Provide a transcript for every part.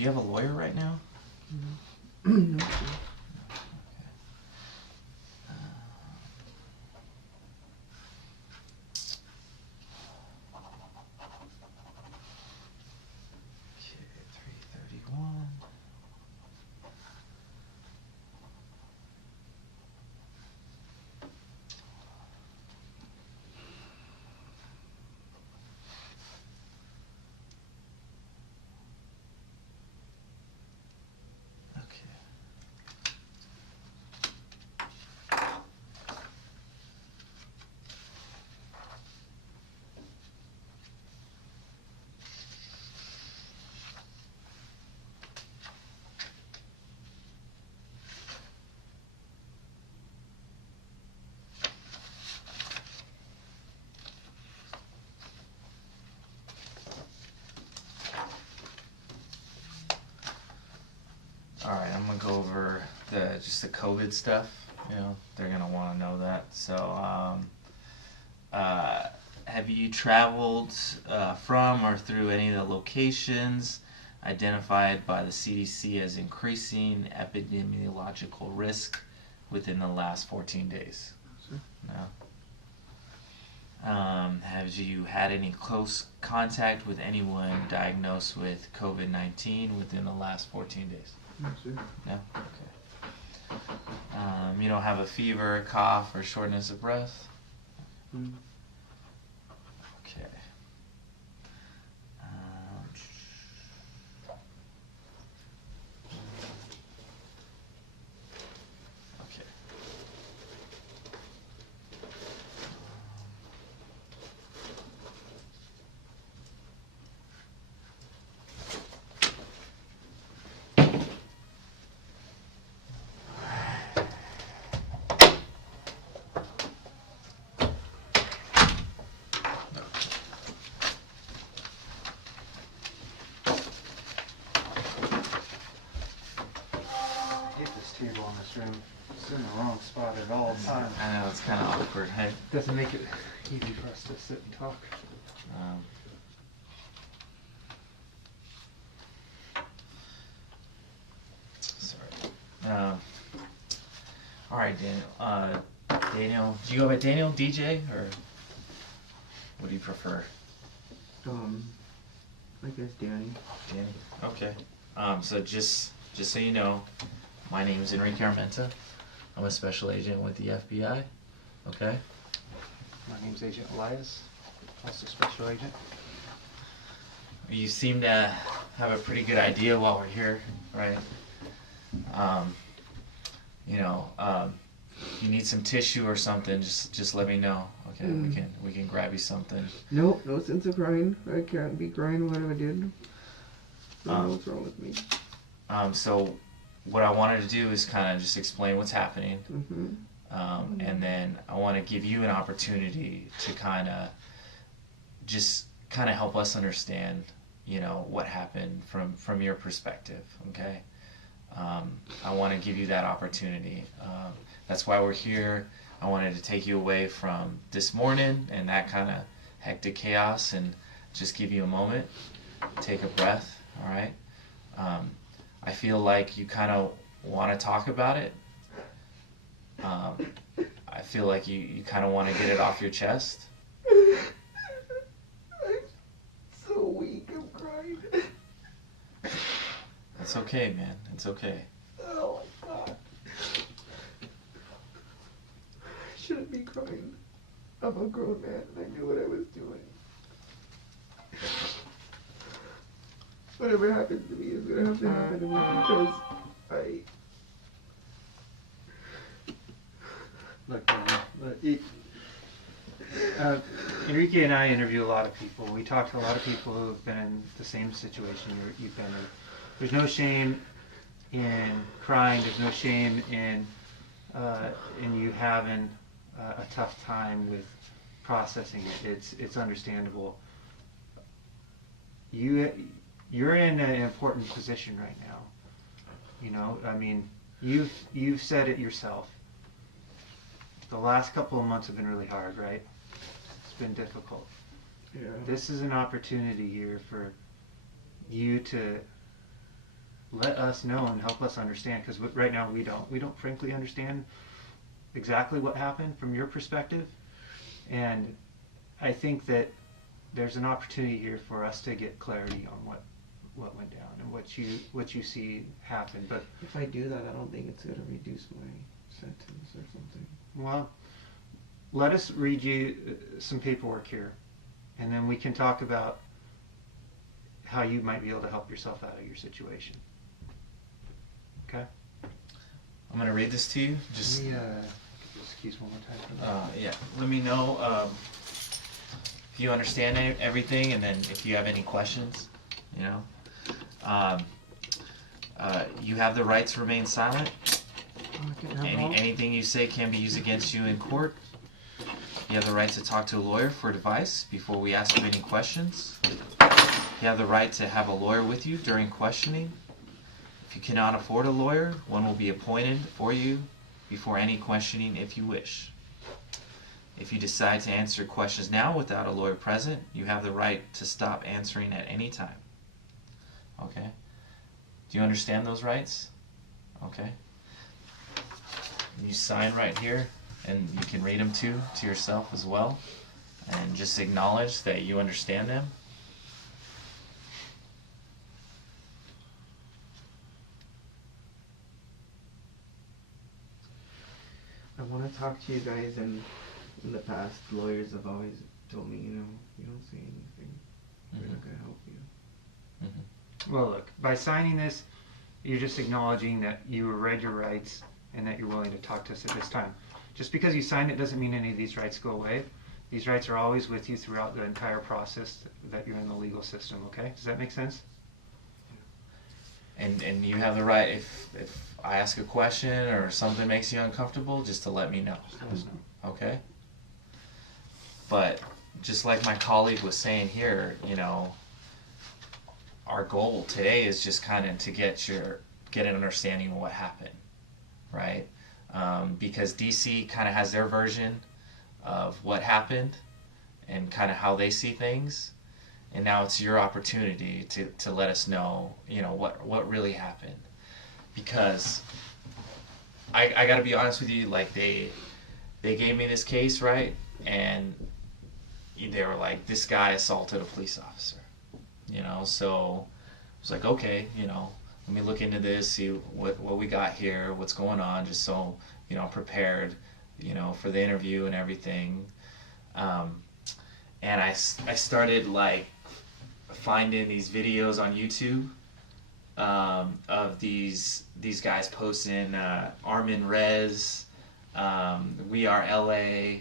Do you have a lawyer right now? No. Okay, 331. Okay. All right, I'm gonna go over just the COVID stuff. You know, they're gonna want to know that. So, have you traveled from or through any of the locations identified by the CDC as increasing epidemiological risk within the last 14 days? Sure. No. Have you had any close contact with anyone diagnosed with COVID-19 within the last 14 days? No, sir. No? Okay. You don't have a fever, cough, or shortness of breath? Mm. Okay. Okay. Get this table in this room. It's in the wrong spot at all times. I know, it's kind of awkward, hey? Doesn't make it easy for us to sit and talk. Um, sorry. All right, Daniel. Daniel, do you go by Daniel, DJ, or what do you prefer? I guess Danny. Danny. Okay. So just so you know, my name is Enrique Armenta. I'm a special agent with the FBI. Okay. My name's Agent Elias, also special agent. You seem to have a pretty good idea while we're here, right? You need some tissue or something, just let me know. Okay, we can grab you something. No sense of crying. I can't be crying what I did. I don't know what's wrong with me. So what I wanted to do is kind of just explain what's happening. Mm-hmm. And then I want to give you an opportunity to kind of help us understand, what happened from your perspective. Okay. I want to give you that opportunity. That's why we're here. I wanted to take you away from this morning and that kind of hectic chaos and just give you a moment, take a breath. All right. I feel like you kind of want to talk about it. I feel like you kind of want to get it off your chest. I'm so weak. I'm crying. It's okay, man. It's okay. Oh my God. I shouldn't be crying. I'm a grown man and I knew what I was doing. Whatever happens to me is gonna have to happen to me because Look, Enrique and I interview a lot of people. We talk to a lot of people who have been in the same situation you've been in. There's no shame in crying. There's no shame in you having a tough time with processing it. It's understandable. You're in an important position right now. I mean, you've said it yourself. The last couple of months have been really hard, right? It's been difficult. yeah. This is an opportunity here for you to let us know and help us understand, because right now we don't frankly understand exactly what happened from your perspective. And I think that there's an opportunity here for us to get clarity on what went down and what you see happen. But If I do that, I don't think it's gonna reduce my sentence or something. well, let us read you some paperwork here, and then we can talk about how you might be able to help yourself out of your situation. Okay? I'm gonna read this to you. Just Let me just keys one more time for that. yeah. Let me know if you understand everything, and then if you have any questions. You know, you have the right to remain silent. Anything you say can be used against you in court. You have the right to talk to a lawyer for advice before we ask you any questions. You have the right to have a lawyer with you during questioning. If you cannot afford a lawyer, one will be appointed for you before any questioning if you wish. If you decide to answer questions now without a lawyer present, you have the right to stop answering at any time. Okay? Do you understand those rights? Okay. You sign right here, and you can read them to yourself as well, and just acknowledge that you understand them. I want to talk to you guys, and in the past, lawyers have always told me, you don't say anything. We're not gonna help you. Well, look, by signing this, you're just acknowledging that you read your rights and that you're willing to talk to us at this time. Just because you signed it doesn't mean any of these rights go away. These rights are always with you throughout the entire process that you're in the legal system, okay? Does that make sense? And you have the right, if I ask a question or something makes you uncomfortable, just to let me know. Okay? But just like my colleague was saying here, our goal today is just kind of to get an understanding of what happened, right? Because DC kind of has their version of what happened and kind of how they see things, and now it's your opportunity to let us know, what really happened. Because I got to be honest with you, like they gave me this case, right? And they were like, this guy assaulted a police officer, so I was like, okay, let me look into this, see what we got here, what's going on, just so, I'm prepared, for the interview and everything. And I started like finding these videos on YouTube of these guys posting Armin Rez, We Are LA,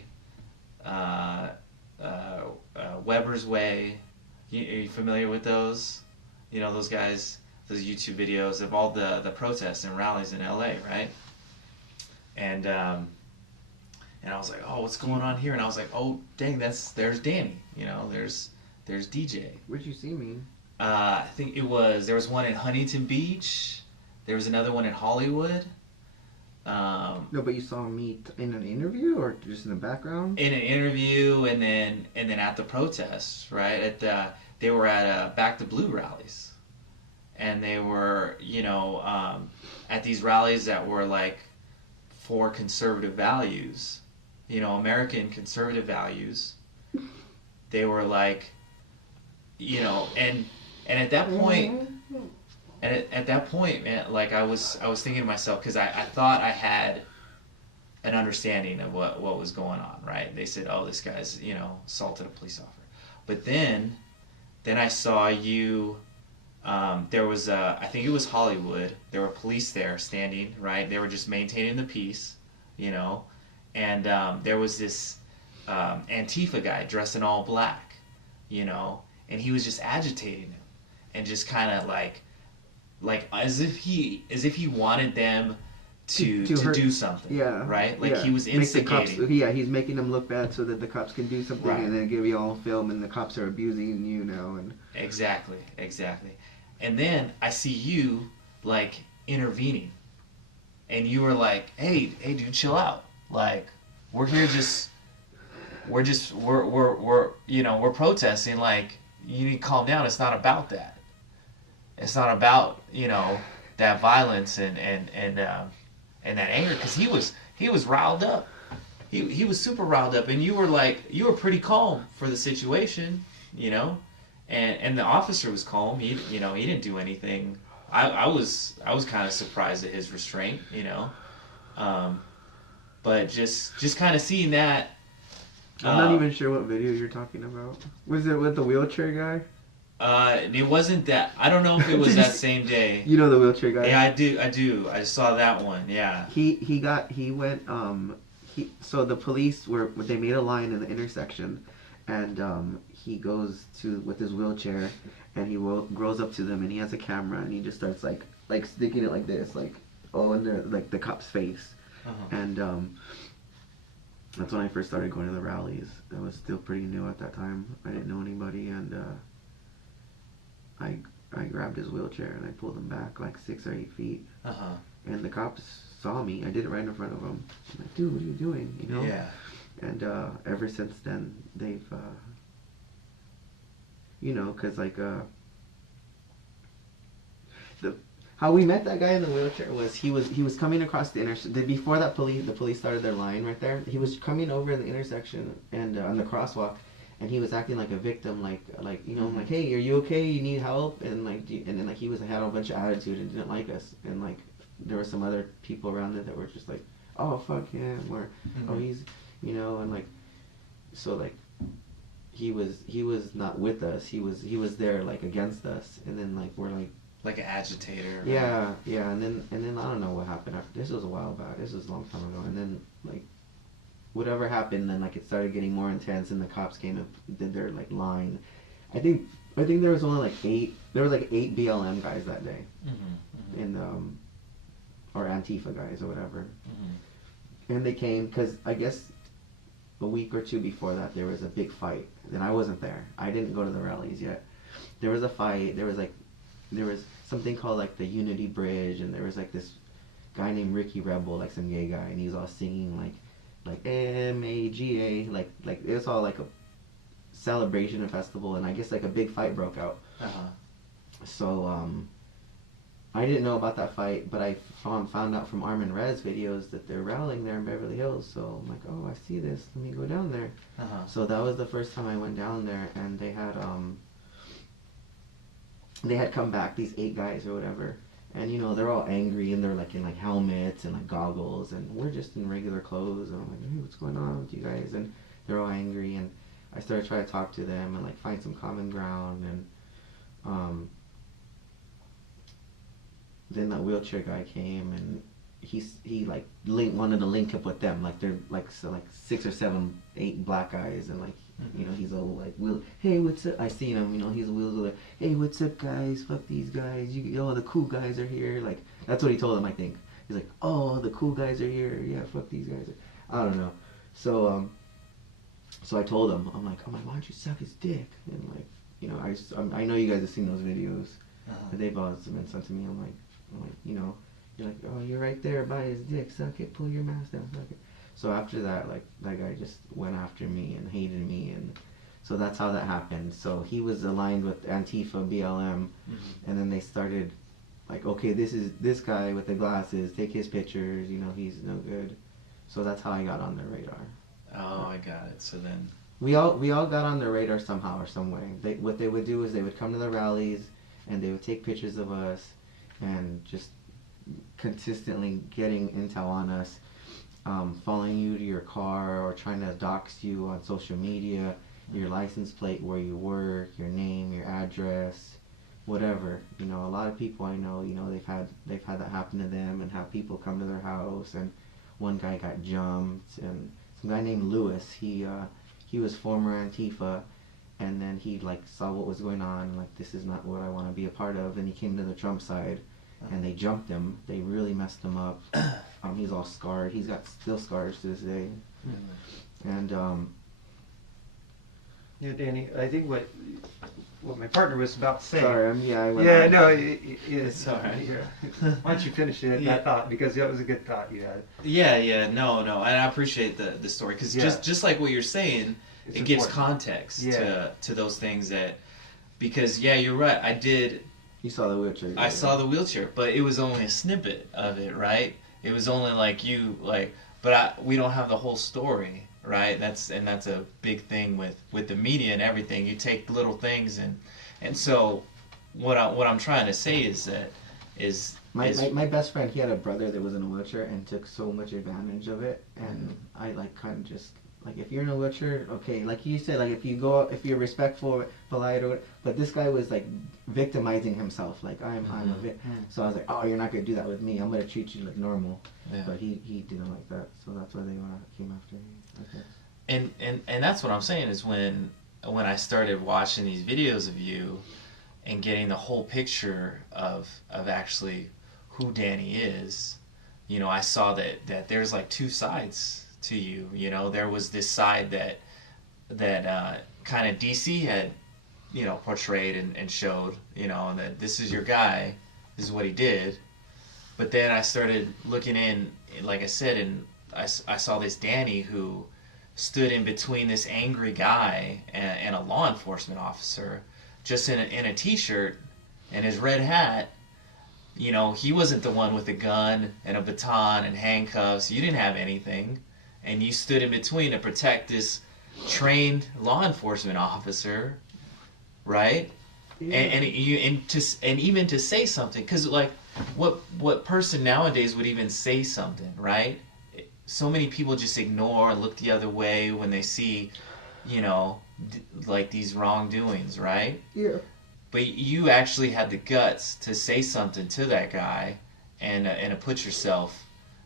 Weber's Way. Are you familiar with those? Those guys, those YouTube videos of all the protests and rallies in LA, right? And I was like, oh, what's going on here? And I was like, oh, dang, there's Danny. There's DJ. Where'd you see me? I think there was one in Huntington Beach. There was another one in Hollywood. No, but you saw me in an interview or just in the background? In an interview, and then at the protests, right? They were at Back to Blue rallies, and they were, at these rallies that were like for conservative values, American conservative values. They were like, and at that point. And at that point, man, like I was thinking to myself, because I thought I had an understanding of what was going on, right? They said, oh, this guy's, assaulted a police officer. But then I saw you, there was, I think it was Hollywood, there were police there standing, right? They were just maintaining the peace, and there was this Antifa guy dressed in all black, and he was just agitating him and just kind of like as if he wanted them to do something. Yeah. Right? Like yeah. he was instigating. He's making them look bad so that the cops can do something, Right. and then give you all film, and the cops are abusing you now. And Exactly. And then I see you like intervening, and you were like, hey dude, chill out. Like we're here we're protesting. Like you need to calm down. It's not about that. It's not about, that violence and that anger, because he was riled up. He was super riled up, and you were pretty calm for the situation, you know, and the officer was calm. He didn't do anything. I was kind of surprised at his restraint, you know, but just kind of seeing that. I'm not even sure what video you're talking about. Was it with the wheelchair guy? It wasn't that. I don't know if it was that same day. You know the wheelchair guy? Yeah, I do. I saw that one. Yeah. So the police they made a line in the intersection, and he goes with his wheelchair, and he grows up to them, and he has a camera, and he just starts like sticking it like this, like in like the cop's face, and that's when I first started going to the rallies. I was still pretty new at that time. I didn't know anybody, and I grabbed his wheelchair and I pulled him back like 6 or 8 feet, and the cops saw me. I did it right in front of them. I'm like, dude, what are you doing? You know? Yeah. And ever since then, they've, because like how we met that guy in the wheelchair was he was coming across the intersection before the police started their line right there. He was coming over in the intersection and on the crosswalk, and he was acting like a victim, like I'm like, hey, are you okay? You need help? And then like he had a bunch of attitude and didn't like us, and like there were some other people around it that were just like, oh fuck him, or oh he's, and like, so like he was not with us. He was there like against us, and then like we're like an agitator. Right? Yeah, and then I don't know what happened after. This was a while back. This was a long time ago, and then like whatever happened, then like it started getting more intense, and the cops came and did their like line. I think there was only like 8. There was like 8 BLM guys that day, and or Antifa guys or whatever, and they came because I guess a week or 2 before that there was a big fight, and I wasn't there. I didn't go to the rallies yet. There was a fight. There was something called like the Unity Bridge, and there was like this guy named Ricky Rebel, like some gay guy, and he was all singing like MAGA, like it was all like a celebration and festival, and I guess like a big fight broke out. So I didn't know about that fight, but I found out from Armin Rez videos that they're rallying there in Beverly Hills. So I'm like, oh, I see this. Let me go down there. So that was the first time I went down there, and they had come back, these 8 guys or whatever, and they're all angry, and they're like in like helmets and like goggles, and we're just in regular clothes, and I'm like, hey, what's going on with you guys? And they're all angry, and I started trying to talk to them and like find some common ground, and then that wheelchair guy came, and he like wanted to link up with them, like they're like 6 or 7, 8 black guys, and like he's all like, hey, what's up? I seen him, he's a wheels like, hey, what's up, guys? Fuck these guys. The cool guys are here. Like, that's what he told them, I think. He's like, oh, the cool guys are here. Yeah, fuck these guys. I don't know. So I told him, I'm like, why don't you suck his dick? And like, I know you guys have seen those videos, but they've all been sent to me. I'm like, you're like, oh, you're right there by his dick. Suck it. Pull your mask down. Suck it. So after that, like, that guy just went after me and hated me, and so that's how that happened. So he was aligned with Antifa, BLM, and then they started, like, okay, this is this guy with the glasses, take his pictures, he's no good. So that's how I got on their radar. Oh, I got it. So then we all got on their radar somehow or some way. What they would do is they would come to the rallies, and they would take pictures of us, and just consistently getting intel on us. Following you to your car, or trying to dox you on social media, your license plate, where you work, your name, your address, whatever. A lot of people I know, they've had that happen to them, and have people come to their house. And one guy got jumped, and some guy named Lewis, he was former Antifa, and then he like saw what was going on, like, this is not what I want to be a part of, and he came to the Trump side. And they jumped him. They really messed him up. He's all scarred. He's got still scars to this day. And yeah, Danny, I think what my partner was about to say. Sorry, I went yeah, on. no, it's all right. Yeah. Why don't you finish it? That thought, because that was a good thought you had. Yeah, no, and I appreciate the story, because just like what you're saying, It's it gives important. context to those things, that because you're right. I did You saw the wheelchair. I saw the wheelchair, but it was only a snippet of it, right? It was only like we don't have the whole story, right? That's a big thing with the media and everything. You take little things and so what I'm trying to say is that is my best friend, he had a brother that was in a wheelchair and took so much advantage of it, and I like kind of just like, if you're in a wheelchair, okay, like you said, like if you're respectful, polite, or but this guy was like victimizing himself, like I'm a so I was like, oh, you're not gonna do that with me. I'm gonna treat you like normal. Yeah. But he didn't like that, so that's why they came after me, I guess. And that's what I'm saying is when I started watching these videos of you and getting the whole picture of actually who Danny is, you know, I saw that there's like two sides to you. You know, there was this side that kind of DC had, you know, portrayed and showed, you know, that this is your guy, this is what he did. But then I started looking in, like I said, and I saw this Danny who stood in between this angry guy and a law enforcement officer, just in a t-shirt and his red hat. You know, he wasn't the one with a gun and a baton and handcuffs. You didn't have anything, and you stood in between to protect this trained law enforcement officer, right? Yeah. And even to say something, because like what person nowadays would even say something, right? So many people just ignore and look the other way when they see, you know, like these wrongdoings, right? Yeah. But you actually had the guts to say something to that guy and to put yourself,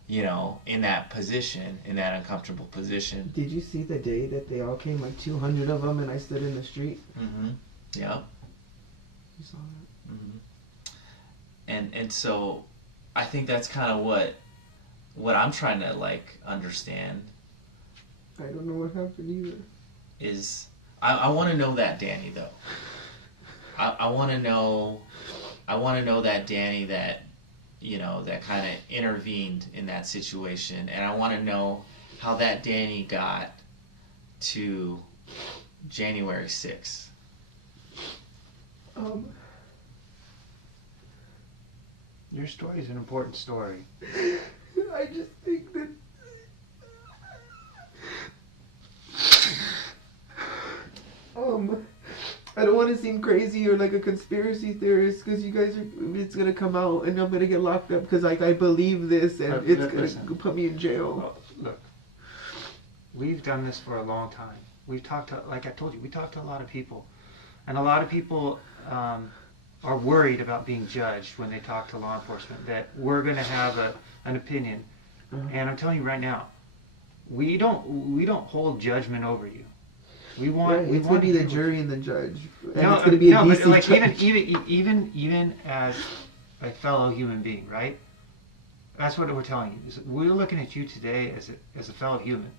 you know, in that position, in that uncomfortable position. Did you see the day that they all came, like 200 of them, and I stood in the street? Mm-hmm. Yeah. You saw that? Mm-hmm. And so I think that's kind of what I'm trying to like understand I don't know what happened either. is I want to know that Danny though. I want to know that Danny that, you know, that kind of intervened in that situation, and I want to know how that Danny got to January 6th. Your story is an important story. I just think that I don't want to seem crazy or like a conspiracy theorist, because you guys it's gonna come out and I'm gonna get locked up because like I believe this and it's gonna put me in jail. Look, we've done this for a long time. We've talked to, like I told you, we talked to a lot of people, and a lot of people are worried about being judged when they talk to law enforcement, that we're going to have an opinion. And I'm telling you right now, we don't hold judgment over you. We want. Right, we it's want gonna be the you- jury and the judge, and No, it's gonna be a no, DC but like judge. even as a fellow human being, right? That's what we're telling you. Is we're looking at you today as a fellow human,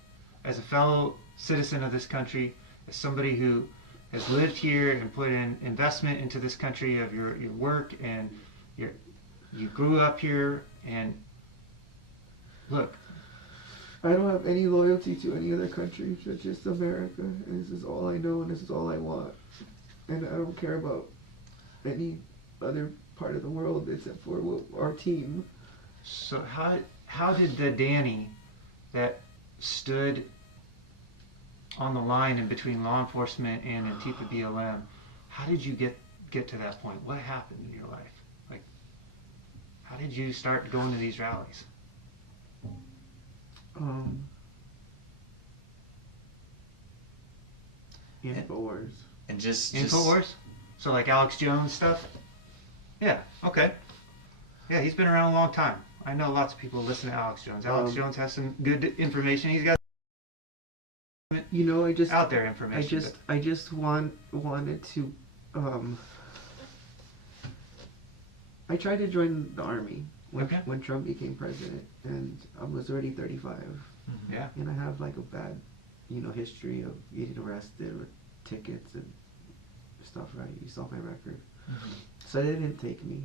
as a fellow citizen of this country, as somebody who has lived here and put in investment into this country of your work, and you grew up here, and look. I don't have any loyalty to any other country, just America, and this is all I know and this is all I want, and I don't care about any other part of the world except for our team. So how did the Danny that stood on the line in between law enforcement and Antifa BLM, how did you get to that point? What happened in your life? Like, how did you start going to these rallies? Infowars. And just Infowars? So like Alex Jones stuff? Yeah, okay. Yeah, he's been around a long time. I know lots of people listen to Alex Jones. Alex Jones has some good information. He's got I just out there information. I just wanted to I tried to join the army when Trump became president, and I was already 35. Yeah. And I have like a bad, history of getting arrested with tickets and stuff, right? You saw my record. So they didn't take me.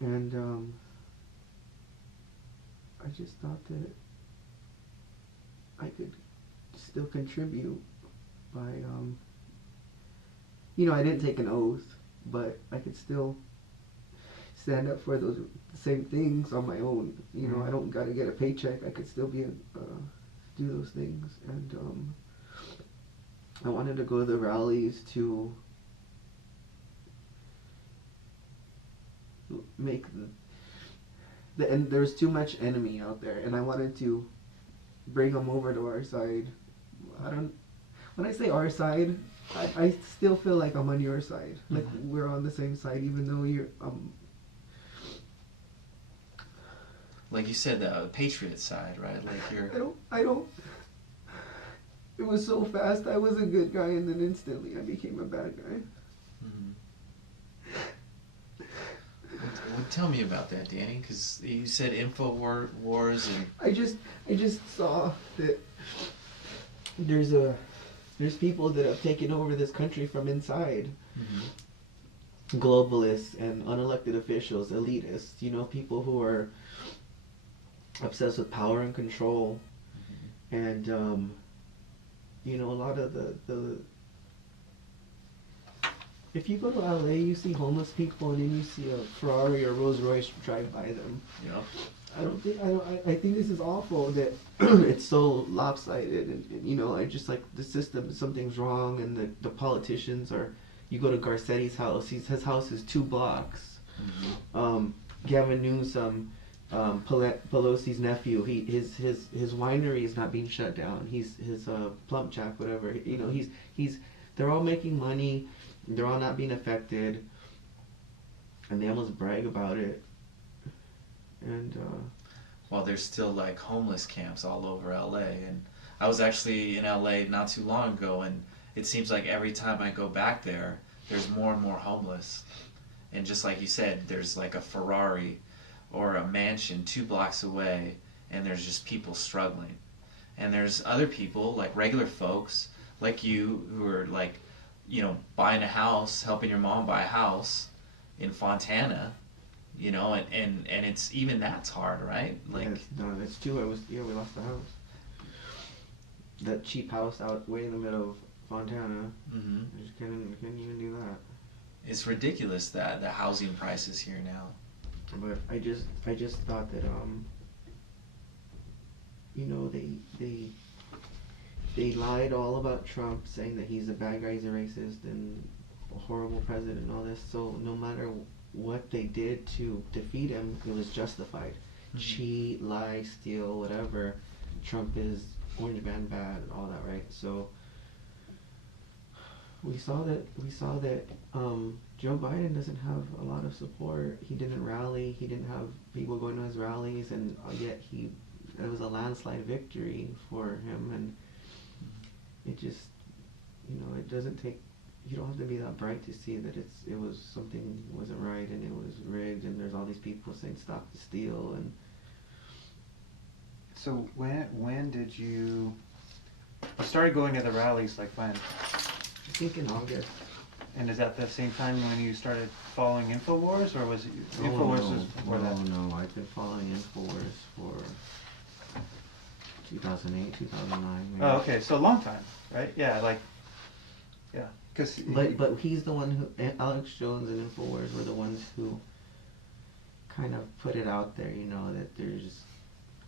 And I just thought that I could still contribute by, I didn't take an oath, but I could still stand up for those same things on my own. You know, I don't gotta get a paycheck. I could still be do those things, and I wanted to go to the rallies to make and there's too much enemy out there, and I wanted to bring them over to our side. I don't. When I say our side, I still feel like I'm on your side. Like we're on the same side, even though you're Like you said, the patriot side, right? Like you're. I don't. It was so fast. I was a good guy, and then instantly I became a bad guy. Well, tell me about that, Danny, because you said wars and. I just saw that there's people that have taken over this country from inside. Globalists and unelected officials, elitists, you know, people who are obsessed with power and control, and you know, a lot of the if you go to LA, you see homeless people, and then you see a Ferrari or Rolls Royce drive by them. Yeah. I think this is awful that it's so lopsided, and you know, I just like the system. Something's wrong, and the politicians are. You go to Garcetti's house. His house is 2 blocks. Gavin Newsom, Pelosi's nephew. His winery is not being shut down. His Plump Jack, whatever. You know, he's. They're all making money. They're all not being affected, and they almost brag about it. And while there's still like homeless camps all over LA, and I was actually in LA not too long ago, and it seems like every time I go back there, there's more and more homeless. And just like you said, there's like a Ferrari or a mansion 2 blocks away, and there's just people struggling. And there's other people, like regular folks, like you, who are like, you know, buying a house, helping your mom buy a house in Fontana, you know, and it's, even that's hard, right? Like, no, that's true. We lost the house. That cheap house out way in the middle of Fontana. I just couldn't even do that. It's ridiculous that the housing prices here now. But I just thought that you know, they lied all about Trump, saying that he's a bad guy, he's a racist, and a horrible president, and all this. So no matter what they did to defeat him, it was justified. Cheat, lie, steal, whatever. Trump is orange man bad, and all that, right? So we saw that Joe Biden doesn't have a lot of support. He didn't rally. He didn't have people going to his rallies, and yet it was a landslide victory for him. And it just, you know, it doesn't take. You don't have to be that bright to see that it was something wasn't right, and it was rigged, and there's all these people saying stop the steal. And so when did you started going to the rallies? Like when? I think in August. And is that the same time when you started following InfoWars, or was it InfoWars was before that? No, I've been following InfoWars for 2008, 2009. Maybe. Oh, okay, so a long time, right? Yeah, like, yeah, because. But he's the one who, Alex Jones and InfoWars were the ones who kind of put it out there, you know, that there's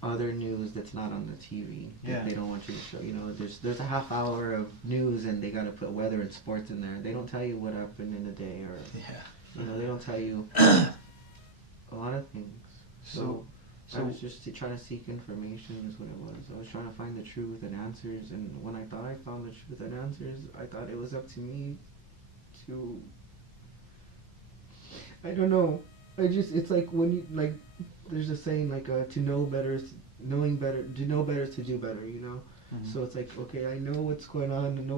other news that's not on the TV that they don't want you to show. You know, there's a half hour of news, and they got to put weather and sports in there. They don't tell you what happened in a day, or you know, they don't tell you a lot of things. So I was just trying to seek information, is what it was. I was trying to find the truth and answers, and when I thought I found the truth and answers, I thought it was up to me to. I don't know. It's like when you, like, there's a saying, like, to know better is knowing better, to know better is to do better, you know? So it's like, okay, I know what's going on, and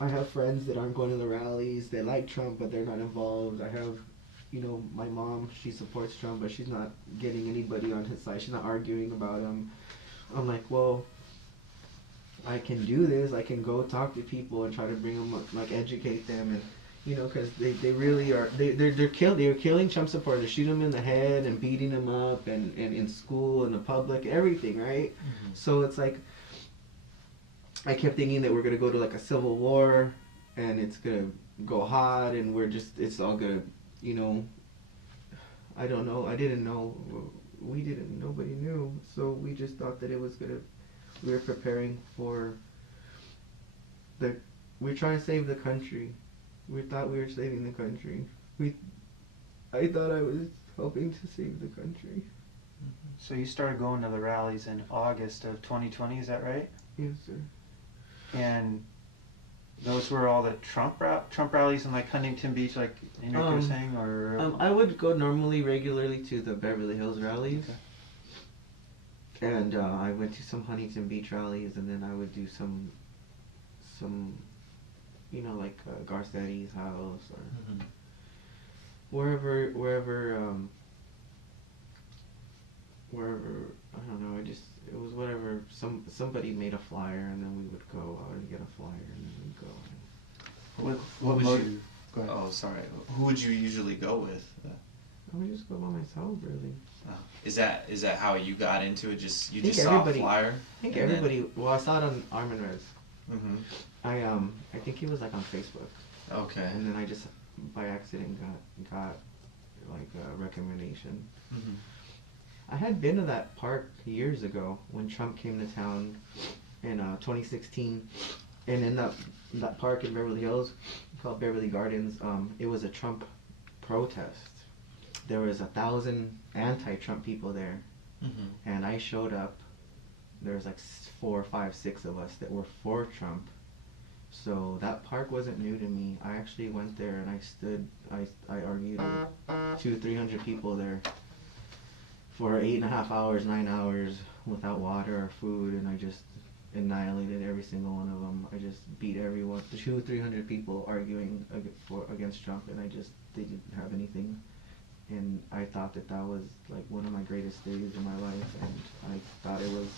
I have friends that aren't going to the rallies, they like Trump, but they're not involved. I have, you know, my mom, she supports Trump, but she's not getting anybody on his side, she's not arguing about him. I'm like, well, I can do this, I can go talk to people and try to bring them, like, educate them, and you know, because they really are, they're killing Trump supporters, shoot them in the head and beating them up, and in school and the public, everything, right? So it's like, I kept thinking that we're going to go to like a civil war, and it's gonna go hot, and it's all gonna, you know, I don't know, I didn't know, nobody knew, so we just thought that it was gonna, we were preparing for the, we're trying to save the country. We thought we were saving the country. I thought I was helping to save the country. So you started going to the rallies in August of 2020, is that right? Yes, sir. And those were all the Trump rallies in like Huntington Beach, like Enrique was saying, or I would go regularly to the Beverly Hills rallies. Okay. And I went to some Huntington Beach rallies, and then I would do some, you know, like Garcetti's house or wherever, I don't know. It was whatever. Somebody made a flyer, and then we would go out and get a flyer, and then we'd go. What would you? Go ahead. Oh, sorry. Who would you usually go with? I would just go by myself, really. Is that how you got into it? Just think saw a everybody- flyer? I think everybody. Well, I saw it on Arm and Res. Mm-hmm. I think it was like on Facebook, Okay. and then I just by accident got like a recommendation. Mm-hmm. I had been to that park years ago when Trump came to town in 2016, and in that park in Beverly Hills called Beverly Gardens, it was a Trump protest. There was 1,000 anti-Trump people there, Mm-hmm. and I showed up. There was like 4, 5, 6 of us that were for Trump. So that park wasn't new to me. I actually went there and I argued with 200-300 people there for 8.5 hours, 9 hours without water or food, and I just annihilated every single one of them. I just beat everyone. 200-300 people arguing against Trump, and they didn't have anything. And I thought that was like one of my greatest days in my life, and I thought it was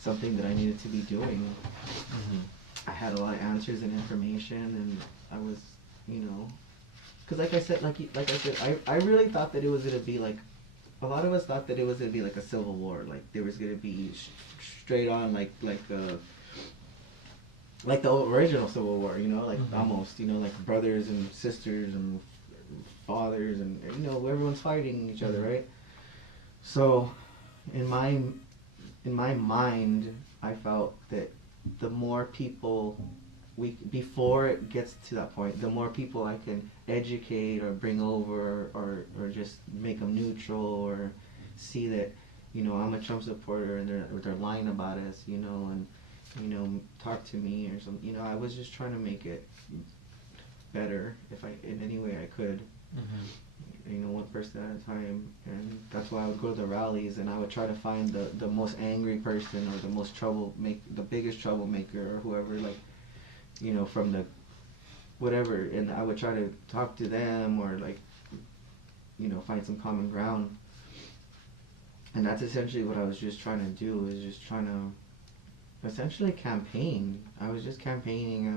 something that I needed to be doing. Mm-hmm. I had a lot of answers and information, and I was, you know, because like I said, I really thought that it was gonna be like, a lot of us thought that it was gonna be like a civil war, like there was gonna be straight on like the original Civil War, you know, like almost, you know, like brothers and sisters and fathers, and you know, everyone's fighting each other, right? So, in my mind, I felt that the more people before it gets to that point, the more people I can educate or bring over, or just make them neutral, or see that, you know, I'm a Trump supporter and they're lying about us, you know, and, you know, talk to me or something. You know, I was just trying to make it better in any way I could. Mm-hmm. You know, one person at a time, and that's why I would go to the rallies, and I would try to find the most angry person, or the biggest troublemaker, or whoever, like, you know, from the whatever, and I would try to talk to them, or like, you know, find some common ground. And that's essentially what I was just trying to do, is just trying to essentially campaign. I was just campaigning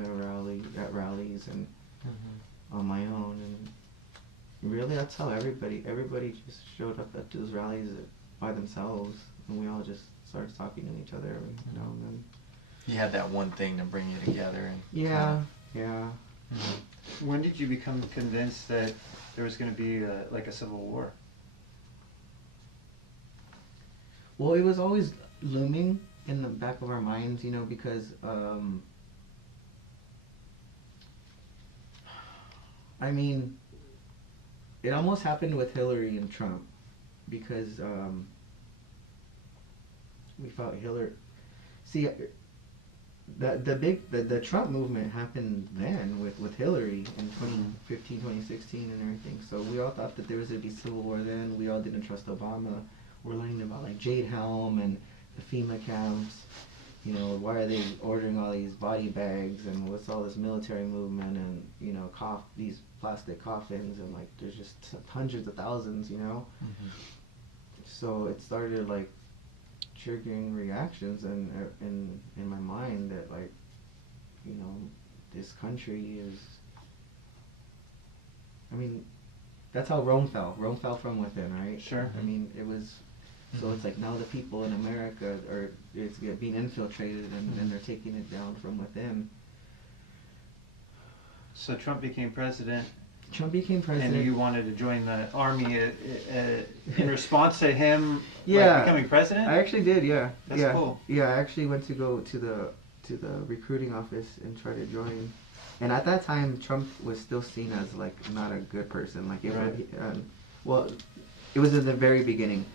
at rallies and on my own, and really, that's how everybody just showed up at those rallies by themselves, and we all just started talking to each other every now and then. You had that one thing to bring you together. And Yeah. When did you become convinced that there was going to be like a civil war? Well, it was always looming in the back of our minds, you know, because I mean, it almost happened with Hillary and Trump, because we felt Hillary. See, the Trump movement happened then with Hillary in 2015, 2016, and everything. So we all thought that there was gonna be civil war then. We all didn't trust Obama. We're learning about like Jade Helm and the FEMA camps. You know, why are they ordering all these body bags, and what's all this military movement, and, you know, these plastic coffins, and like there's just hundreds of thousands, you know. So it started like triggering reactions in my mind that, like, you know, this country is, I mean, that's how Rome fell. Rome fell from within, right? Sure. I mean, it was. So it's like now the people in America it's being infiltrated, and they're taking it down from within. So Trump became president, Trump became president. and you wanted to join the army in response to him Yeah. like, becoming president? I actually did, yeah. That's yeah. cool. Yeah, I actually went to go to the recruiting office and try to join. And at that time, Trump was still seen as like not a good person. Like it Right. well, it was in the very beginning,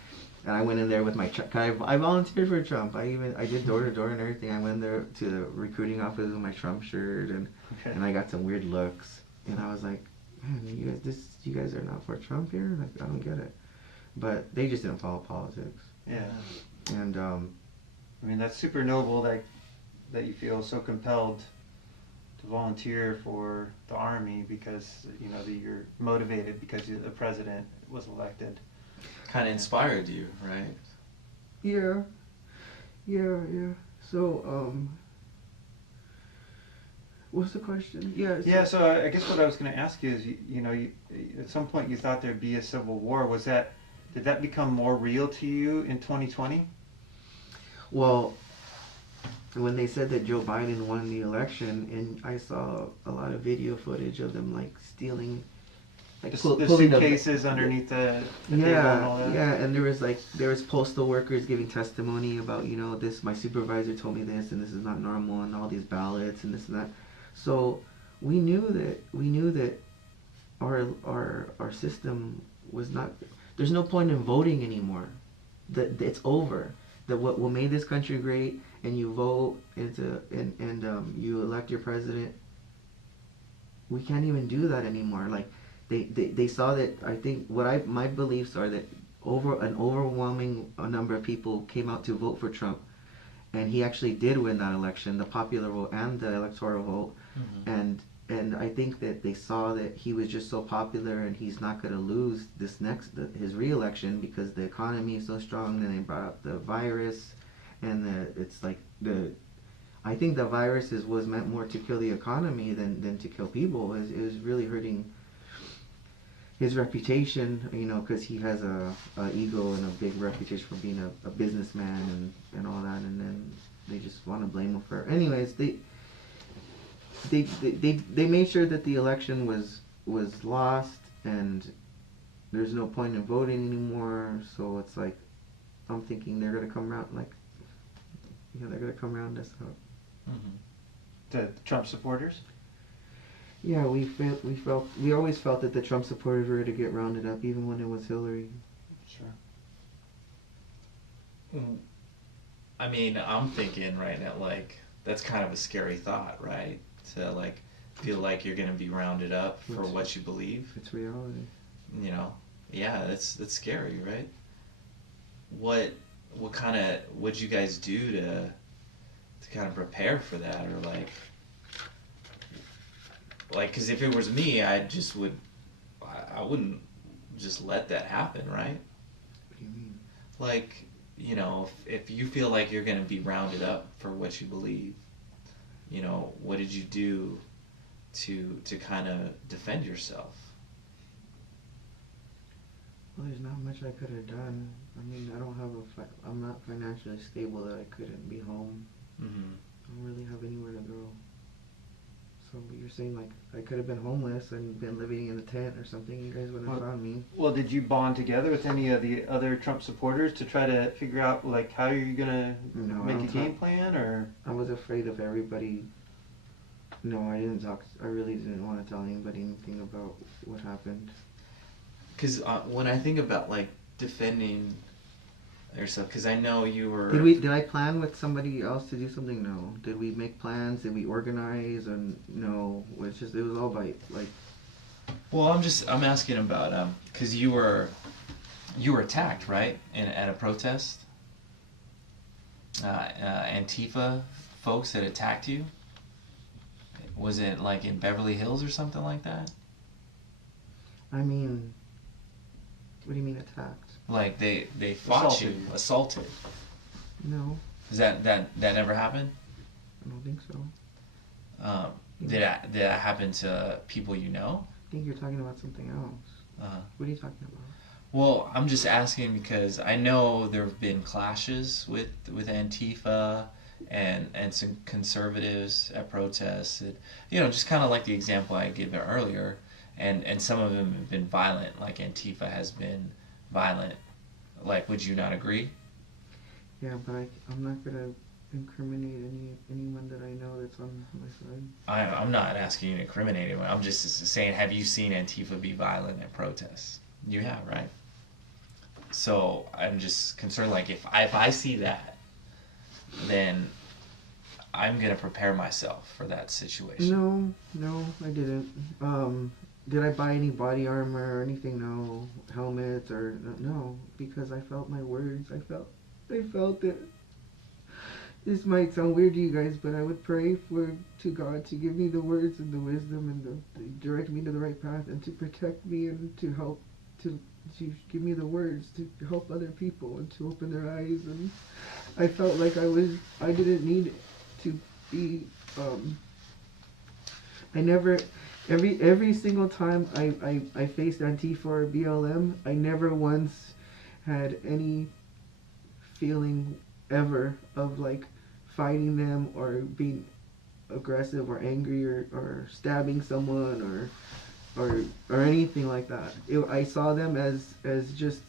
and I went in there with my I volunteered for Trump. I did door to door and everything. I went there to the recruiting office with my Trump shirt, and Okay. I got some weird looks, and I was like, man, you guys are not for Trump here. Like I don't get it. But they just didn't follow politics. Yeah. And I mean, that's super noble that you feel so compelled to volunteer for the army because, you know, that you're motivated because the president was elected. Kind of inspired you, right? yeah. So what's the question? Yeah, so I guess what I was going to ask you is, at some point you thought there'd be a civil war. Did that become more real to you in 2020? Well, when they said that Joe Biden won the election, and I saw a lot of video footage of them like stealing, like The pulling suitcases underneath the table and all that? yeah, and there was postal workers giving testimony about, this, my supervisor told me this, and this is not normal, and all these ballots and this and that. So we knew that our system was not. There's no point in voting anymore. That it's over. That what made this country great, and you vote and you elect your president. We can't even do that anymore. Like they saw that. I think my beliefs are that an overwhelming number of people came out to vote for Trump, and he actually did win that election, the popular vote and the electoral vote. Mm-hmm. And I think that they saw that he was just so popular, and he's not going to lose his re-election because the economy is so strong. Then they brought up the virus, and I think the virus was meant more to kill the economy than to kill people. It was really hurting his reputation, because he has a ego and a big reputation for being a businessman and all that. And then they just want to blame him for. Anyways, they made sure that the election was lost, and there's no point in voting anymore. So it's like, I'm thinking they're gonna come around, they're gonna come around us out. Mm-hmm. The Trump supporters? Yeah, we always felt that the Trump supporters were to get rounded up, even when it was Hillary. Sure. I mean, I'm thinking right now, like, that's kind of a scary thought, right? To, like, feel like you're going to be rounded up for what you believe. It's reality. Yeah, that's scary, right? What'd you guys do to kind of prepare for that? Or, like, because if it was me, I wouldn't just let that happen, right? What do you mean? Like, if you feel like you're going to be rounded up for what you believe, what did you do to kind of defend yourself? Well, there's not much I could have done. I mean, I'm not financially stable that I couldn't be home. Mm-hmm. I don't really have anywhere to go. So you're saying, like, I could have been homeless and been living in a tent or something, you guys wouldn't have found me. Well, did you bond together with any of the other Trump supporters to try to figure out, like, how you're going to make a game plan, or? I was afraid of everybody. No, I didn't talk. I really didn't want to tell anybody anything about what happened. Because when I think about, like, defending yourself, because I know you were... Did I plan with somebody else to do something? No. Did we make plans? Did we organize? And no. It was all by, like... Well, I'm asking about, because you were attacked, right? At a protest? Antifa folks that attacked you? Was it, like, in Beverly Hills or something like that? I mean... What do you mean attacked? Like, they fought you, assaulted. No. Is that never happened? I don't think so. Did that happen to people you know? I think you're talking about something else. What are you talking about? Well, I'm just asking because I know there have been clashes with Antifa and some conservatives at protests. Just kind of like the example I gave earlier, and some of them have been violent, like Antifa has been violent. Like, would you not agree? Yeah, but I'm not gonna incriminate anyone that I know that's on my side. I'm not asking you to incriminate anyone. I'm just saying, have you seen Antifa be violent at protests? You have, right? So I'm just concerned, like, if I see that, then I'm gonna prepare myself for that situation. No, I didn't. Did I buy any body armor or anything? No. Helmets or no, because I felt my words. I felt it. This might sound weird to you guys, but I would pray to God to give me the words and the wisdom and to direct me to the right path and to protect me and to help to give me the words to help other people and to open their eyes. And I felt like I didn't need to be I never every single time I faced Antifa or BLM, I never once had any feeling ever of like fighting them or being aggressive or angry or stabbing someone or anything like that. I saw them as just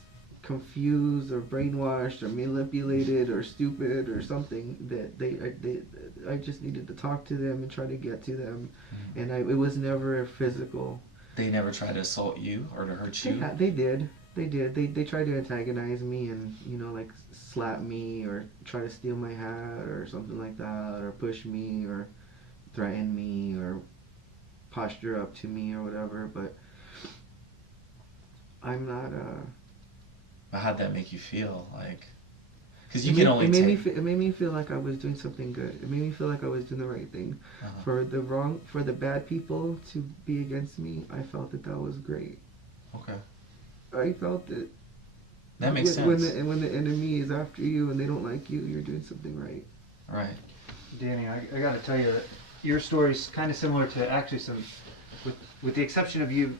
confused or brainwashed or manipulated or stupid or something that I just needed to talk to them and try to get to them, and it was never physical. They never tried to assault you or to hurt you? They did. They tried to antagonize me and, like slap me or try to steal my hat or something like that, or push me or threaten me or posture up to me or whatever, but I'm not How'd that make you feel? Like, because you can only take... It made me feel like I was doing something good. It made me feel like I was doing the right thing. For the bad people to be against me, I felt that was great. Okay. I felt that. That makes sense. When the enemy is after you and they don't like you, you're doing something right. Right. Danny, I got to tell you that your story's kind of similar to actually with the exception of you,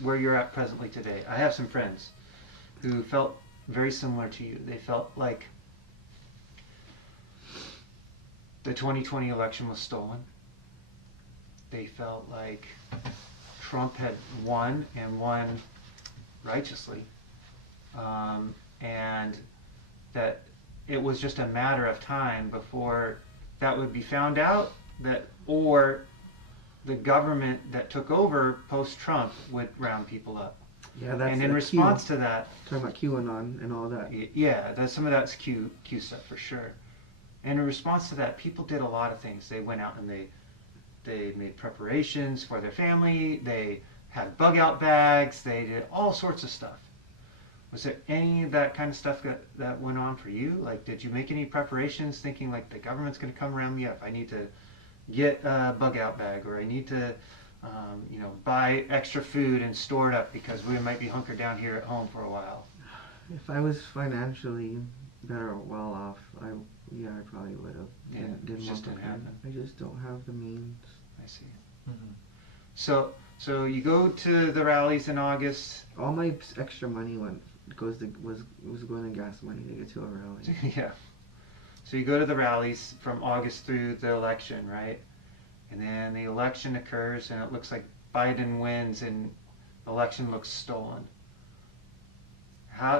where you're at presently today. I have some friends who felt very similar to you. They felt like the 2020 election was stolen. They felt like Trump had won and won righteously, and that it was just a matter of time before that would be found out, or the government that took over post-Trump would round people up. Yeah, that's. And in response to that, talking about QAnon and all that. Yeah, some of that's Q stuff for sure. And in response to that, people did a lot of things. They went out and they made preparations for their family. They had bug out bags. They did all sorts of stuff. Was there any of that kind of stuff that went on for you? Like, did you make any preparations thinking like the government's going to come round me up? I need to get a bug out bag, or I need to buy extra food and store it up because we might be hunkered down here at home for a while. If I was financially better or well off, I probably would have. Yeah, it just didn't happen. I just don't have the means. I see. Mm-hmm. So you go to the rallies in August. All my extra money was going to gas money to get to a rally. Yeah. So you go to the rallies from August through the election, right? And then the election occurs, and it looks like Biden wins, and the election looks stolen.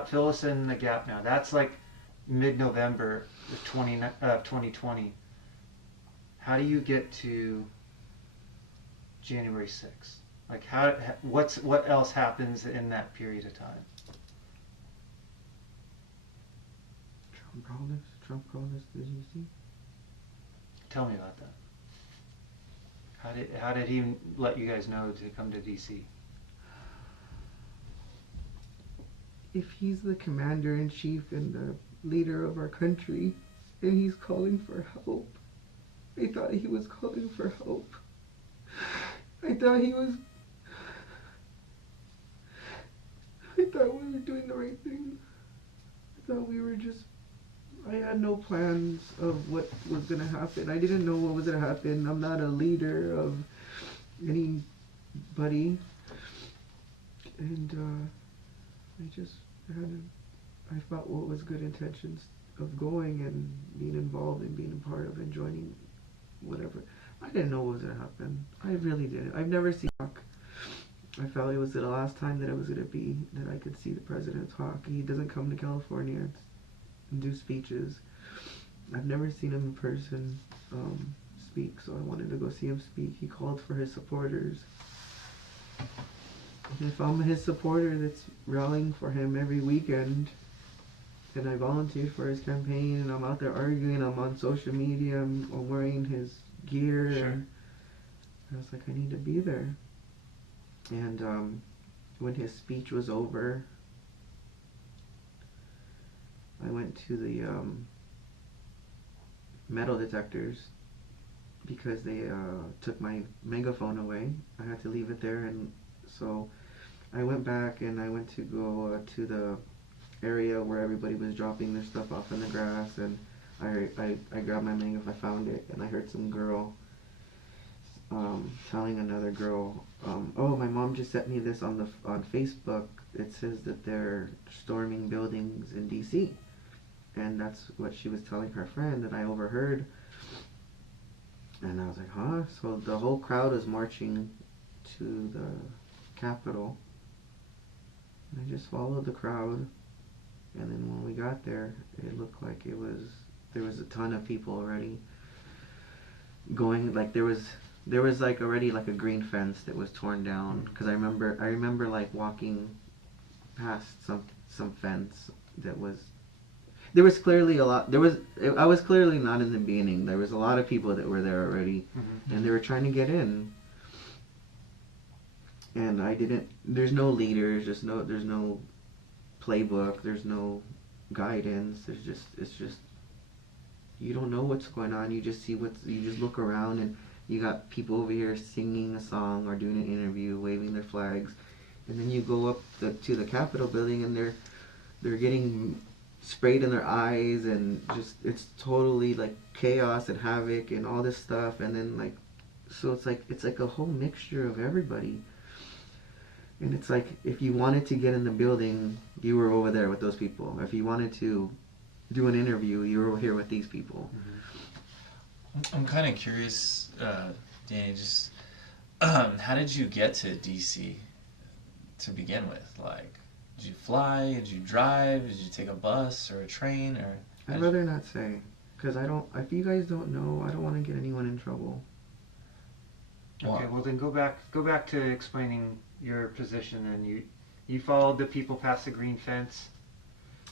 Fill us in the gap now. That's like mid-November of 2020. How do you get to January 6th? Like, what else happens in that period of time? Trump called us to DC. Tell me about that. How did he let you guys know to come to DC? If he's the commander-in-chief and the leader of our country, and he's calling for help, I thought he was calling for help. I thought we were doing the right thing. I thought we were just... I had no plans of what was going to happen. I didn't know what was going to happen. I'm not a leader of anybody. And I thought what was good intentions of going and being involved and being a part of and joining whatever. I didn't know what was gonna happen. I really didn't. I've never seen talk. I felt it was the last time that it was gonna be that I could see the president talk. He doesn't come to California and do speeches. I've never seen him in person speak, so I wanted to go see him speak. He called for his supporters. And if I'm his supporter that's rallying for him every weekend, and I volunteered for his campaign, and I'm out there arguing, I'm on social media, I'm wearing his gear, Sure. and I was like, I need to be there. And when his speech was over, I went to the metal detectors because they took my megaphone away. I had to leave it there, and so I went back and I went to go to the area where everybody was dropping their stuff off in the grass, and I grabbed my megaphone, I found it, and I heard some girl telling another girl, oh, my mom just sent me this on Facebook. It says that they're storming buildings in DC. And that's what she was telling her friend, and I overheard. And I was like, huh? So the whole crowd is marching to the Capitol. And I just followed the crowd. And then when we got there, it looked like there was a ton of people already going, like there was like already like a green fence that was torn down. Because I remember like walking past some fence that was, there was clearly a lot. I was clearly not in the beginning. There was a lot of people that were there already, and they were trying to get in. And I didn't. There's no leaders. There's no playbook. There's no guidance. It's just you don't know what's going on. You just see you just look around, and you got people over here singing a song or doing an interview, waving their flags, and then you go up to the Capitol building, and they're getting sprayed in their eyes, and just it's totally like chaos and havoc and all this stuff. And then like, so it's like a whole mixture of everybody. And it's like, if you wanted to get in the building, you were over there with those people. If you wanted to do an interview, you were over here with these people. I'm kind of curious, Danny, just how did you get to DC to begin with? Like, did you fly? Did you drive? Did you take a bus or a train? Or I'd rather not say, because I don't. If you guys don't know, I don't want to get anyone in trouble. Okay, well then go back to explaining your position. And you followed the people past the green fence.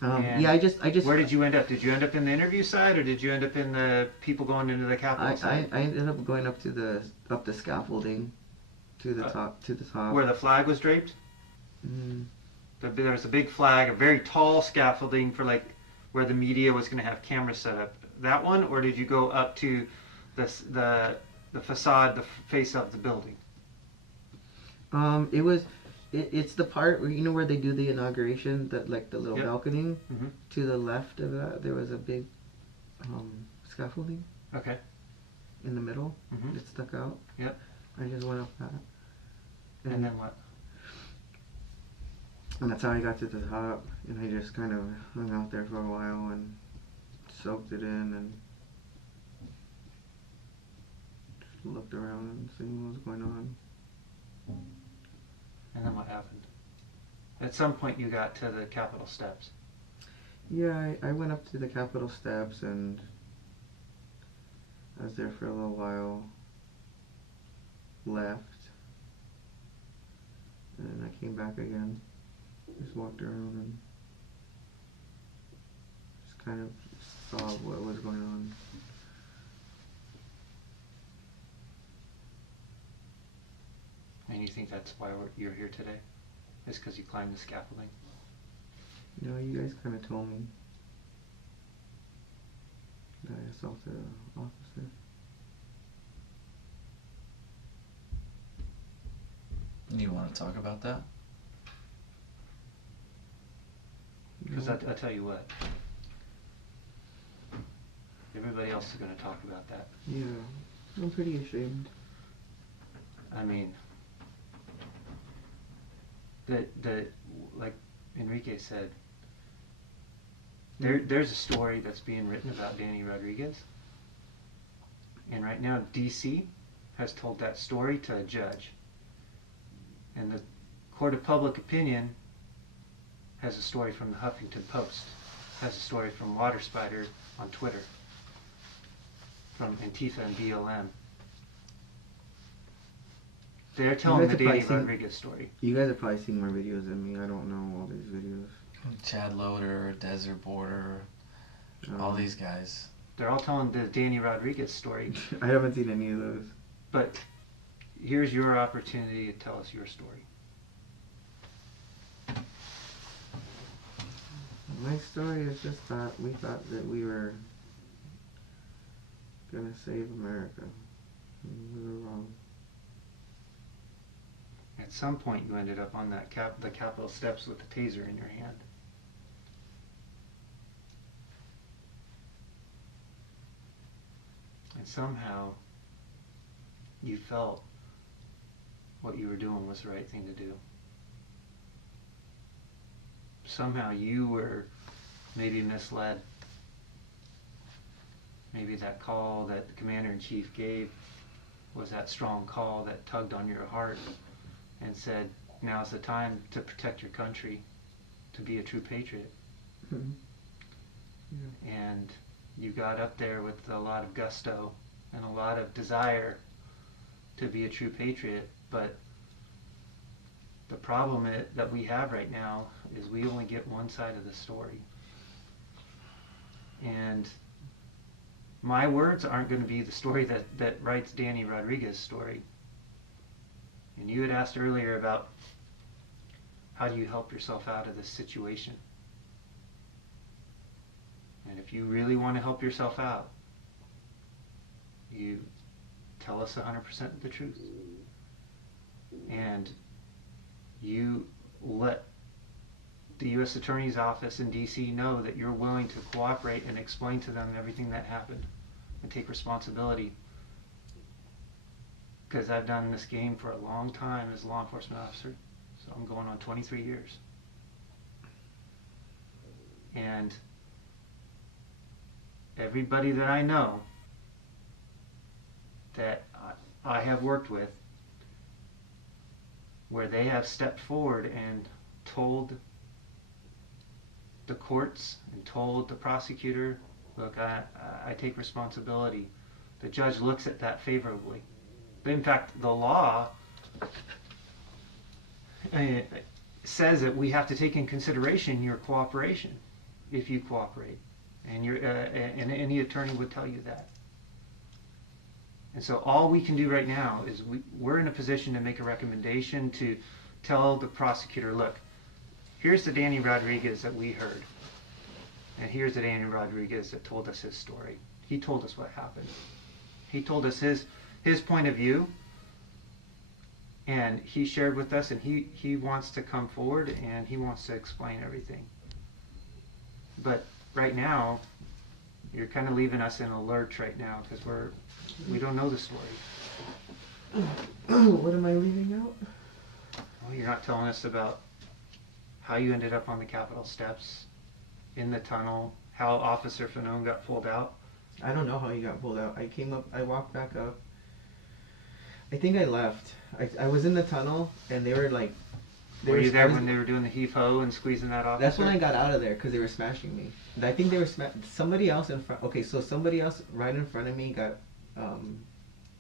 Yeah, I just. Where did you end up? Did you end up in the interview side, or did you end up in the people going into the Capitol side? I ended up going up the scaffolding, to the top. Where the flag was draped. Mm. There was a big flag, a very tall scaffolding for like where the media was going to have cameras set up. That one, or did you go up to the facade, the face of the building? It's the part where, you know, where they do the inauguration, that like the little Yep. balcony. Mm-hmm. To the left of that, there was a big scaffolding Okay. in the middle Mm-hmm. that stuck out. Yep. I just went up that. And then what? And that's how I got to the top, and I just kind of hung out there for a while and soaked it in and just looked around and seeing what was going on. And then what happened? At some point you got to the Capitol steps. Yeah, I went up to the Capitol steps, and I was there for a little while, left, and then I came back again. Just walked around and just kind of saw what was going on. And you think that's why you're here today? Is because you climbed the scaffolding? No, you guys kind of told me that I assaulted an officer. you want to talk about that? Because I'll tell you what. Everybody else is going to talk about that. Yeah, I'm pretty ashamed. I mean, like Enrique said, There's a story that's being written about Danny Rodriguez. And right now, D.C. has told that story to a judge. And the Court of Public Opinion has a story from the Huffington Post, has a story from Water Spider on Twitter, from Antifa and BLM. They're telling the Danny Rodriguez story. You guys are probably seeing more videos than me. I don't know all these videos. Chad Loader, Desert Border, all these guys. They're all telling the Danny Rodriguez story. I haven't seen any of those. But here's your opportunity to tell us your story. My story is just that we thought that we were gonna save America. We were wrong. At some point, you ended up on the Capitol steps with the taser in your hand. And somehow, you felt what you were doing was the right thing to do. Somehow you were maybe misled. Maybe that call that the Commander-in-Chief gave was that strong call that tugged on your heart and said, now's the time to protect your country, to be a true patriot. Yeah. And you got up there with a lot of gusto and a lot of desire to be a true patriot, but the problem that we have right now is we only get one side of the story. And my words aren't going to be the story that writes Danny Rodriguez's story. And you had asked earlier about how do you help yourself out of this situation. And if you really want to help yourself out, you tell us 100% of the truth. And you let the U.S. Attorney's Office in D.C. know that you're willing to cooperate and explain to them everything that happened and take responsibility. Because I've done this game for a long time as a law enforcement officer. So I'm going on 23 years. And everybody that I know that I have worked with, where they have stepped forward and told the courts and told the prosecutor, look, I take responsibility. The judge looks at that favorably. In fact, the law says that we have to take in consideration your cooperation if you cooperate. And and any attorney would tell you that. And so all we can do right now is we're in a position to make a recommendation to tell the prosecutor, look, here's the Danny Rodriguez that we heard. And here's the Danny Rodriguez that told us his story. He told us what happened. He told us his point of view. And he shared with us, and he wants to come forward and he wants to explain everything. But right now, you're kind of leaving us in a lurch right now because we don't know the story. What am I leaving out? Well, you're not telling us about how you ended up on the Capitol steps, in the tunnel, how Officer Fanone got pulled out. I don't know how he got pulled out. I came up, I walked back up. I think I left. I was in the tunnel and they were like... Were you there when they were doing the heave-ho and squeezing that officer? That's when I got out of there because they were smashing me. I think they were somebody else in front. Okay, so somebody else right in front of me got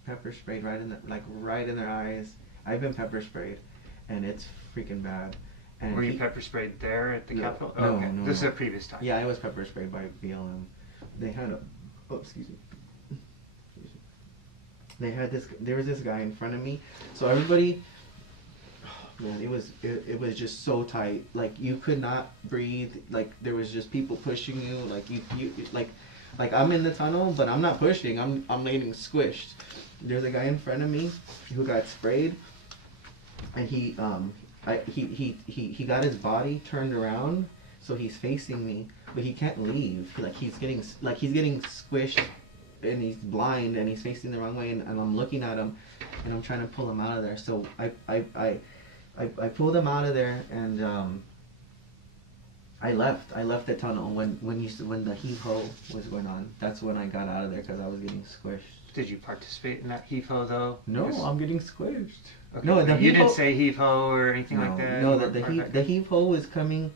pepper sprayed right in their eyes. I've been pepper sprayed, and it's freaking bad. And were you pepper sprayed there at the Capitol? No, okay. no. This is a previous time. Yeah, I was pepper sprayed by BLM. They had excuse me. There was this guy in front of me. So everybody. Man, it was just so tight. Like you could not breathe. Like there was just people pushing you. Like you like I'm in the tunnel, but I'm not pushing. I'm getting squished. There's a guy in front of me who got sprayed, and he got his body turned around, so he's facing me, but he can't leave. He's getting squished, and he's blind, and he's facing the wrong way, and I'm looking at him, and I'm trying to pull him out of there. So I pulled him out of there, and I left the tunnel when the heave ho was going on. That's when I got out of there because I was getting squished. Did you participate in that heave ho though? No, Because- I'm getting squished. Okay, No, but the you heave didn't ho- say heave ho or anything like that. No, You the weren't the part of heave it? the heave ho was coming.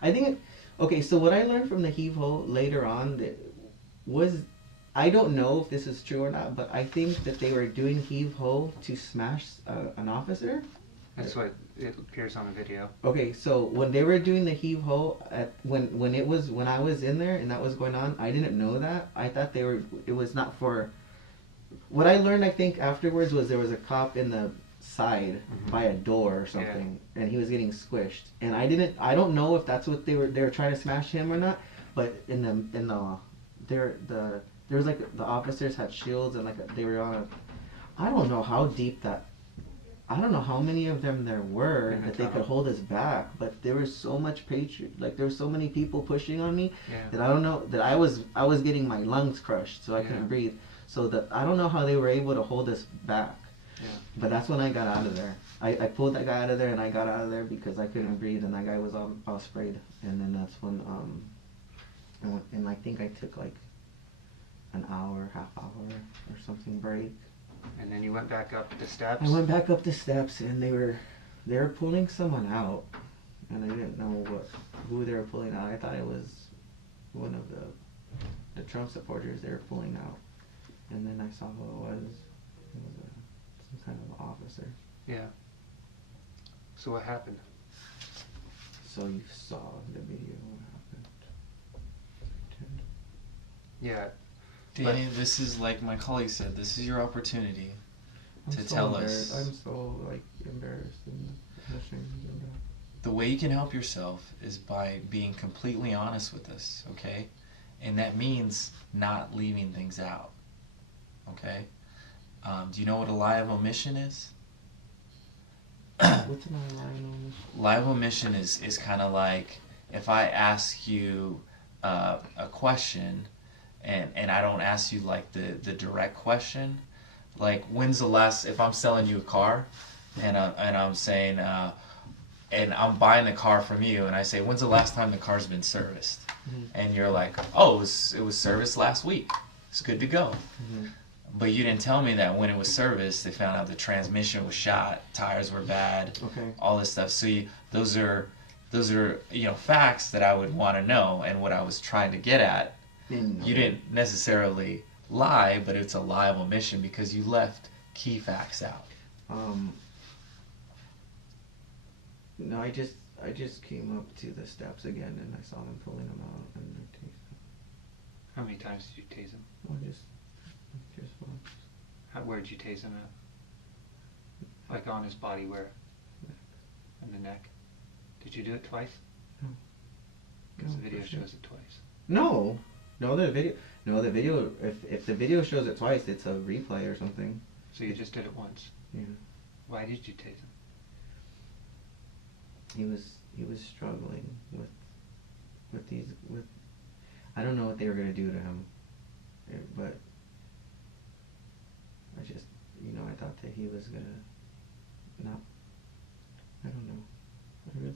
I think it. Okay, so what I learned from the heave ho later on that was, I don't know if this is true or not, but I think that they were doing heave ho to smash an officer. That's what it appears on the video. Okay, so when they were doing the heave ho when I was in there and that was going on, I didn't know that. I thought it was not for. What I learned, I think afterwards, was there was a cop in the side Mhm. by a door or something, and he was getting squished. And I don't know if that's what they were trying to smash him or not. But there was like the officers had shields and they were on a. I don't know how deep that. I don't know how many of them there were In the that they could tunnel. hold us back, but there was so much there was so many people pushing on me Yeah. that I don't know that I was getting my lungs crushed, so I Yeah. couldn't breathe. So that I don't know how they were able to hold us back. Yeah. But that's when I got out of there. I pulled that guy out of there and I got out of there because I couldn't breathe and that guy was all sprayed. And then that's when and I think I took like an hour, half hour or something break. And then you went back up the steps. I went back up the steps and they were pulling someone out, and I didn't know who they were pulling out. I thought it was one of the Trump supporters they were pulling out, and then I saw who it was. It was some kind of officer. Yeah. So what happened? So you saw the video. What happened? Yeah. Danny, this is like my colleague said. This is your opportunity I'm to so tell embarrassed. us. I'm so embarrassed and ashamed of that. The way you can help yourself is by being completely honest with us, okay? And that means not leaving things out, okay? Do you know what a lie of omission is? What's an line on this? Lie of omission is kind of like if I ask you a question and I don't ask you like the direct question, like when's the last, if I'm selling you a car and I'm saying, and I'm buying the car from you and I say, when's the last time the car's been serviced? Mhm. And you're like, oh, it was serviced last week. It's good to go. Mhm. But you didn't tell me that when it was serviced, they found out the transmission was shot, tires were bad, Okay. all this stuff. So those are facts that I would want to know. And what I was trying to get at, you didn't necessarily lie, but it's a lie of omission because you left key facts out. No, I just came up to the steps again and I saw them pulling them out and I tased them. How many times did you tase him? Well, just once. Where'd you tase him at? Like on his body, where? Neck. In the neck. Did you do it twice? No. Because No, the video for sure. shows it twice. No, the video. If the video shows it twice, it's a replay or something. So you just did it once. Yeah. Why did you tase him? He was struggling with I don't know what they were gonna do to him, but I just I thought that he was gonna not. I don't know. I really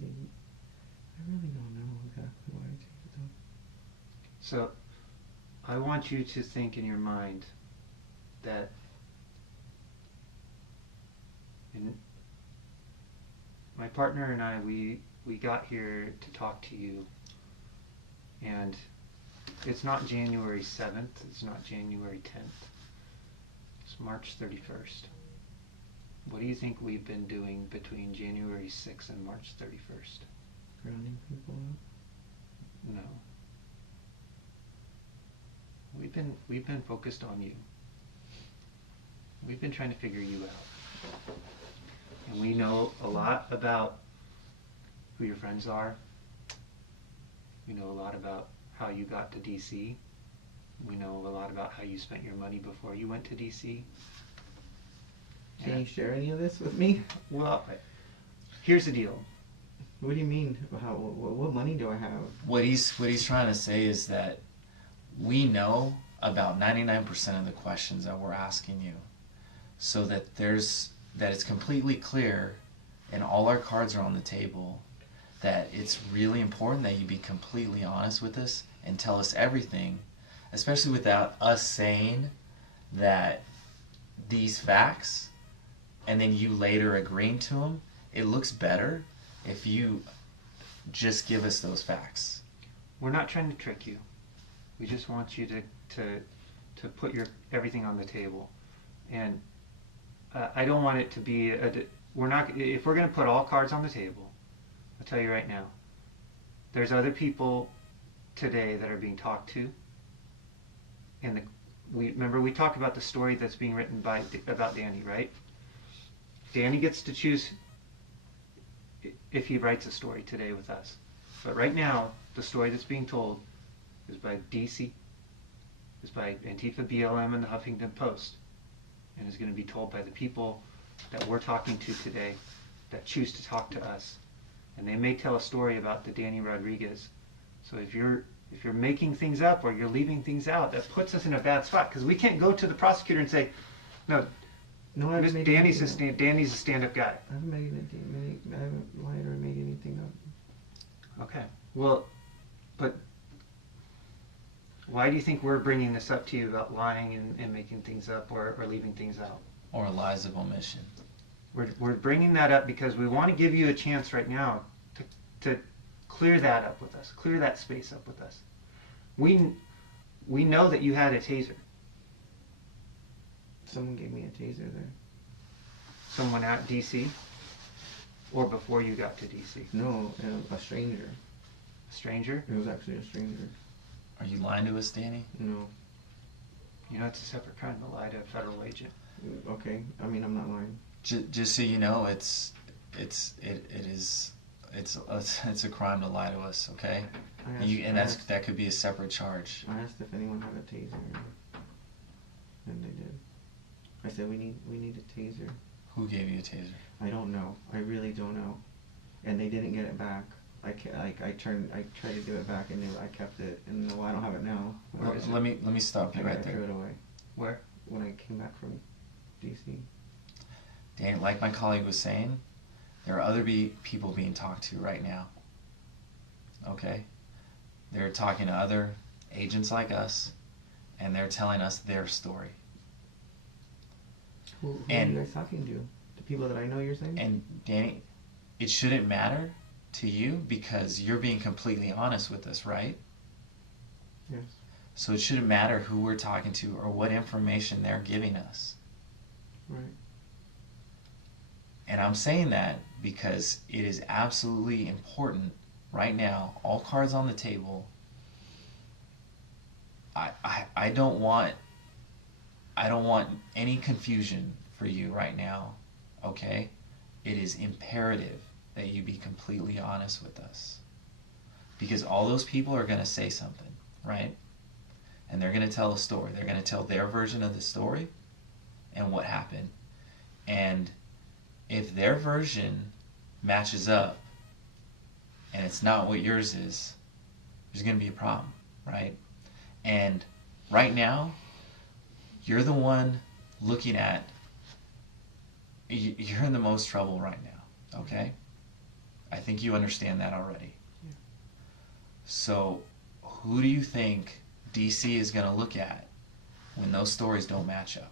don't know exactly why I tased him. So, I want you to think in your mind that my partner and I, we got here to talk to you, and it's not January 7th, it's not January 10th, it's March 31st. What do you think we've been doing between January 6th and March 31st? Grounding people out. No. We've been focused on you. We've been trying to figure you out. And we know a lot about who your friends are. We know a lot about how you got to DC. We know a lot about how you spent your money before you went to DC. Can you share any of this with me? Well, here's the deal. What do you mean? What money do I have? What he's trying to say is that we know about 99% of the questions that we're asking you, so that it's completely clear and all our cards are on the table that it's really important that you be completely honest with us and tell us everything, especially without us saying that these facts and then you later agreeing to them. It looks better if you just give us those facts. We're not trying to trick you. We just want you to put your everything on the table, and I don't want it to be we're not, if we're going to put all cards on the table. I'll tell you right now, there's other people today that are being talked to, and we talked about the story that's being written about Danny, right? Danny gets to choose if he writes a story today with us. But right now, the story that's being told is by DC, is by Antifa BLM and the Huffington Post, and is going to be told by the people that we're talking to today that choose to talk to us. And they may tell a story about the Danny Rodriguez. So if you're making things up or you're leaving things out, that puts us in a bad spot, because we can't go to the prosecutor and say, no, Danny's a stand-up guy. I haven't lied or made anything up. Okay. Well, but why do you think we're bringing this up to you about lying and making things up or leaving things out? Or lies of omission. We're bringing that up because we want to give you a chance right now to clear that up with us, clear that space up with us. We know that you had a taser. Someone gave me a taser there. Someone at DC? Or before you got to DC? No, a stranger. A stranger? It was actually a stranger. Are you lying to us, Danny? No. You know, it's a separate crime to lie to a federal agent. Okay, I mean, I'm not lying. Just so you know, it's a crime to lie to us, okay? That could be a separate charge. I asked if anyone had a taser, and they did. I said we need a taser. Who gave you a taser? I don't know. I really don't know. And they didn't get it back. I tried to give it back, and I kept it. And I don't have it now. Let me stop you right I there. threw it away. Where? When I came back from DC. Danny, like my colleague was saying, there are other people being talked to right now. Okay? They're talking to other agents like us, and they're telling us their story. Who are you guys talking to? The people that I know, you're saying? And Danny, it shouldn't matter to you because you're being completely honest with us, right? Yes. So it shouldn't matter who we're talking to or what information they're giving us. Right. And I'm saying that because it is absolutely important right now, all cards on the table. I don't want any confusion for you right now, okay? It is imperative that you be completely honest with us. Because all those people are going to say something, right? And they're going to tell a story. They're going to tell their version of the story and what happened. And if their version matches up and it's not what yours is, there's going to be a problem, right? And right now, you're the one looking at, you're in the most trouble right now, okay? I think you understand that already. Yeah. So, who do you think DC is going to look at when those stories don't match up?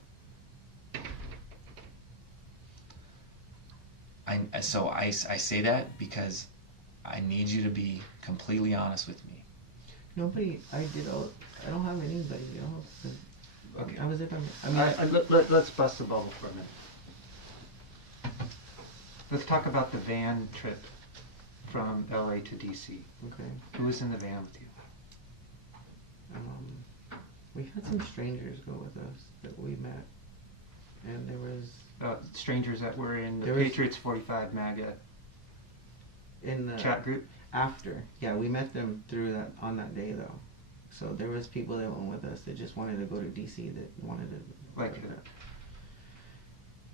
I say that because I need you to be completely honest with me. Nobody, I don't have anybody else. Okay. I was if Let's bust the bubble for a minute. Let's talk about the van trip from LA to DC. Okay. Who was in the van with you? We had some strangers go with us that we met, and there was Strangers that were in the There was- Patriots 45 MAGA in the chat group. after. Yeah, we met them on that day though. So there was people that went with us that just wanted to go to DC that wanted to Like go to who? that.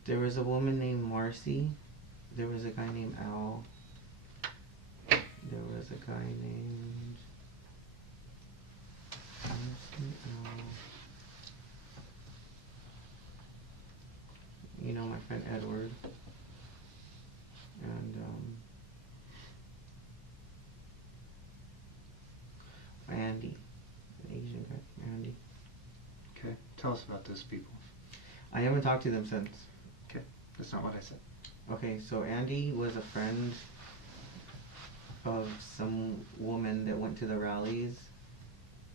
There was a woman named Marcy. There was a guy named Al. There was a guy named Marcy, Al. You know my friend Edward. And Okay. Tell us about those people. I haven't talked to them since. That's not what I said. Okay, so Andy was a friend of some woman that went to the rallies,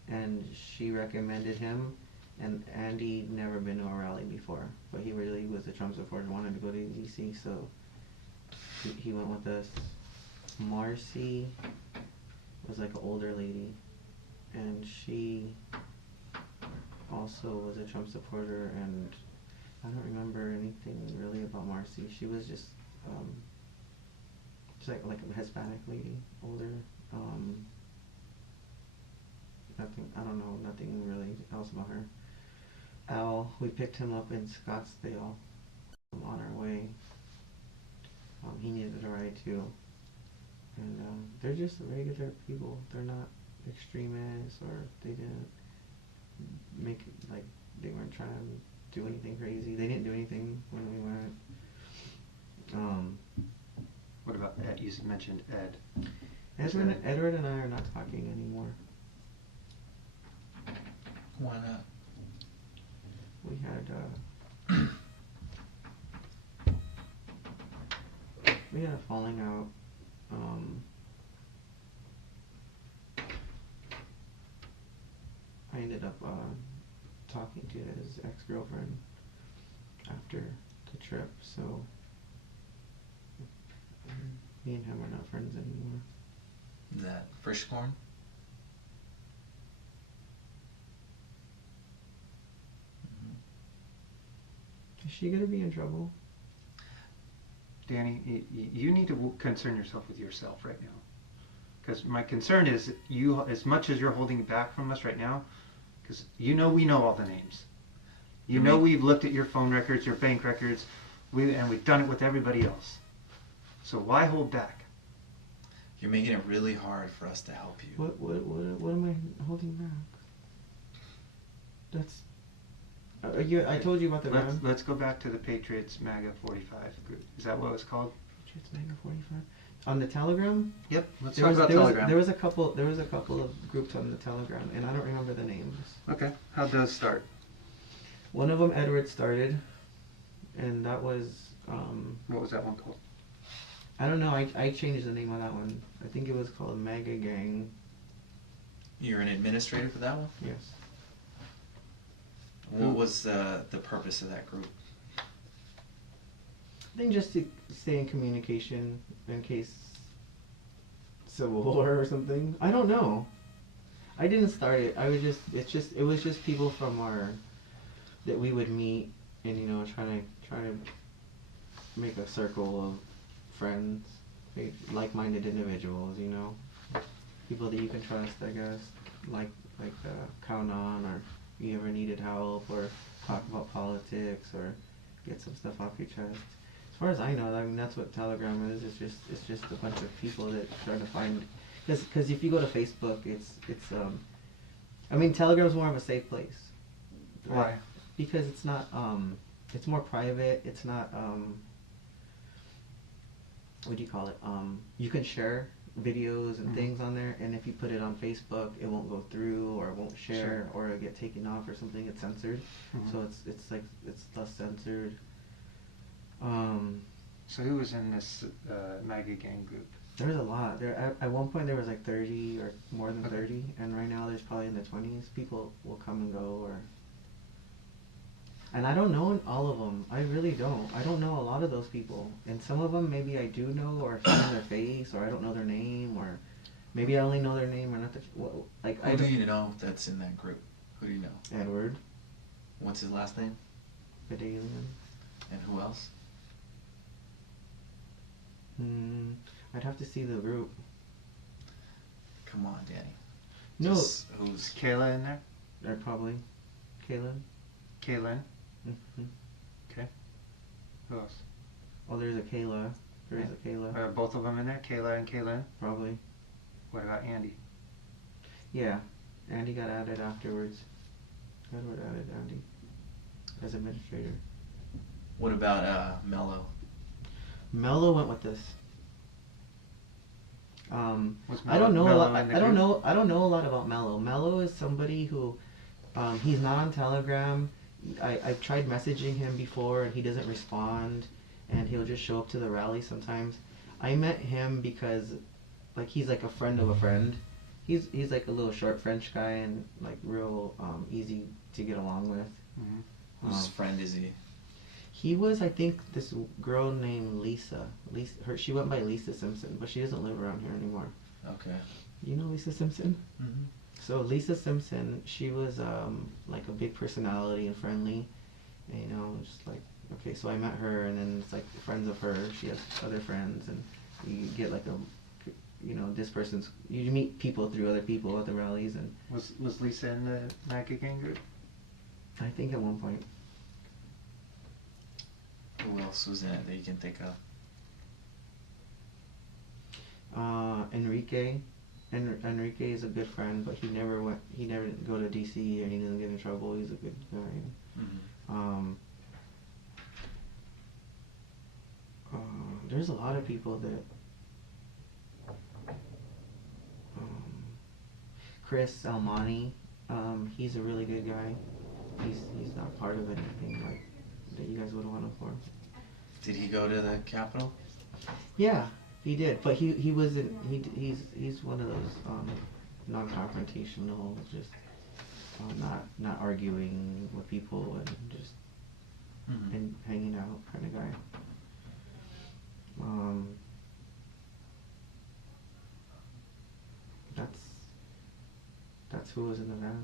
and she recommended him. And Andy never been to a rally before, but he really was a Trump supporter, wanted to go to DC, so he went with us. Marcy was like an older lady, and she also was a Trump supporter, and I don't remember anything really about Marcy. She was just like a Hispanic lady, older. Nothing. I don't know. Nothing really else about her. Al, we picked him up in Scottsdale on our way. He needed a ride too, and they're just regular people. They're not extremists, or they didn't make like they weren't trying to do anything crazy. They didn't do anything when we went. What about Ed? You mentioned Ed. Edward and I are not talking anymore. Why not? We had a falling out. I ended up talking to his ex-girlfriend after the trip, so me and him are not friends anymore. Is that Frischkorn? Is she gonna be in trouble? Danny, you need to concern yourself with yourself right now. Because my concern is you, as much as you're holding back from us right now, because we know all the names. We've looked at your phone records, your bank records, and we've done it with everybody else. So why hold back? You're making it really hard for us to help you. What am I holding back? That's. I told you about the van. Let's go back to the Patriots MAGA 45 group. Is that what it was called? Patriots MAGA 45. On the Telegram. Yep. Let's talk about Telegram. There was a couple of groups on the Telegram, and I don't remember the names. Okay. How'd those start? One of them Edward started, and that was. What was that one called? I don't know. I changed the name of that one. I think it was called MAGA Gang. You're an administrator for that one? Yes. What was the purpose of that group? I think just to stay in communication in case civil war or something. I don't know. I didn't start it. It was just people from that we would meet and try to make a circle of friends, like-minded individuals, people that you can trust, I guess, like count on, or you ever needed help, or talk about politics, or get some stuff off your chest. As far as I know, that's what Telegram is. It's just a bunch of people that try to find, because if you go to Facebook, it's Telegram's more of a safe place. Why? Because it's not it's more private. It's not what do you call it? You can share videos and things on there, and if you put it on Facebook, it won't go through, or it won't share, or it'll get taken off or something. It's censored, so it's less censored. So who was in this MAGA gang group? There's a lot. At one point there was like 30 or more than 30, and right now there's probably in the 20s. People will come and go, and I don't know all of them. I really don't. I don't know a lot of those people, and some of them maybe I do know, or I've seen their face, or I don't know their name, or maybe I only know their name or not. Who do you know that's in that group? Who do you know? Edward. What's his last name? Vidalian. And who else? I'd have to see the group. Come on, Danny. No. Who's Is Kayla in there? Or probably. Kaylin. Kaylin? Mm-hmm. Okay. Who else? Oh, there's a Kayla. There is a Kayla. Are both of them in there? Kayla and Kaylin? Probably. What about Andy? Yeah. Andy got added afterwards. Edward added Andy as administrator. What about Mello? Mello went with us. Was I don't know a Mello lot. in the I don't group? know. I don't know a lot about Mello. Mello is somebody who He's not on Telegram. I've tried messaging him before and he doesn't respond, and he'll just show up to the rally sometimes. I met him because like he's like a friend of a friend. He's like a little short French guy and like real easy to get along with. Mm-hmm. Whose friend is he? He was, I think, this girl named Lisa. She went by Lisa Simpson, but she doesn't live around here anymore. Okay. You know Lisa Simpson? Mm-hmm. So Lisa Simpson, she was like a big personality and friendly, and, you know, just like, okay, so I met her, and then it's like friends of her. She has other friends, and you get like a, you know, this person's. You meet people through other people at the rallies, and Was Lisa in the MAGA gang group? I think at one point. Who else was in it that you can think of? Enrique. Enrique is a good friend, but he never went. He never go to DC, and he doesn't get in trouble. He's a good guy. Mm-hmm. There's a lot of people that. Chris Almani, he's a really good guy. He's not part of anything like that you guys would want him for. Did he go to the Capitol? Yeah, he did, but he wasn't. He's one of those non-confrontational, just not arguing with people and just Mm-hmm. and hanging out kind of guy. That's who was in the van.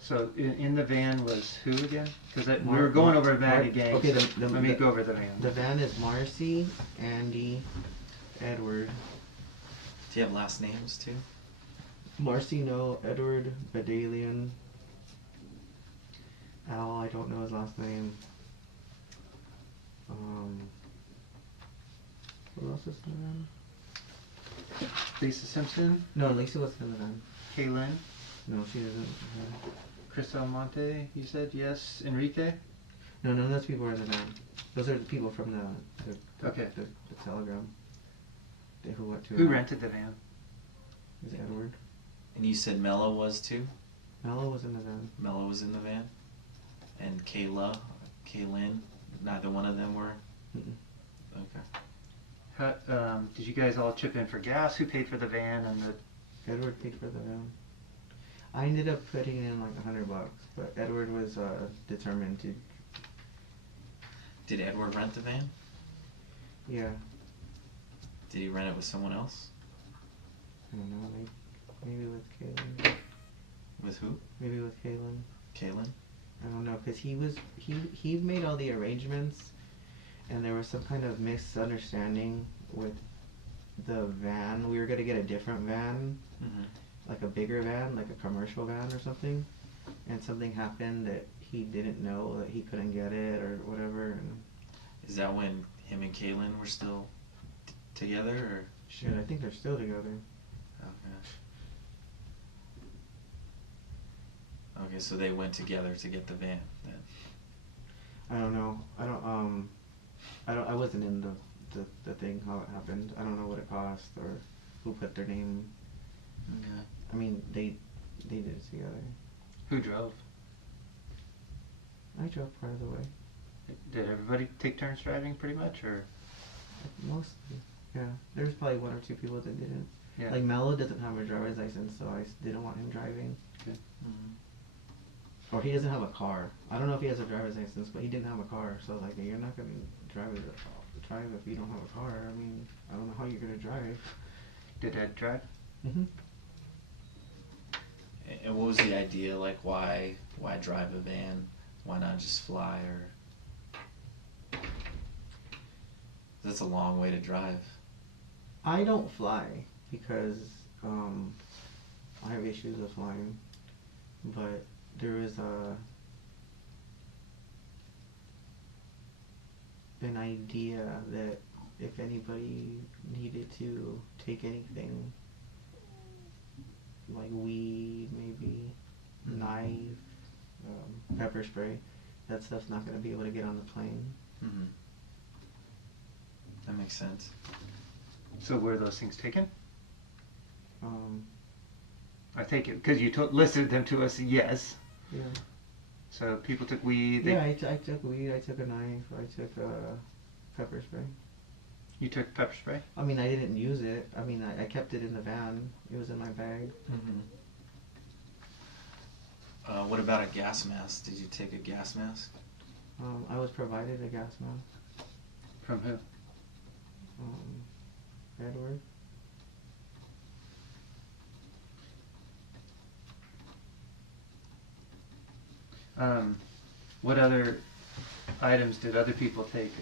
So in the van was who again? Because we Mark- were going over Mark- MAGA gangs. okay, so let me go over the van. The van is Marcy, Andy, Edward. Do you have last names too? Marcy, no. Edward, Badalian. Al, I don't know his last name. Who else is in the van? Lisa Simpson, No, Lisa was in the van. Kaylin, No, she isn't. Chris Almonte, you said yes, Enrique? No, none of those people are in the van. Those are the people from the Okay. the Telegram. Who went to Who rented the van? Is it Edward? And you said Mello was too? Mello was in the van. Mello was in the van? And Kaylin, neither one of them were? Mm-mm. Okay. How, did you guys all chip in for gas? Who paid for the van and the... Edward paid for the van. I ended up putting in like $100, but Edward was determined to. Did Edward rent the van? Yeah, Did he rent it with someone else? I don't know, maybe with Kaylin. With who? Maybe with Kaylin. Kaylin? I don't know, cause he made all the arrangements, and there was some kind of misunderstanding with the van. We were gonna get a different van, Mm-hmm. like a bigger van, like a commercial van or something, and something happened that he didn't know that he couldn't get it or whatever. And Is that when him and Kaylin were still together, or? shit, I think they're still together. Okay. Okay, so they went together to get the van then. I don't know. I wasn't in the thing how it happened. I don't know what it cost or who put their name. Okay. I mean, they did it together. Who drove? I drove part of the way. Did everybody take turns driving pretty much, or? Mostly. Yeah. There was probably one or two people that didn't. Yeah. Like Mello doesn't have a driver's license, so I didn't want him driving. Mm-hmm. Or he doesn't have a car. I don't know if he has a driver's license, but he didn't have a car. So like, you're not gonna drive if you don't have a car. I mean, I don't know how you're gonna drive. Did Ed drive? Mm-hmm. And what was the idea? Like, why drive a van? Why not just fly? Or that's a long way to drive. I don't fly because I have issues with flying, but there was an idea that if anybody needed to take anything, like weed, maybe knife, pepper spray, that stuff's not going to be able to get on the plane. Mm-hmm. That makes sense. So were those things taken? Um, I take it because you listed them to us. Yes. Yeah. So people took weed. Yeah, I took weed. I took a knife. I took pepper spray. You took pepper spray? I mean, I didn't use it. I mean, I kept it in the van. It was in my bag. Mm-hmm. What about a gas mask? Did you take a gas mask? I was provided a gas mask. From who? Edward. What other items did other people take?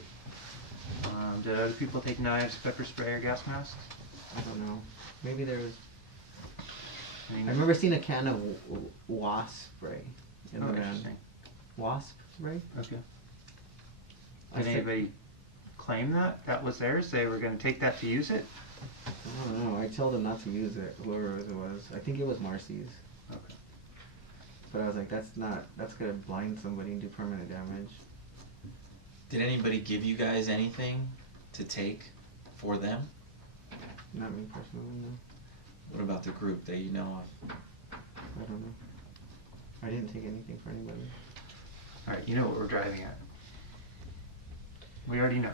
Did other people take knives, pepper spray, or gas masks? I don't know. Maybe there was. I mean, I remember seeing a can of wasp spray in oh, the van. interesting. Wasp spray? Okay. I Did said- anybody claim that? That was theirs? They were going to take that to use it? I don't know. I told them not to use it, whoever it was. I think it was Marcy's. Okay. But I was like, that's gonna blind somebody and do permanent damage. Did anybody give you guys anything to take for them? Not me personally, no. What about the group that you know of? I don't know. I didn't take anything for anybody. Alright, you know what we're driving at. We already know.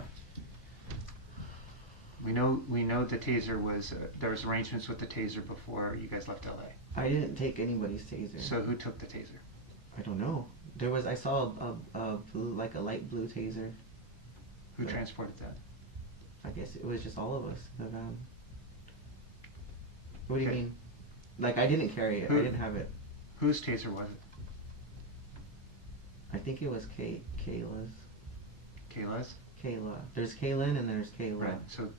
We know the taser was, there was arrangements with the taser before you guys left LA. I didn't take anybody's taser. So who took the taser? I don't know. I saw a blue, like a light blue taser. Who Yeah. transported that? I guess it was just all of us in the van. What do you Okay. mean? Like, I didn't carry it. Who- I didn't have it. Whose taser was it? I think it was Kayla's. Kayla's? Kayla. There's Kaylin and there's Kayla. Right. So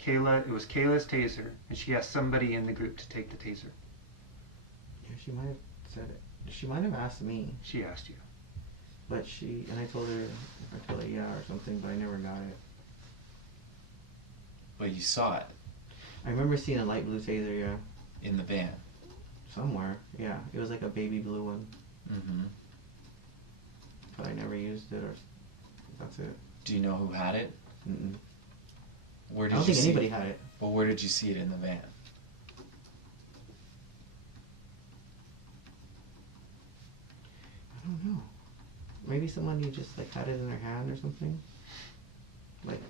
Kayla, it was Kayla's taser, and she asked somebody in the group to take the taser. Yeah, she might have said it. She might have asked me, She asked you. but and I told her yeah or something, but I never got it. But you saw it I remember seeing a light blue taser, yeah, in the van. somewhere. Yeah, it was like a baby blue one, Mm-hmm. but I never used it, or that's it. Do you know who had it? Mm-mm. Where I did don't you think see anybody it? had it. Well, where did you see it in the van? I don't know. Maybe somebody just like had it in their hand or something. Like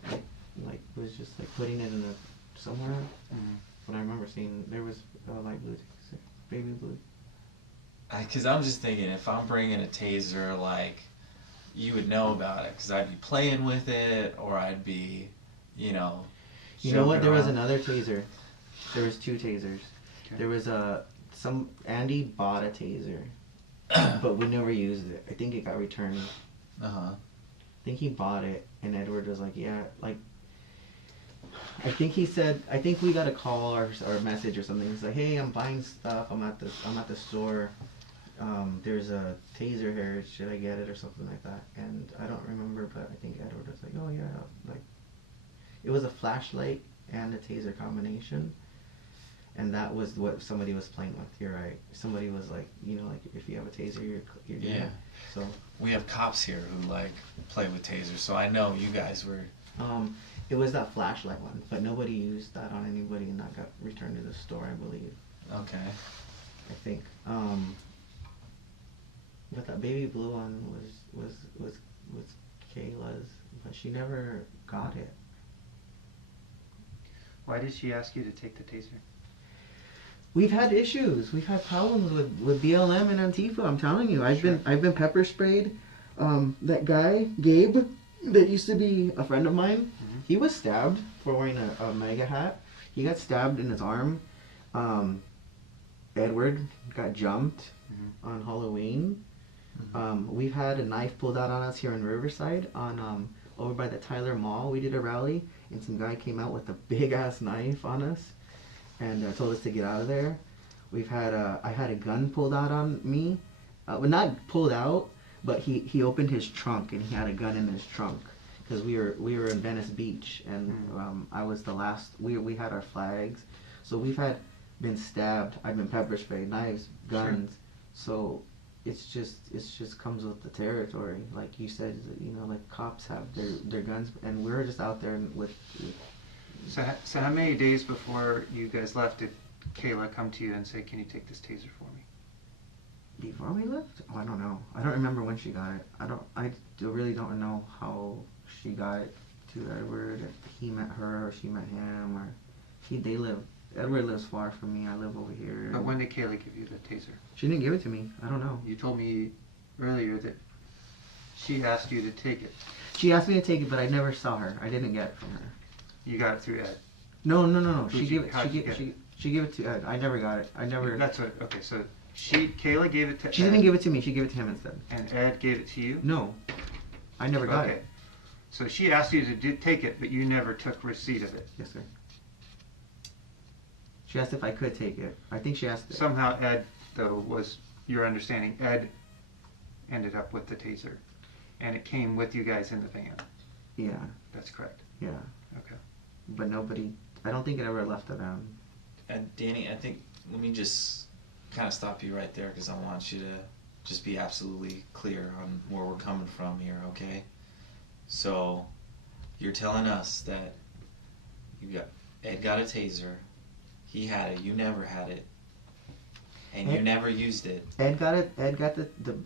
was just like putting it in somewhere. Mm. But I remember seeing there was a light blue taser, baby blue. Because I'm just thinking, if I'm bringing a taser, like, you would know about it, because I'd be playing with it, or I'd be, you know. You know what? joking There was around. another taser. There was two tasers. Okay. There was Andy bought a taser, but we never used it. I think it got returned. Uh-huh. I think he bought it, and Edward was like, yeah, like. I think we got a call or a message or something. He's like, hey, I'm buying stuff. I'm at the store. There's a taser here. Should I get it or something like that? And I don't remember, but I think Edward was like, oh yeah, like. It was a flashlight and a taser combination, and that was what somebody was playing with. You're right. Somebody was like, you know, like if you have a taser, you're doing Yeah. it. So. We have cops here who, like, play with tasers, so I know you guys were... It was that flashlight one, but nobody used that on anybody, and that got returned to the store, I believe. Okay. I think. But that baby blue one was Kayla's, but she never got it. Why did she ask you to take the taser? We've had issues. We've had problems with BLM and Antifa. I'm telling you, I've been pepper sprayed. That guy Gabe, that used to be a friend of mine, he was stabbed for wearing a MAGA hat. He got stabbed in his arm. Edward got jumped on Halloween. We've had a knife pulled out on us here in Riverside on over by the Tyler Mall. We did a rally, and some guy came out with a big ass knife on us and told us to get out of there. We've had I had a gun pulled out on me. Well, not pulled out, but he opened his trunk and he had a gun in his trunk because we were in Venice Beach, and I was the last. We had our flags, so we've been stabbed. I've been pepper sprayed, knives, guns. Sure. So it's just comes with the territory. Like you said, you know, like cops have their guns, and we're just out there with. So how many days before you guys left did Kayla come to you and say, can you take this taser for me? Before we left? Oh, I don't know. I don't remember when she got it. Really don't know how she got it to Edward. If he met her or she met him, or Edward lives far from me. I live over here. But when did Kayla give you the taser? She didn't give it to me. I don't know. You told me earlier that she asked you to take it. She asked me to take it, but I never saw her. I didn't get it from her. You got it through Ed. No. Who'd you- how'd you get it? She gave it to Ed. I never got it. I never. That's what. Okay, so Kayla gave it to She Ed, didn't give it to me. She gave it to him instead. and Ed gave it to you. No, I never got Okay. it. So she asked you to take it, but you never took receipt of it. Yes, sir. She asked if I could take it. I think she asked. Somehow Ed, though, was your understanding. Ed ended up with the taser, and it came with you guys in the van. Yeah, That's correct. yeah. Okay. But nobody. I don't think it ever left the van. And Danny, I think, let me just kind of stop you right there because I want you to just be absolutely clear on where we're coming from here, okay? So, you're telling us that Ed got a taser, he had it, you never had it, and you Ed- never used it. Ed got it. Ed got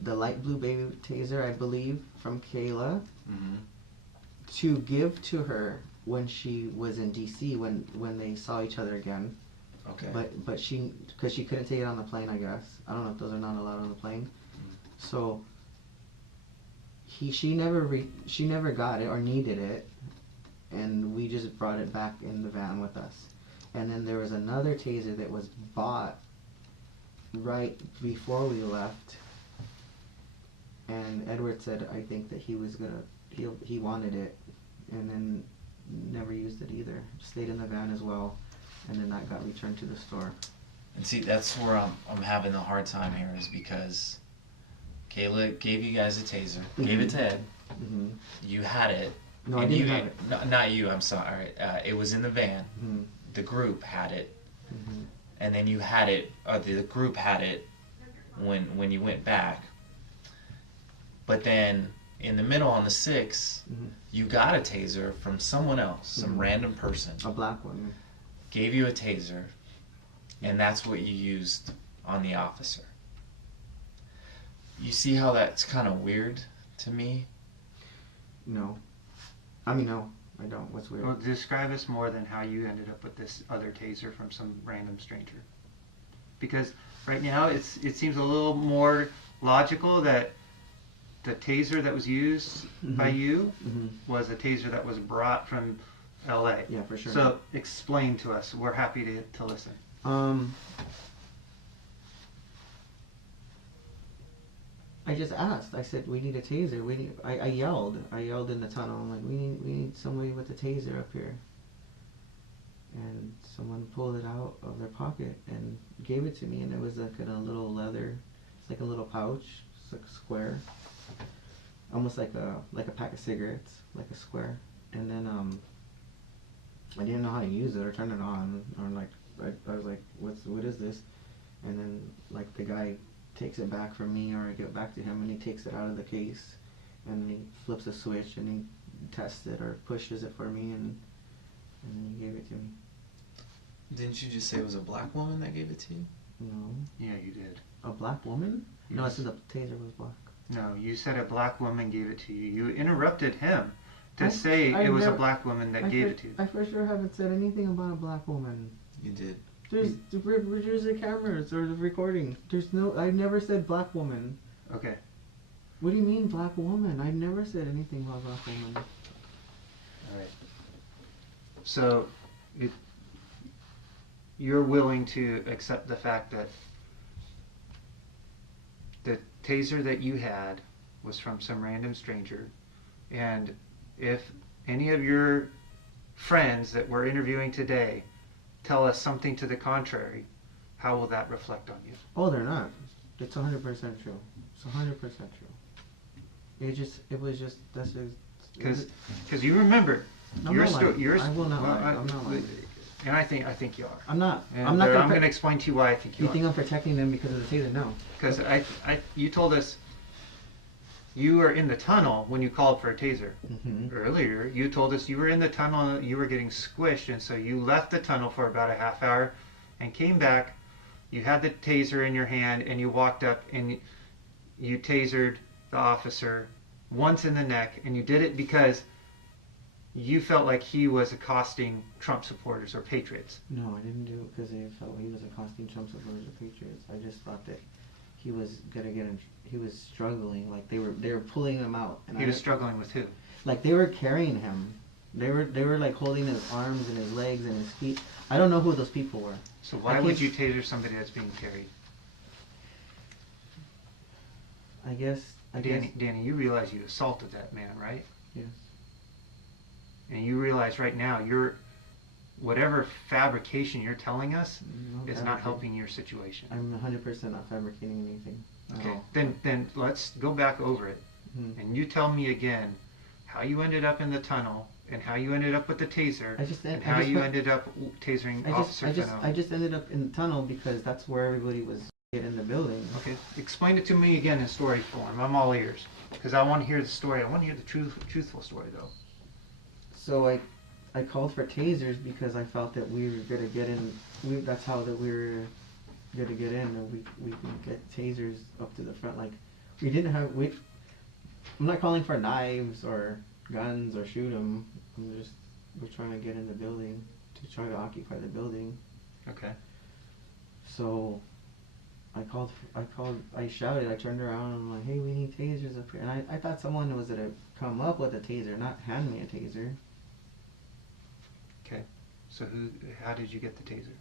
the light blue baby taser, I believe, from Kayla Mm-hmm. to give to her when she was in DC when they saw each other again. Okay. But she, because she couldn't take it on the plane, I guess. I don't know if those are not allowed on the plane. So she never got it or needed it, and we just brought it back in the van with us. And then there was another taser that was bought right before we left, and Edward said I think that he wanted it, and then never used it either. Stayed in the van as well. And then that got returned to the store. And see, that's where I'm having a hard time here is because Kayla gave you guys a taser, gave it to Ed, Mm-hmm. you had it. No, I and didn't you, have it. Not you, I'm sorry. It was in the van. Mm-hmm. The group had it. Mm-hmm. And then you had it, the group had it when you went back. But then in the middle on the 6th, Mm-hmm. you got a taser from someone else, some Mhm. random person, A black woman. gave you a taser, and that's what you used on the officer. You see how that's kind of weird to me? No. I mean, no, I don't. What's weird? Well, describe us more than how you ended up with this other taser from some random stranger. Because right now it seems a little more logical that the taser that was used by you Mm-hmm. was a taser that was brought from LA. Yeah, for sure. So explain to us. We're happy to listen. I just asked. I said, "We need a taser. We need." I yelled. I yelled in the tunnel. I'm like, "We need somebody with a taser up here." And someone pulled it out of their pocket and gave it to me, and it was like in a little leather. It's like a little pouch. It's like a square, almost like a pack of cigarettes, like a square. And then I didn't know how to use it or turn it on, or like I was like, what is this? And then like the guy takes it back from me, or I get back to him, and he takes it out of the case, and then he flips a switch and he tests it or pushes it for me, and then he gave it to me. Didn't you just say it was a black woman that gave it to you? No, Yeah, you did. a black woman? No, I Yes. said the taser was black. No, you said a black woman gave it to you. You interrupted him to I- say I it was a never- black woman that gave it to you. I for sure haven't said anything about a black woman. You did. There's the cameras or the recording. There's no. I never said black woman. Okay. What do you mean black woman? I never said anything about black woman. All right. So, you're willing to accept the fact that the taser that you had was from some random stranger, and if any of your friends that we're interviewing today tell us something to the contrary, how will that reflect on you? Oh, they're not. It's 100% true. It's 100% true. It was just, that's just. Because you remember, I'm your not story. lying. I will not lie. I'm not lying. And I think you are. I'm not. And I'm not I'm gonna. going to explain to you why I think you You are. think I'm protecting them because of the taser? No. Because you told us you were in the tunnel when you called for a taser. Mm-hmm. Earlier, you told us you were in the tunnel, you were getting squished, and so you left the tunnel for about a half hour and came back You had the taser in your hand, and you walked up and you tasered the officer once in the neck, and you did it because you felt like he was accosting Trump supporters or patriots. No, I didn't do it because I felt he was accosting Trump supporters or patriots. I just thought that he was gonna get him. He was struggling, like they were pulling him out. And He was struggling with who? like they were carrying him. They were like holding his arms and his legs and his feet. I don't know who those people were. So why would you taser somebody that's being carried? I guess. Danny, you realize you assaulted that man, right? Yes. And you realize right now whatever fabrication you're telling us No, is not helping your situation. I'm 100% not fabricating anything. Okay, then let's go back over it, and you tell me again how you ended up in the tunnel, and how you ended up with the taser, and how you ended up tasering Officer Fennell. I just ended up in the tunnel because that's where everybody was in the building. Okay, explain it to me again in story form. I'm all ears, because I want to hear the story. I want to hear the truthful story, though. So I called for tasers because I felt that we were gonna get in. That's how that we were gonna get in, and we can get tasers up to the front. Like we didn't have. I'm not calling for knives or guns or shoot them. We're trying to get in the building to try to occupy the building. Okay. So I shouted, I turned around, and I'm like, hey, we need tasers up here. And I thought someone was gonna come up with a taser, not hand me a taser. Okay. So how did you get the taser?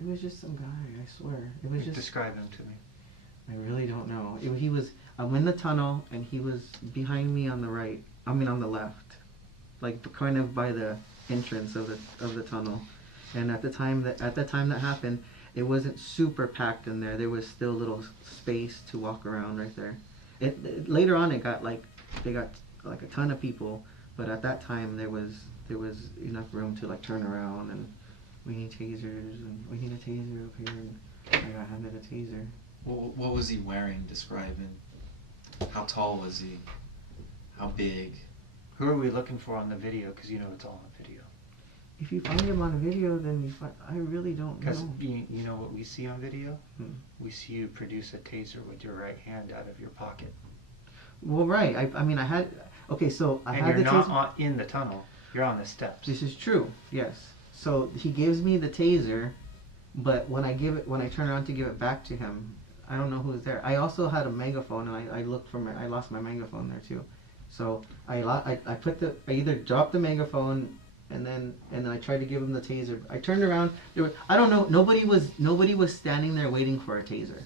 It was just some guy, I swear. It was just... Describe him to me. I really don't know. I'm in the tunnel, and he was behind me on the right. I mean on the left. Like kind of by the entrance of the tunnel. And at the time that happened, it wasn't super packed in there. There was still a little space to walk around right there. Later on, they got like a ton of people, but at that time there was enough room to like turn around, and we need tasers, and we need a taser up here, and I got handed a taser. What was he wearing? Describing. How tall was he? How big? Who are we looking for on the video? Because you know it's all on video. If you find him on video, then I really don't know. Because you know what we see on video? We see you produce a taser with your right hand out of your pocket. Well, right. I mean, I had... Okay, so I had the taser... And you're not in the tunnel. You're on the steps. This is true, yes. So he gives me the taser, but when I turn around to give it back to him, I don't know who's there. I also had a megaphone, and I lost my megaphone there too. So I either dropped the megaphone, and then I tried to give him the taser. I turned around. I don't know. Nobody was standing there waiting for a taser.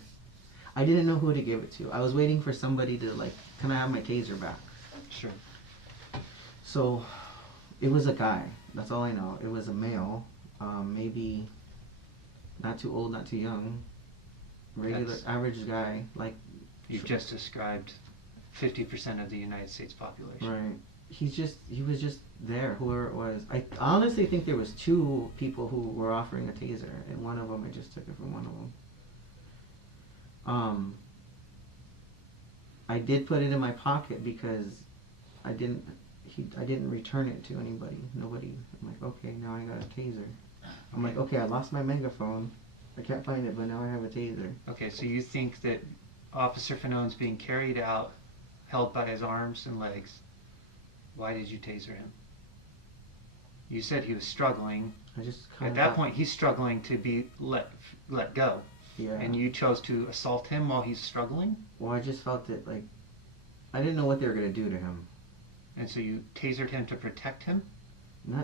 I didn't know who to give it to. I was waiting for somebody to like, can I have my taser back? Sure. So it was a guy. That's all I know. It was a male, maybe not too old, not too young, regular, average guy. Like you've just described 50% of the United States population. Right. He was just there, whoever it was. I honestly think there was two people who were offering a taser, and one of them, I just took it from one of them. I did put it in my pocket because I didn't return it to anybody. Nobody. I'm like, okay, now I got a taser. I'm like, okay, I lost my megaphone. I can't find it, but now I have a taser. Okay, so you think that Officer Fanone's being carried out, held by his arms and legs. Why did you taser him? You said he was struggling. At that point, he's struggling to be let go. Yeah. And you chose to assault him while he's struggling? Well, I just felt that, like, I didn't know what they were going to do to him. And so you tasered him to protect him? I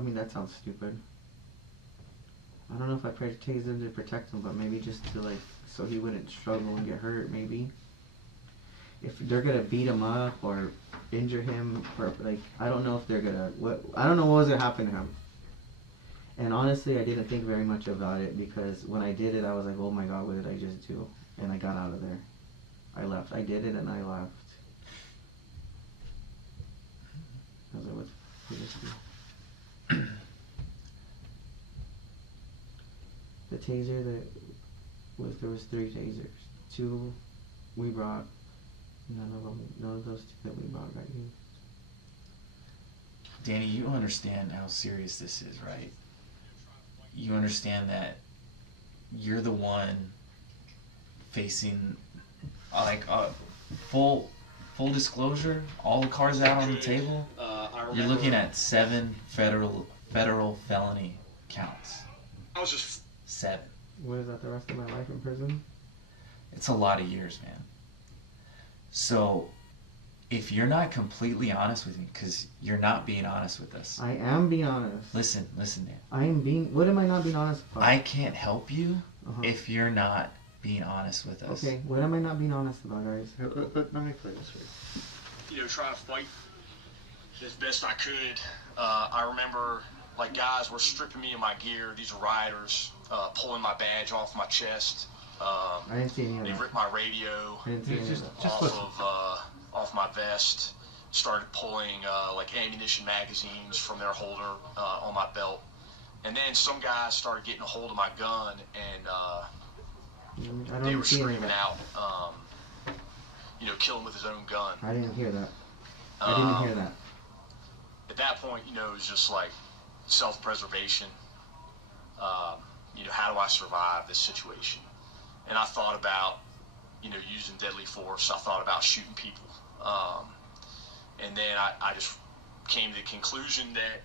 mean, that sounds stupid. I don't know if I tased him to protect him, but maybe just to, like, so he wouldn't struggle and get hurt, maybe. If they're going to beat him up or injure him, or, like, I don't know if they're going to, I don't know what was going to happen to him. And honestly, I didn't think very much about it, because when I did it, I was like, oh my God, what did I just do? And I got out of there. I left. I did it and I left. I was like, what did I just do? The taser there was 3 tasers. 2 we brought. None of those 2 that we brought got used. Danny, you understand how serious this is, right? You understand that you're the one facing like full disclosure, all the cards out on the table. You're looking at 7 federal felony counts. I was just 7. What is that? The rest of my life in prison? It's a lot of years, man. So if you're not completely honest with me, because you're not being honest with us. I am being honest. Listen, man. I am being. What am I not being honest about? I can't help you Uh-huh. if you're not being honest with us. Okay, what am I not being honest about, guys? Let me play this for you. trying to fight as best I could. I remember, like, guys were stripping me of my gear. These are rioters, pulling my badge off my chest. I didn't see any of They that. ripped my radio I didn't see any of Just that. listen. off my vest. Started pulling like ammunition magazines from their holder on my belt. And then some guys started getting a hold of my gun, and I they don't were see any of screaming that. out, kill him with his own gun. I didn't hear that. I didn't hear that. At that point, it was just like self-preservation. How do I survive this situation? And I thought about, using deadly force. I thought about shooting people. And then I just came to the conclusion that,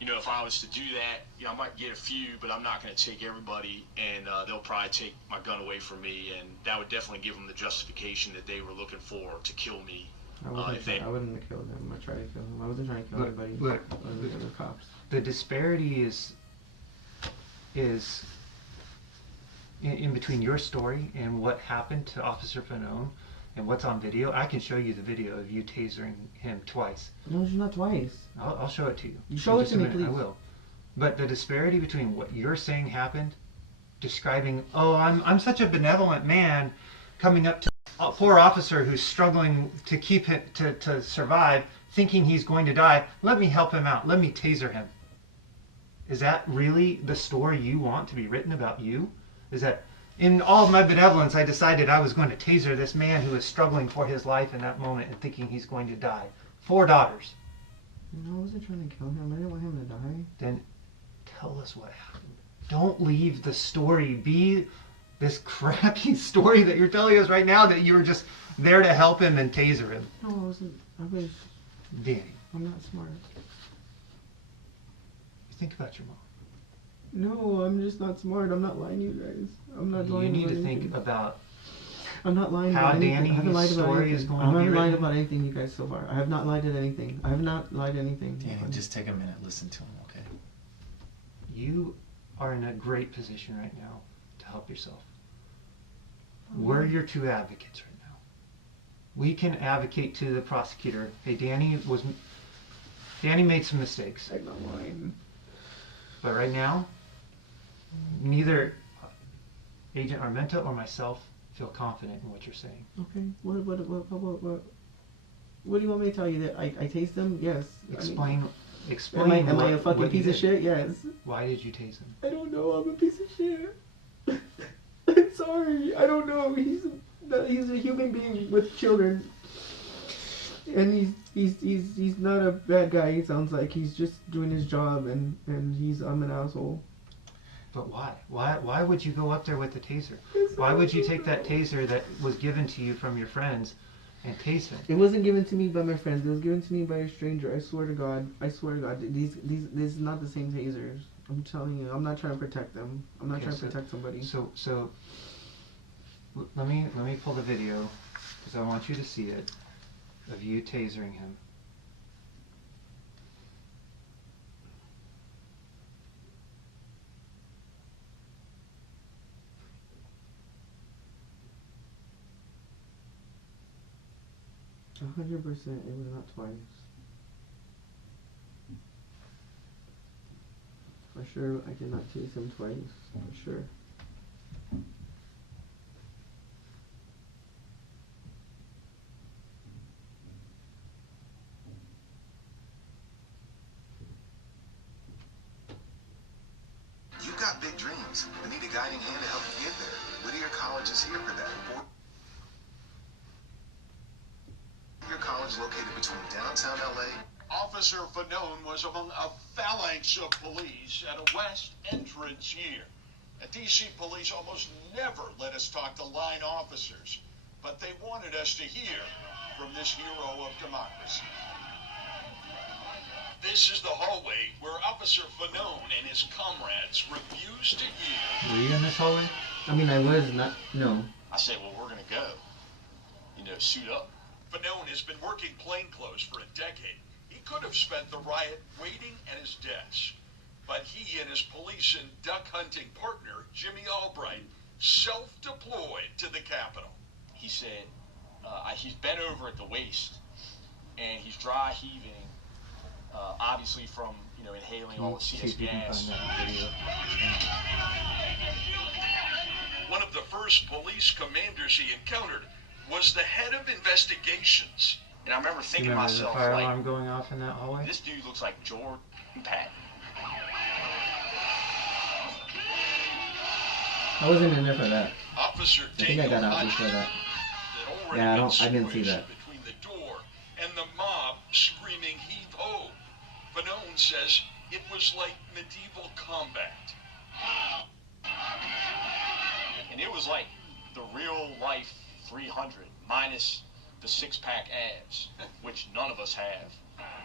if I was to do that, I might get a few, but I'm not going to take everybody, and they'll probably take my gun away from me, and that would definitely give them the justification that they were looking for to kill me. I wouldn't have killed him. I tried to kill him. I wasn't trying to kill anybody. Look, Other than the cops. the disparity is in between your story and what happened to Officer Fanone and what's on video. I can show you the video of you tasering him twice. No, it's not twice. I'll show it to you. You show In it just to a me, minute, I please. will. But the disparity between what you're saying happened, describing, I'm such a benevolent man, coming up to a poor officer who's struggling to keep it to survive, thinking he's going to die. Let me help him out. Let me taser him. Is that really the story you want to be written about you? Is that in all of my benevolence, I decided I was going to taser this man who is struggling for his life in that moment and thinking he's going to die? 4 daughters. No, I wasn't trying to kill him. I didn't want him to die. Then tell us what happened. Don't leave the story be this crappy story that you're telling us right now, that you were just there to help him and taser him. No, I wasn't. I was. Danny, I'm not smart. think about your mom. No, I'm just not smart. I'm not lying to you guys. I'm not lying. You need about to think anything. about I'm not lying how about anything. I haven't lied Danny's about story anything. is going I to be haven't lied written. about anything, you guys, so far. I have not lied at anything. I have not lied anything. Danny, just take a minute, listen to him, okay? You are in a great position right now to help yourself. We're your 2 advocates right now. We can advocate to the prosecutor, hey, Danny made some mistakes. I'm not lying. But right now, neither Agent Armenta or myself feel confident in what you're saying. Okay. What do you want me to tell you? That I tased them? Yes. Explain Am I a fucking what you piece of did. shit? Yes. Why did you tase him? I don't know. I'm a piece of shit. I'm sorry. I don't know. He's a human being with children, and he's not a bad guy. He sounds like he's just doing his job, and I'm an asshole. But why? Why would you go up there with the taser? Why would you take that taser that was given to you from your friends and tase him? It wasn't given to me by my friends. It was given to me by a stranger. I swear to God. I swear to God. These is not the same tasers. I'm telling you. I'm not trying to protect them. I'm not Okay, trying to protect somebody. So let me pull the video because I want you to see it of you tasering him. $100%. It was not twice. For sure, I did not chase him twice. For sure. You've got big dreams and need a guiding hand to help you get there. Whittier College is here for that. Whittier College, located between downtown LA. Officer Fanone was among a phalanx of police at a west entrance here. At DC Police almost never let us talk to line officers, but they wanted us to hear from this hero of democracy. This is the hallway where Officer Fanone and his comrades refused to yield. Were you in this hallway? I mean, I was not. No. I said, well, we're going to go. Suit up. Fanone has been working plainclothes for a decade. He could have spent the riot waiting at his desk. But he and his police and duck hunting partner, Jimmy Albright, self-deployed to the Capitol. He said he's bent over at the waist, and he's dry heaving, obviously from inhaling all the See CS if you can gas. find that video. One of the first police commanders he encountered was the head of investigations. And I remember Do you thinking to remember the myself, fire like, alarm going off in that hallway? this dude looks like Jordan Patton. I wasn't in there for that. Officer I think I Daniel got out Hodges before that. had already Yeah, been I didn't see squished that. between the door and the mob screaming heave ho. Fanone says it was like medieval combat. And it was like the real life 300 minus the six-pack abs, which none of us have.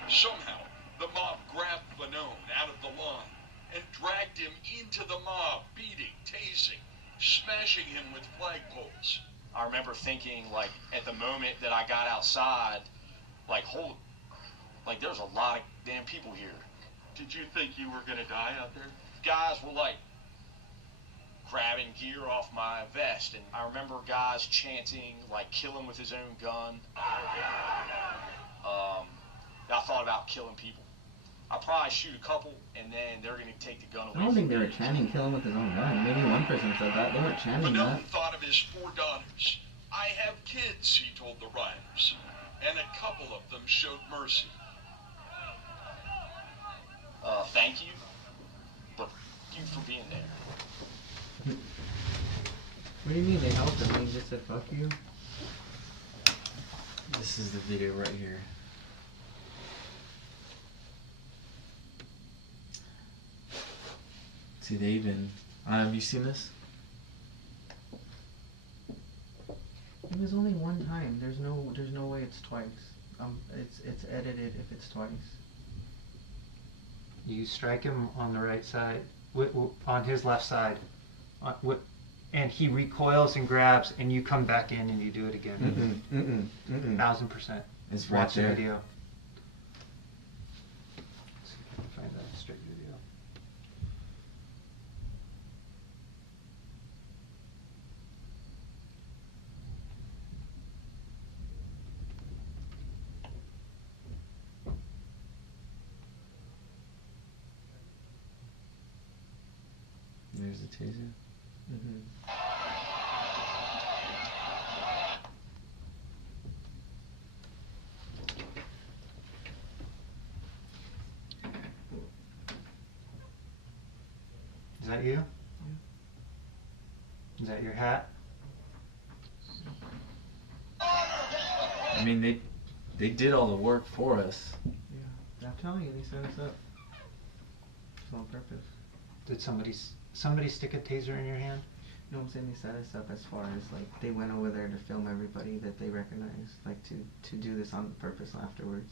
Somehow, the mob grabbed Fanone out of the line and dragged him into the mob, beating, tasing, smashing him with flagpoles. I remember thinking, like, at the moment that I got outside, like, there's a lot of damn people here. Did you think you were gonna die out there? Guys were, like, grabbing gear off my vest, and I remember guys chanting, like, kill him with his own gun. I thought about killing people. I'd probably shoot a couple, and then they're going to take the gun away I don't from think they me. were chanting "kill him with his own gun." Maybe one person said that. They weren't chanting that. Fanone thought of his 4 daughters. I have kids, he told the rioters, and a couple of them showed mercy. Thank you, but you for being there. What do you mean they helped him? They just said "fuck you." This is the video right here. See, they even. Have you seen this? It was only one time. There's no way it's twice. It's edited if it's twice. You strike him on the right side, on his left side, and he recoils and grabs, and you come back in and you do it again. 1000%. It's right Watch the there. video. Let's see if I can find that straight video. There's the taser. Is that you? Is that your hat? I mean, they did all the work for us. Yeah, I'm telling you, they set us up. It's on purpose. Did somebody stick a taser in your hand? You know what I'm saying? They set us up as far as like they went over there to film everybody that they recognized, like to do this on purpose afterwards.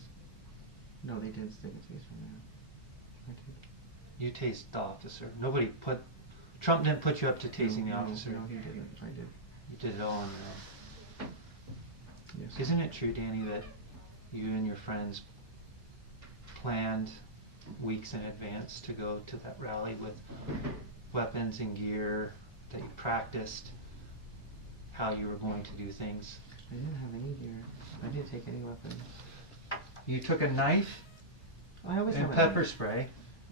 No, they didn't stick a taser in there. I did. You tased the officer. Trump didn't put you up to tasing the officer. No, he didn't. I did. You did it all on your own. Yes. Isn't it true, Danny, that you and your friends planned weeks in advance to go to that rally with weapons and gear, that you practiced how you were going to do things? I didn't have any gear. I didn't take any weapons. You took a knife I always and have a pepper knife. spray,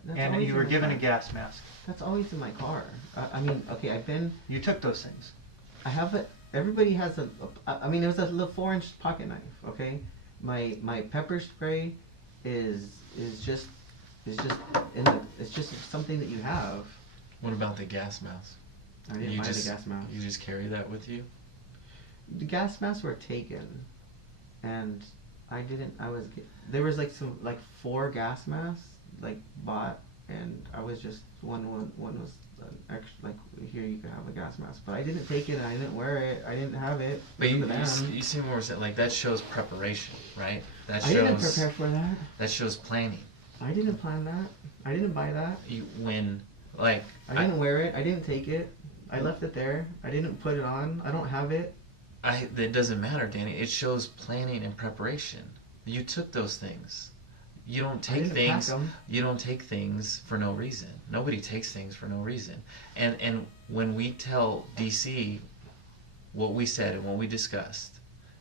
That's and always you in were my given a car. gas mask. That's always in my car. I mean, okay, You took those things. I have it. Everybody has I mean, it was a little 4-inch pocket knife. Okay, my pepper spray is just it's just something that you have. What about the gas mask? I didn't You buy just, the gas mask. You just carry that with you? The gas masks were taken, and I didn't. There was like 4 gas masks like bought, and I was just one was like here you can have a gas mask, but I didn't take it. I didn't wear it. I didn't have it. But in the van. you see more like that shows preparation, right? That I didn't shows prepare for that. that shows planning. I didn't plan that. I didn't buy that. You when like I didn't wear it. I didn't take it. I left it there. I didn't put it on. I don't have it. it doesn't matter, Danny. It shows planning and preparation. You took those things. You don't I take didn't things. pack 'em. You don't take things for no reason. Nobody takes things for no reason. And when we tell DC what we said and what we discussed,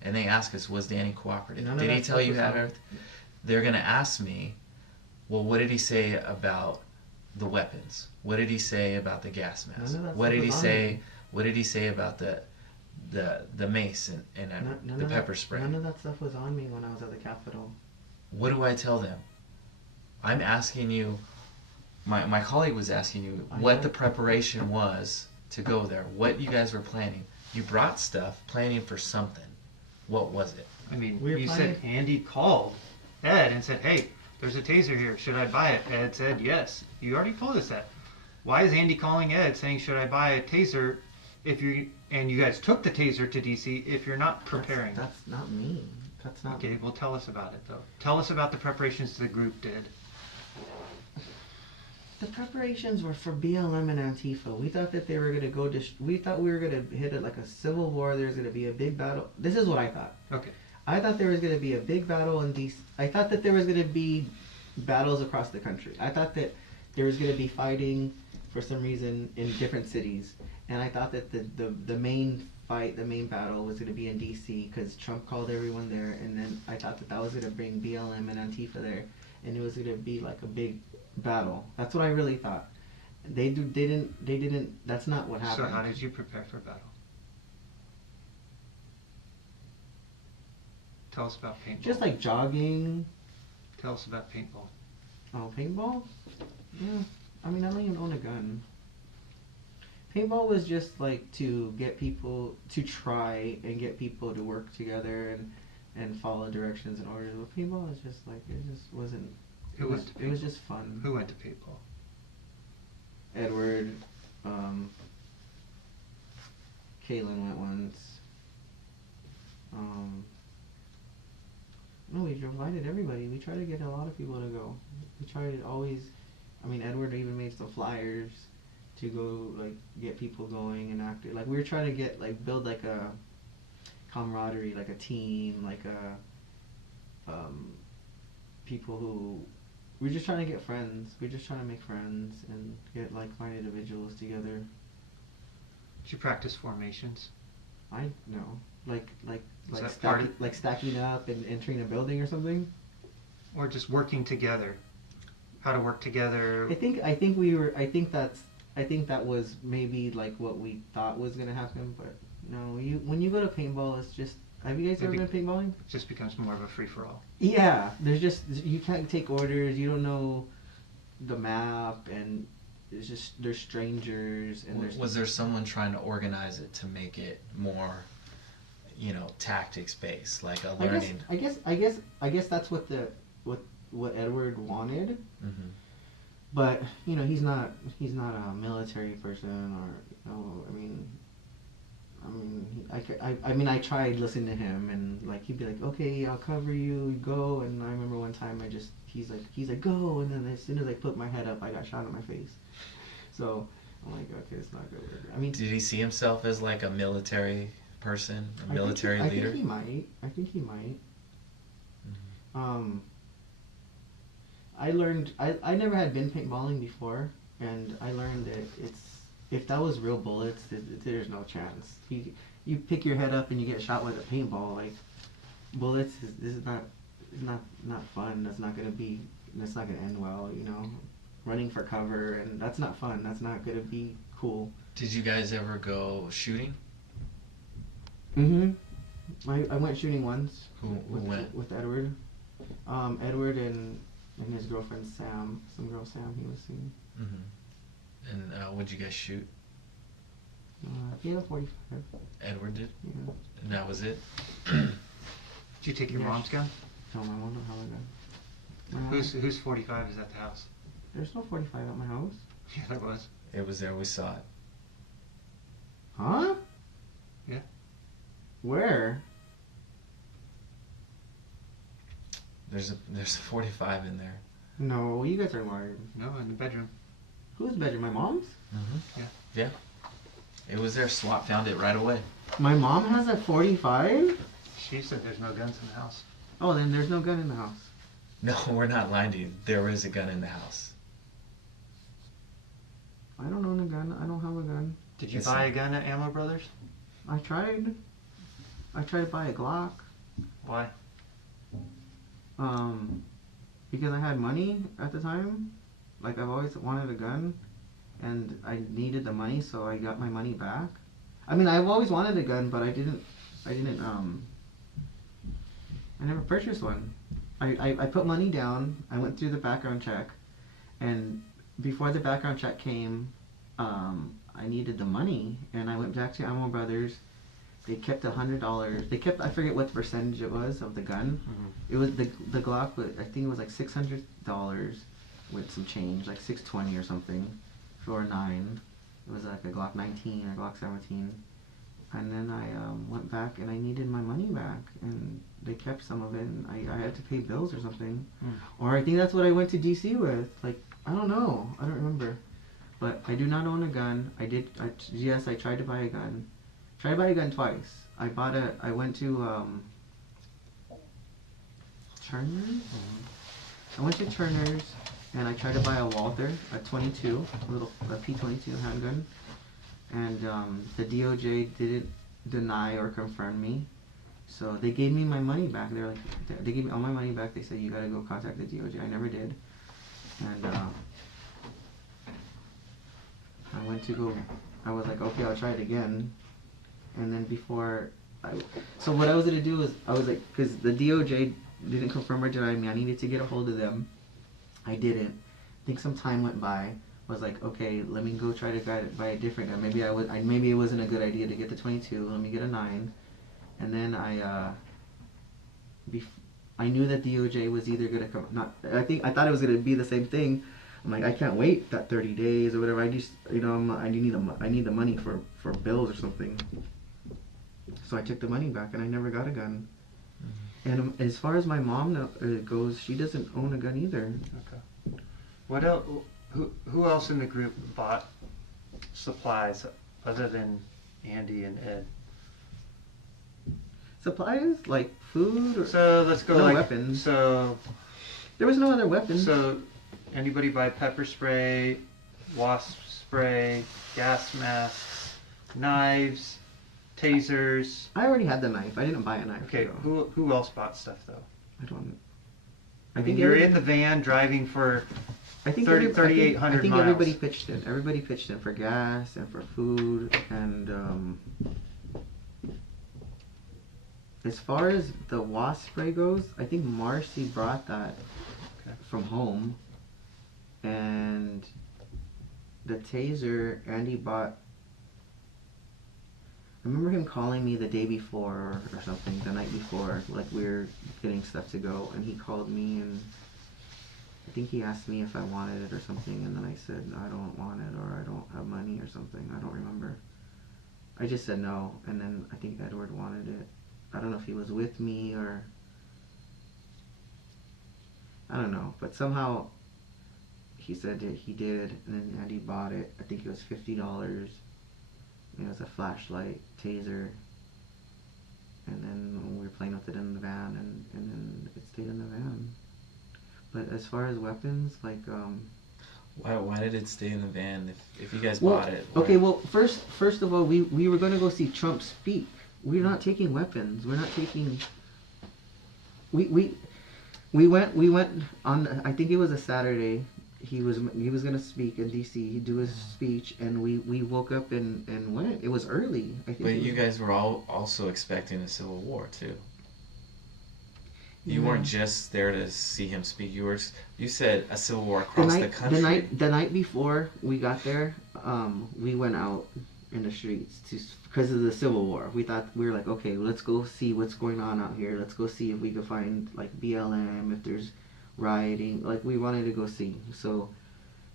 and they ask us, was Danny cooperative? None of Did he that tell stuff you was how on. everything? They're gonna ask me, well, what did he say about the weapons? What did he say about the gas mask? None of that What stuff did he was on say? me. What did he say about the mace and None the of pepper that, spray? None of that stuff was on me when I was at the Capitol. What do I tell them? I'm asking you. My colleague was asking you I what know. the preparation was to go there. What you guys were planning. You brought stuff, planning for something. What was it? I mean, We were you said Andy called Ed and said, "Hey, there's a taser here. Should I buy it?" Ed said, "Yes." You already told us that. Why is Andy calling Ed saying, "Should I buy a taser?" If you guys took the taser to DC if you're not preparing? That's not me. That's not. Okay, well, tell us about it though. Tell us about the preparations the group did. The preparations were for BLM and Antifa. We thought that they were gonna go. We thought we were gonna hit it like a civil war. There's gonna be a big battle. This is what I thought. Okay. I thought there was gonna be a big battle in DC. I thought that there was gonna be battles across the country. I thought that there was gonna be fighting for some reason in different cities, and I thought that the main fight, the main battle was gonna be in DC because Trump called everyone there, and then I thought that was gonna bring BLM and Antifa there, and it was gonna be like a big battle. That's what I really thought. They didn't. That's not what happened. So how did you prepare for battle? Tell us about paintball. Just like jogging. Tell us about paintball. Oh, paintball? Yeah. I mean, I don't even own a gun. Paintball was just like to get people to try and get people to work together and follow directions and orders. But paintball is just like it just wasn't. Who went to It was paintball? just fun. Who went to paintball? Edward, Kaylin went once. No, we invited everybody. We tried to get a lot of people to go. We tried to always. I mean, Edward even made some flyers to go like get people going and active. Like we were trying to get like build like a camaraderie, like a team, like a people who. We're just trying to get friends. We're just trying to make friends and get like-minded individuals together. Did you practice formations? I know, like Is that part of- stacking up and entering a building or something. Or just working together? How to work together? I think that was maybe like what we thought was gonna happen, but no. When you go to paintball, it's just. Have you guys ever been paintballing? It just becomes more of a free-for-all. Yeah, there's just you can't take orders. You don't know the map, and it's just there's strangers and there's. Was there someone trying to organize it to make it more, tactics based, like a learning? I guess that's what what Edward wanted. Mm-hmm. But he's not a military person or I tried listening to him and like he'd be like, okay, I'll cover you, go. And I remember one time he's like go, and then as soon as I put my head up, I got shot in my face. So I'm like, okay, it's not good. I mean, Did he see himself as like a military person, a military I leader? think he might. Mm-hmm. I learned I never had been paintballing before, and I learned that if that was real bullets, there's no chance. You pick your head up and you get shot with a paintball. Like bullets, this is not fun. That's not gonna end well. Running for cover, and that's not fun. That's not gonna be cool. Did you guys ever go shooting? I went shooting once. Who went? With Edward. Edward and his girlfriend Sam, some girl Sam he was seeing. Mm-hmm. And what'd you guys shoot? He had a 45. Edward did? Yeah. And that was it? Did you take your Yeah. mom's gun? No, my mom don't have a gun. Whose 45 is at the house? There's no 45 at my house. Yeah, there was. It was there. We saw it. Huh? Yeah. Where? There's a 45 in there. No, you guys are lying. No, in the bedroom. Whose bedroom? My mom's? Yeah. It was there. SWAT found it right away. My mom has a 45? She said there's no guns in the house. Oh, then there's no gun in the house. No, we're not lying to you. There is a gun in the house. I don't own a gun. I don't have a gun. Did you It's buy a- a gun at Ammo Brothers? I tried. I tried to buy a Glock. Why? Because I had money at the time. Like, I've always wanted a gun, and I needed the money, so I got my money back. I mean, I've always wanted a gun, but I never purchased one. I put money down, I went through the background check, and before the background check came, I needed the money, and I went back to Ammo Brothers. They kept $100. They kept, I forget what the percentage it was of the gun. It was the Glock, was, I think it was like $600 with some change, like $620 or something for a 9. It was like a Glock 19 or Glock 17. And then I went back and I needed my money back, and they kept some of it, and I had to pay bills or something. Or I think that's what I went to DC with. Like, I don't know. I don't remember. But I do not own a gun. Yes, I tried to buy a gun. Tried to buy a gun twice. I went to Turner's. I went to Turner's and I tried to buy a Walther, a 22, a P22 handgun. And the DOJ didn't deny or confirm me. So they gave me my money back. They're like, they gave me all my money back. They said, you gotta go contact the DOJ. I never did. And I went to go, I was like, okay, I'll try it again. And then so what I was gonna do is, I was like, because the DOJ didn't confirm or deny me, I needed to get a hold of them. I didn't. I think some time went by. I was like, okay, let me go try to buy a different gun. Maybe maybe it wasn't a good idea to get the 22. Let me get a 9. And then I knew that DOJ was either gonna come. I thought it was gonna be the same thing. I'm like, I can't wait that 30 days or whatever. I just, I need the money for bills or something. So I took the money back and I never got a gun. And as far as my mom goes, she doesn't own a gun either. Okay. What else? Who else in the group bought supplies other than Andy and Ed? Supplies like food or So let's go no like weapons. So There was no other weapons. So anybody buy pepper spray, wasp spray, gas masks, knives, tasers? I already had the knife. I didn't buy a knife. Okay, so who else bought stuff though? I don't. I mean, you're in the van driving for I think 3,800 I think miles. everybody pitched in. Everybody pitched in for gas and for food and as far as the wasp spray goes, I think Marcy brought that from home, and the taser Andy bought. I remember him calling me the day before or something, the night before, like we were getting stuff to go, and he called me and I think he asked me if I wanted it or something, and then I said I don't want it or I don't have money or something. I don't remember. I just said no, and then I think Edward wanted it. I don't know if he was with me or I don't know, but somehow he said that he did, and then Andy bought it. I think it was $50. It was a flashlight, taser, and then we were playing with it in the van, and then it stayed in the van. But as far as weapons, like Why did it stay in the van if you guys well, bought it? okay, well first of all, we were gonna go see Trump speak. We're not taking weapons. We're not taking. We went on. I think it was a Saturday. He was gonna speak in D.C. He'd do his speech, and we woke up and went. It was early. I think. But you guys were all also expecting a civil war too. You Yeah. weren't just there to see him speak. You said a civil war across the country. The night before we got there, we went out in the streets because of the Civil War. We were like, okay, let's go see what's going on out here. Let's go see if we can find like BLM, if there's rioting. Like we wanted to go see. So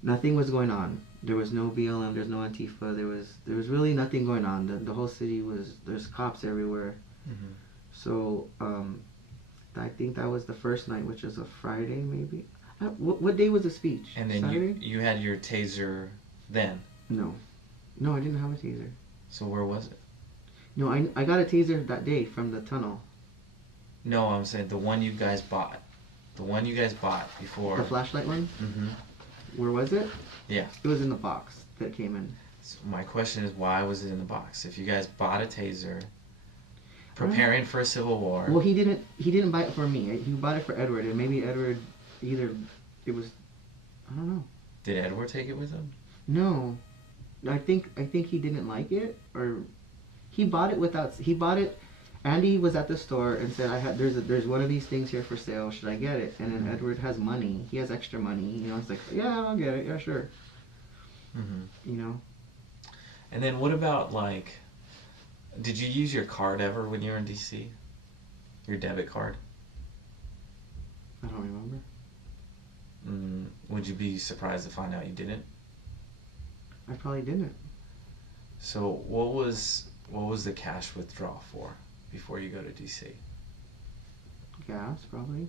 Nothing was going on. There was no BLM. There's no Antifa. There was really nothing going on. The whole city was, there's cops everywhere. Mhm. So I think that was the first night, which was a Friday maybe. What day was the speech? And then Saturday? you had your taser then. No, I didn't have a taser. So where was it? No, I got a taser that day from the tunnel. No, I'm saying the one you guys bought. The one you guys bought before. The flashlight one. Mm-hmm. Where was it? Yeah. It was in the box that came in. So my question is, why was it in the box? If you guys bought a taser, preparing for a civil war. Well, he didn't buy it for me. He bought it for Edward, and maybe Edward either it was, I don't know. Did Edward take it with him? No, I think he didn't like it, or he bought it. Andy was at the store and said, there's one of these things here for sale. Should I get it? And then Edward has money. He has extra money. You know, he's like, yeah, I'll get it. Yeah, sure. Mm-hmm. You know. And then what about, like, did you use your card ever when you were in DC? Your debit card? I don't remember. Would you be surprised to find out you didn't? I probably didn't. So what was the cash withdrawal for before you go to DC? Gas, probably.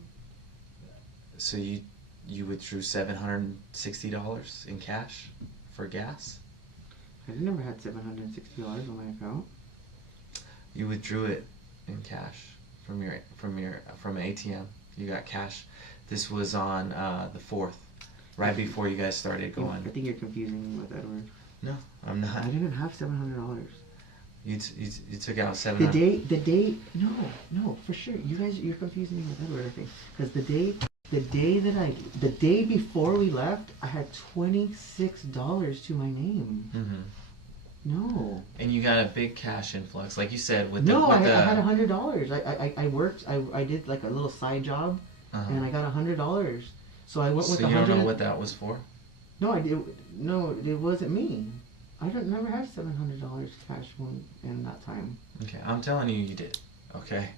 So you withdrew $760 in cash for gas? I never had $760 on my account. You withdrew it in cash from an ATM. You got cash. This was on the 4th, right before you guys started going. I think you're confusing me with Edward. No, I'm not. I didn't have $700. You took out $700. The day. No, for sure. You're confusing me with Edward. I think because the day before we left, I had $26 to my name. Mm-hmm. No. And you got a big cash influx, like you said. With No, the, I with had $100. I worked. I did like a little side job, and I got $100. So I went with So you don't know what that was for? No, I did. No, it wasn't me. I never had $700 cash in that time. Okay, I'm telling you, you did. Okay.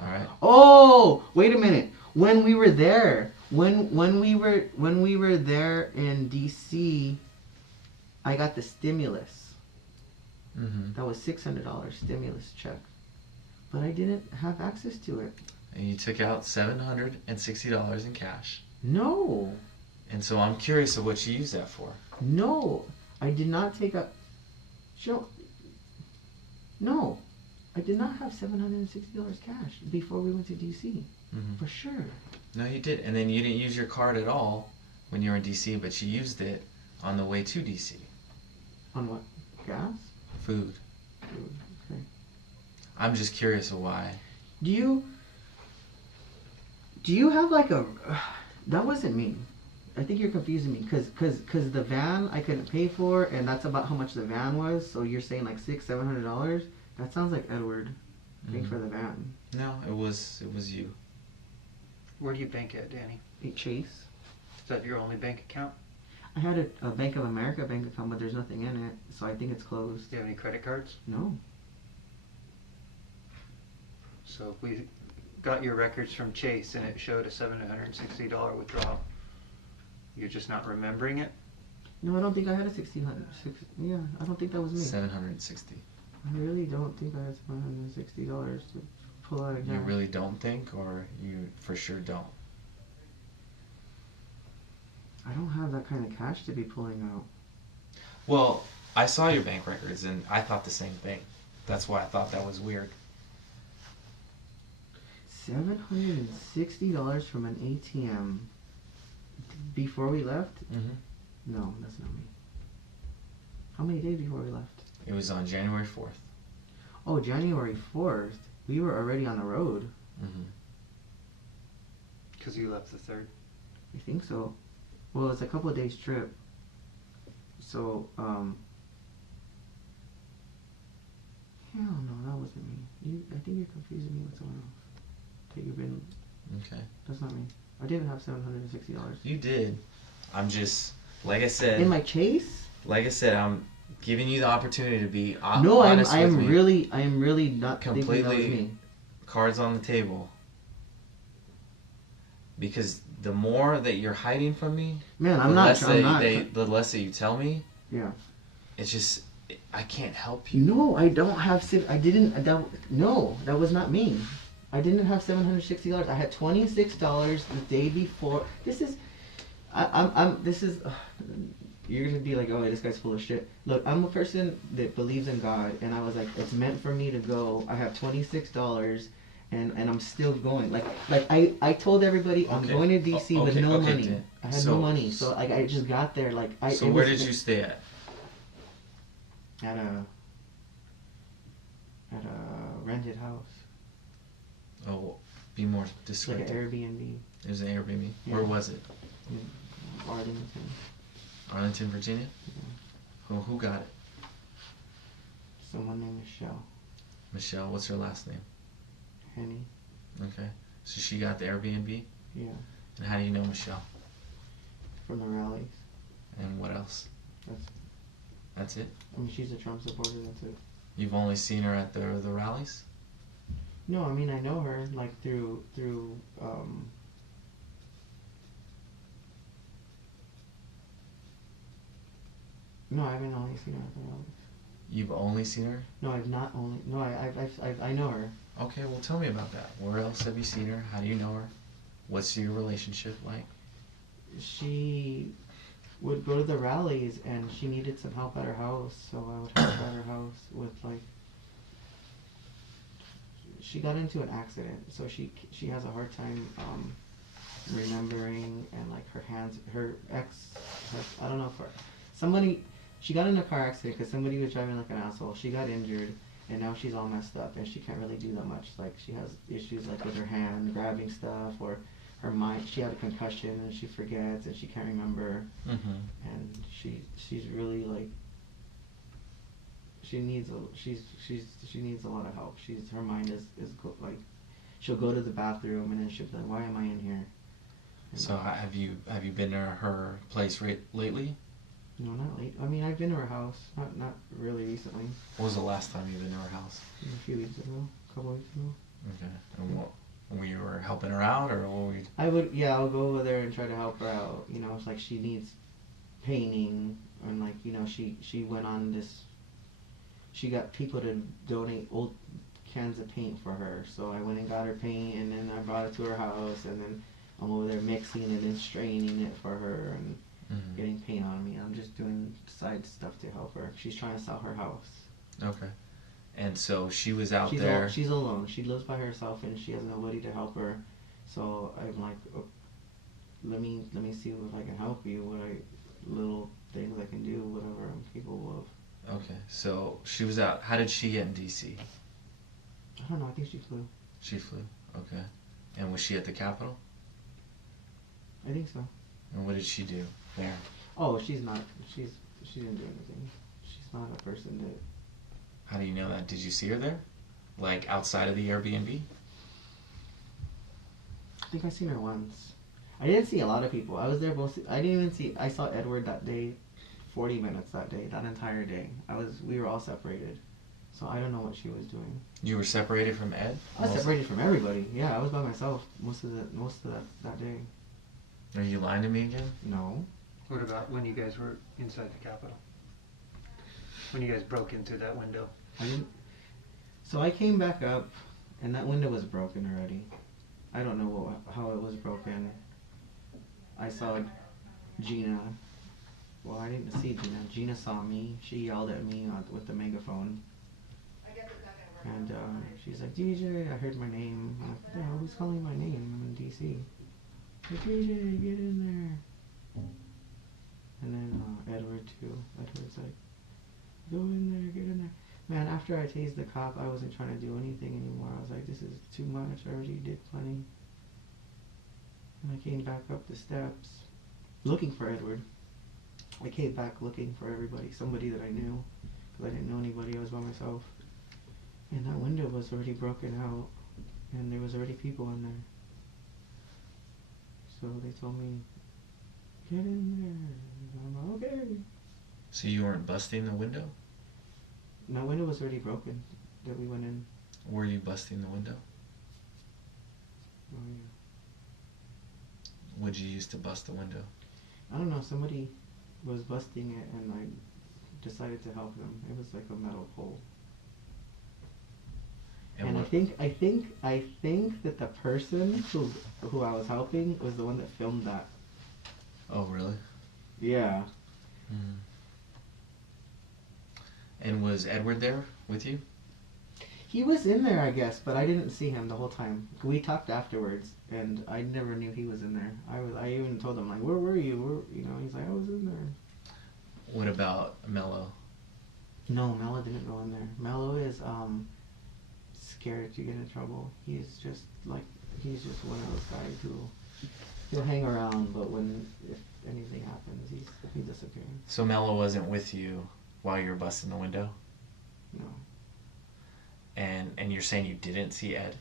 All right. Oh, wait a minute. When we were there, when we were there in DC, I got the stimulus. Mm-hmm. That was $600 stimulus check, but I didn't have access to it. And you took out $760 in cash. No. And so I'm curious of what you used that for. No, I did not take up. No, I did not have $760 cash before we went to DC. Mm-hmm. For sure. No, you did. And then you didn't use your card at all when you were in DC, but you used it on the way to DC. On what? Gas? Food. Okay. I'm just curious of why. Do you have like a? That wasn't me. I think you're confusing me because the van I couldn't pay for, and that's about how much the van was. So you're saying like $600-700? That sounds like Edward paying for the van. No, it was you. Where do you bank at, Danny? Hey, Chase. Is that your only bank account? I had a Bank of America bank account, but there's nothing in it, so I think it's closed. Do you have any credit cards? No. So if we got your records from Chase and it showed a $760 withdrawal, you're just not remembering it? No, I don't think I had a Yeah, I don't think that was me. 760. I really don't think I had $760 to pull out of gas. You really don't think, or you for sure don't? I don't have that kind of cash to be pulling out. Well, I saw your bank records and I thought the same thing. That's why I thought that was weird. $760 from an ATM before we left? Mm-hmm. No, that's not me. How many days before we left? It was on January 4th. Oh, January 4th. We were already on the road. Mm-hmm. Because you left the 3rd. I think so. Well, it's a couple of days trip. So, hell no, that wasn't me. I think you're confusing me with someone else. Take your bin. Okay. That's not me. I didn't have $760. You did. I'm just, like I said. In my Chase? Like I said, I'm giving you the opportunity to be no, honest I am with me. really not Completely thinking that was me. Cards on the table. because the more that you're hiding from me, Man, the I'm not. less I'm not. the less that you tell me, Yeah. it's just I can't help you. No, I don't have. I didn't. No, that was not me. I didn't have $760. I had $26 the day before. This is. This is. You're gonna be like, oh, this guy's full of shit. Look, I'm a person that believes in God, and I was like, it's meant for me to go. I have $26, and I'm still going. Like I told everybody I'm Okay. going to DC with Okay, no okay, money. Dan. I had So- no money, so like I just got there. Like I. So it where was- did you stay at? At a rented house, Oh, be more like an descriptive. Airbnb It was an Airbnb. Yeah. Where was it? in Arlington. Arlington, Virginia. Who got it? Someone named Michelle Michelle. What's her last name? Henny. Okay. So she got the Airbnb. Yeah, And how do you know Michelle? from the rallies. And what else? That's it. I mean, she's a Trump supporter. That's it. You've only seen her at the rallies. No, I mean I know her like through. No, I haven't only seen her at the rallies. You've only seen her. No, I've not only. No, I know her. Okay, well tell me about that. Where else have you seen her? How do you know her? What's your relationship like? She would go to the rallies, and she needed some help at her house, so I would help her at her house with like. She got into an accident, so she has a hard time remembering, and like her hands, her ex, I don't know if somebody, she got in a car accident because somebody was driving like an asshole. She got injured, and now she's all messed up, and she can't really do that much. Like she has issues like with her hand grabbing stuff, or her mind. She had a concussion and she forgets and she can't remember, Mm-hmm. and she's really like. She needs a lot of help. Her mind is like, she'll go to the bathroom and then she'll be like, why am I in here? And So have you been to her place lately? no, not late. I mean, I've been to her house, not really recently. What was the last time you've been to her house? A few weeks ago, a couple weeks ago. Okay. And what? Were you helping her out, or what were you? I'll go over there and try to help her out. You know, it's like she needs painting, and like, you know, she went on this. She got people to donate old cans of paint for her, so I went and got her paint, and then I brought it to her house, and then I'm over there mixing it and straining it for her, and Mm-hmm. getting paint on me. I'm just doing side stuff to help her. She's trying to sell her house. Okay. And so she was out She's there. she's alone. She lives by herself, and she has nobody to help her. So I'm like, oh, let me see if I can help you. Little things I can do, whatever I'm capable of. Okay. So she was out. How did she get in DC? I don't know. I think she flew. She flew. Okay. And was she at the Capitol? I think so. And what did she do there? Oh, she's not. She didn't do anything. She's not a person that. How do you know that? Did you see her there? Like outside of the Airbnb? I think I seen her once. I didn't see a lot of people. I was there mostly. I didn't even see. I saw Edward that day, 40 minutes that day, that entire day. We were all separated, so I don't know what she was doing. You were separated from Ed? I was separated from everybody. Yeah, I was by myself most of that day. Are you lying to me again? No. What about when you guys were inside the Capitol? When you guys broke into that window? I didn't. So I came back up, and that window was broken already. I don't know how it was broken. I saw Gina. Well, I didn't see Gina. Gina saw me. She yelled at me with the megaphone. And she's like, DJ, I heard my name. I'm like, what the hell? Who's calling my name? I'm in DC. Like, DJ, get in there. And then Edward too. Edward's like, go in there, get in there. Man, after I tased the cop, I wasn't trying to do anything anymore. I was like, this is too much. I already did plenty. And I came back up the steps, looking for Edward. I came back looking for everybody, somebody that I knew, because I didn't know anybody. I was by myself. And that window was already broken out, and there was already people in there. So they told me, get in there. And I'm like, okay. So you weren't busting the window? My window was already broken that we went in. Were you busting the window? Oh, would you use to bust the window? I don't know. Somebody was busting it, and I decided to help them. It was like a metal pole. And what, I think that the person who I was helping was the one that filmed that. oh, really? Yeah. Mm. And was Edward there with you? He was in there, I guess, but I didn't see him the whole time. We talked afterwards, and I never knew he was in there. I even told him, like, where were you? He's like, I was in there. What about Mello? No, Mello didn't go in there. Mello is scared to get in trouble. He's just one of those guys who he'll hang around, but if anything happens, he disappears. So Mello wasn't with you while you were busting the window? No. And you're saying you didn't see Ed?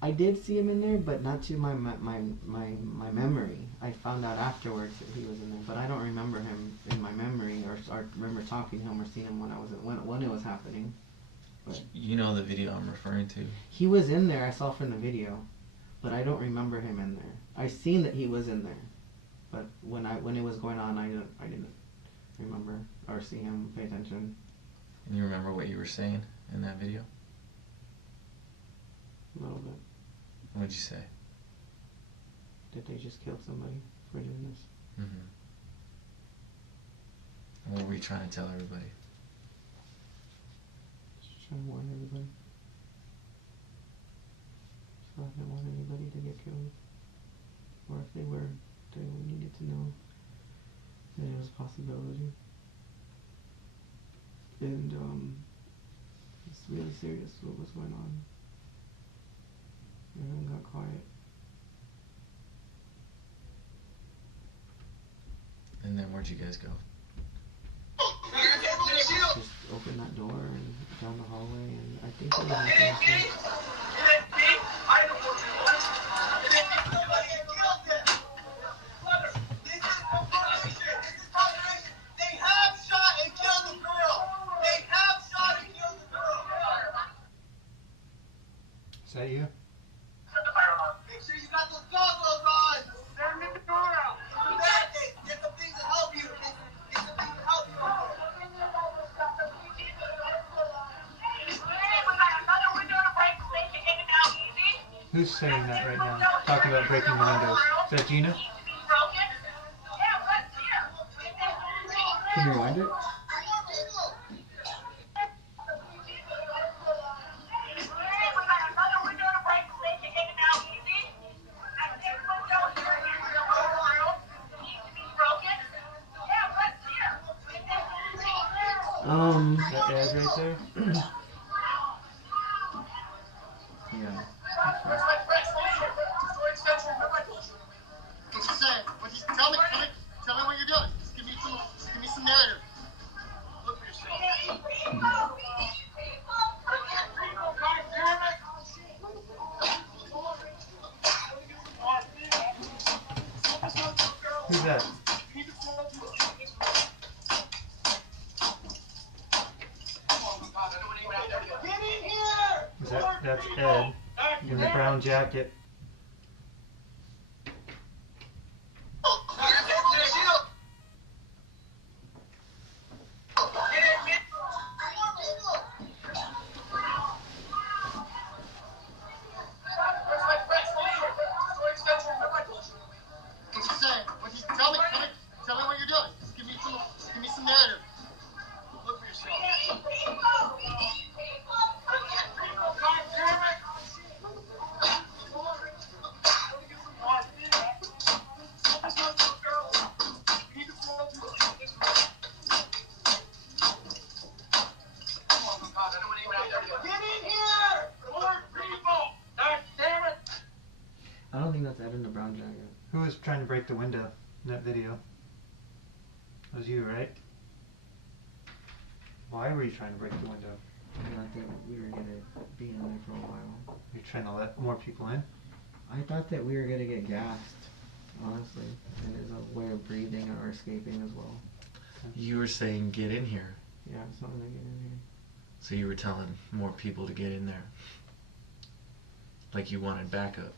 I did see him in there, but not to my memory. I found out afterwards that he was in there, but I don't remember him in my memory, or remember talking to him or seeing him when it was happening. But you know the video I'm referring to? he was in there. I saw from the video, but I don't remember him in there. I seen that he was in there, but when it was going on, I didn't remember or see him pay attention. And you remember what you were saying in that video? A little bit. What'd you say? Did they just kill somebody for doing this? Mm-hmm. And what were you trying to tell everybody? Just trying to warn everybody. So I didn't want anybody to get killed. Or if they were, they needed to know that it was a possibility. And it's really serious what was going on. Everyone got quiet. And then where'd you guys go? Just opened that door and down the hallway, and I think there was nothing else. Is that you? Make sure you got those goggles on. Turn the door out. Get some things to help you. Get some things to help you. Who's saying that right now? Talking about breaking the windows. Is that Gina? Can you rewind it? Is that Ed right there? Yeah. What's he saying? Tell me what you're doing. Just give me some narrative. Look for yourself. Who's that? Get in here! That's Ed in the brown jacket. What's he saying? Tell me what you're doing. Just give me some narrative. Look for yourself. Get in here! More people! God damn it! I don't think that's Ed in the brown jacket. Who was trying to break the window in that video? It was you, right? Why were you trying to break the window? I think we were gonna be in there for a while. You're trying to let more people in? I thought that we were gonna get gassed, honestly, and as a way of breathing or escaping as well. You were saying get in here. Yeah, something to get in here. So you were telling more people to get in there. Like you wanted backup.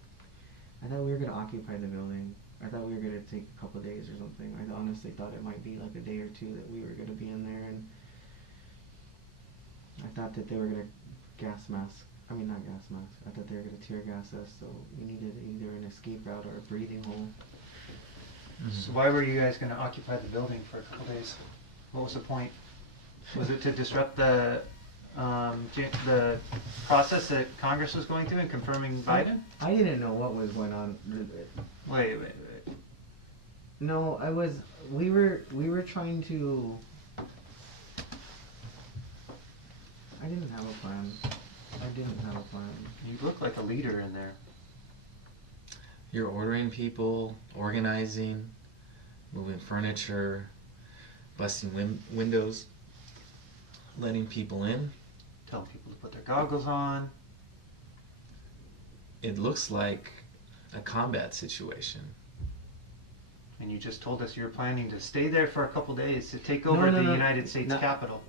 I thought we were gonna occupy the building. I thought we were gonna take a couple days or something. I honestly thought it might be like a day or two that we were gonna be in there, and I thought that they were gonna gas mask. I mean, not gas mask. I thought they were gonna tear gas us, so we needed either an escape route or a breathing hole. So why were you guys going to occupy the building for a couple days? What was the point? Was it to disrupt the process that Congress was going through in confirming Biden? I didn't know what was going on. Wait. No, we were trying to. I didn't have a plan. You look like a leader in there. You're ordering people, organizing, moving furniture, busting windows, letting people in. Telling people to put their goggles on. It looks like a combat situation. And you just told us you were planning to stay there for a couple days to take over the United States Capitol.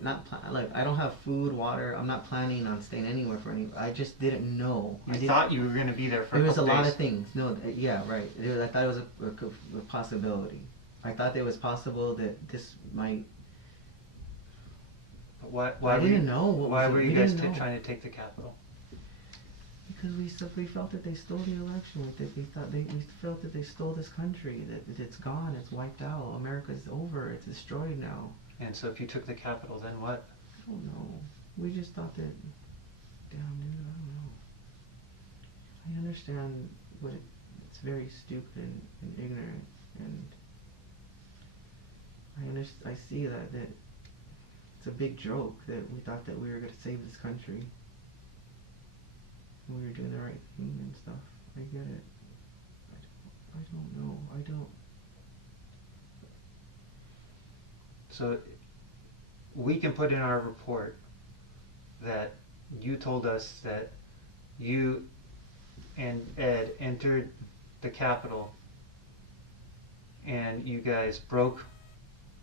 Like, I don't have food, water. I'm not planning on staying anywhere for any. I just didn't know. I thought you were going to be there for a couple days. There was a lot of things. No, yeah, right. I thought it was a possibility. I thought there was possible that this might. But I didn't know. Why were you guys trying to take the Capitol? Because we felt that they stole the election. We felt that they stole this country. That it's gone. It's wiped out. America's over. It's destroyed now. And so if you took the Capitol, then what? I don't know. We just thought that. Damn, dude. I don't know. I understand what it's very stupid and ignorant, and I see that it's a big joke that we thought that we were going to save this country. We were doing the right thing and stuff. I get it. I don't know. I don't. So we can put in our report that you told us that you and Ed entered the Capitol and you guys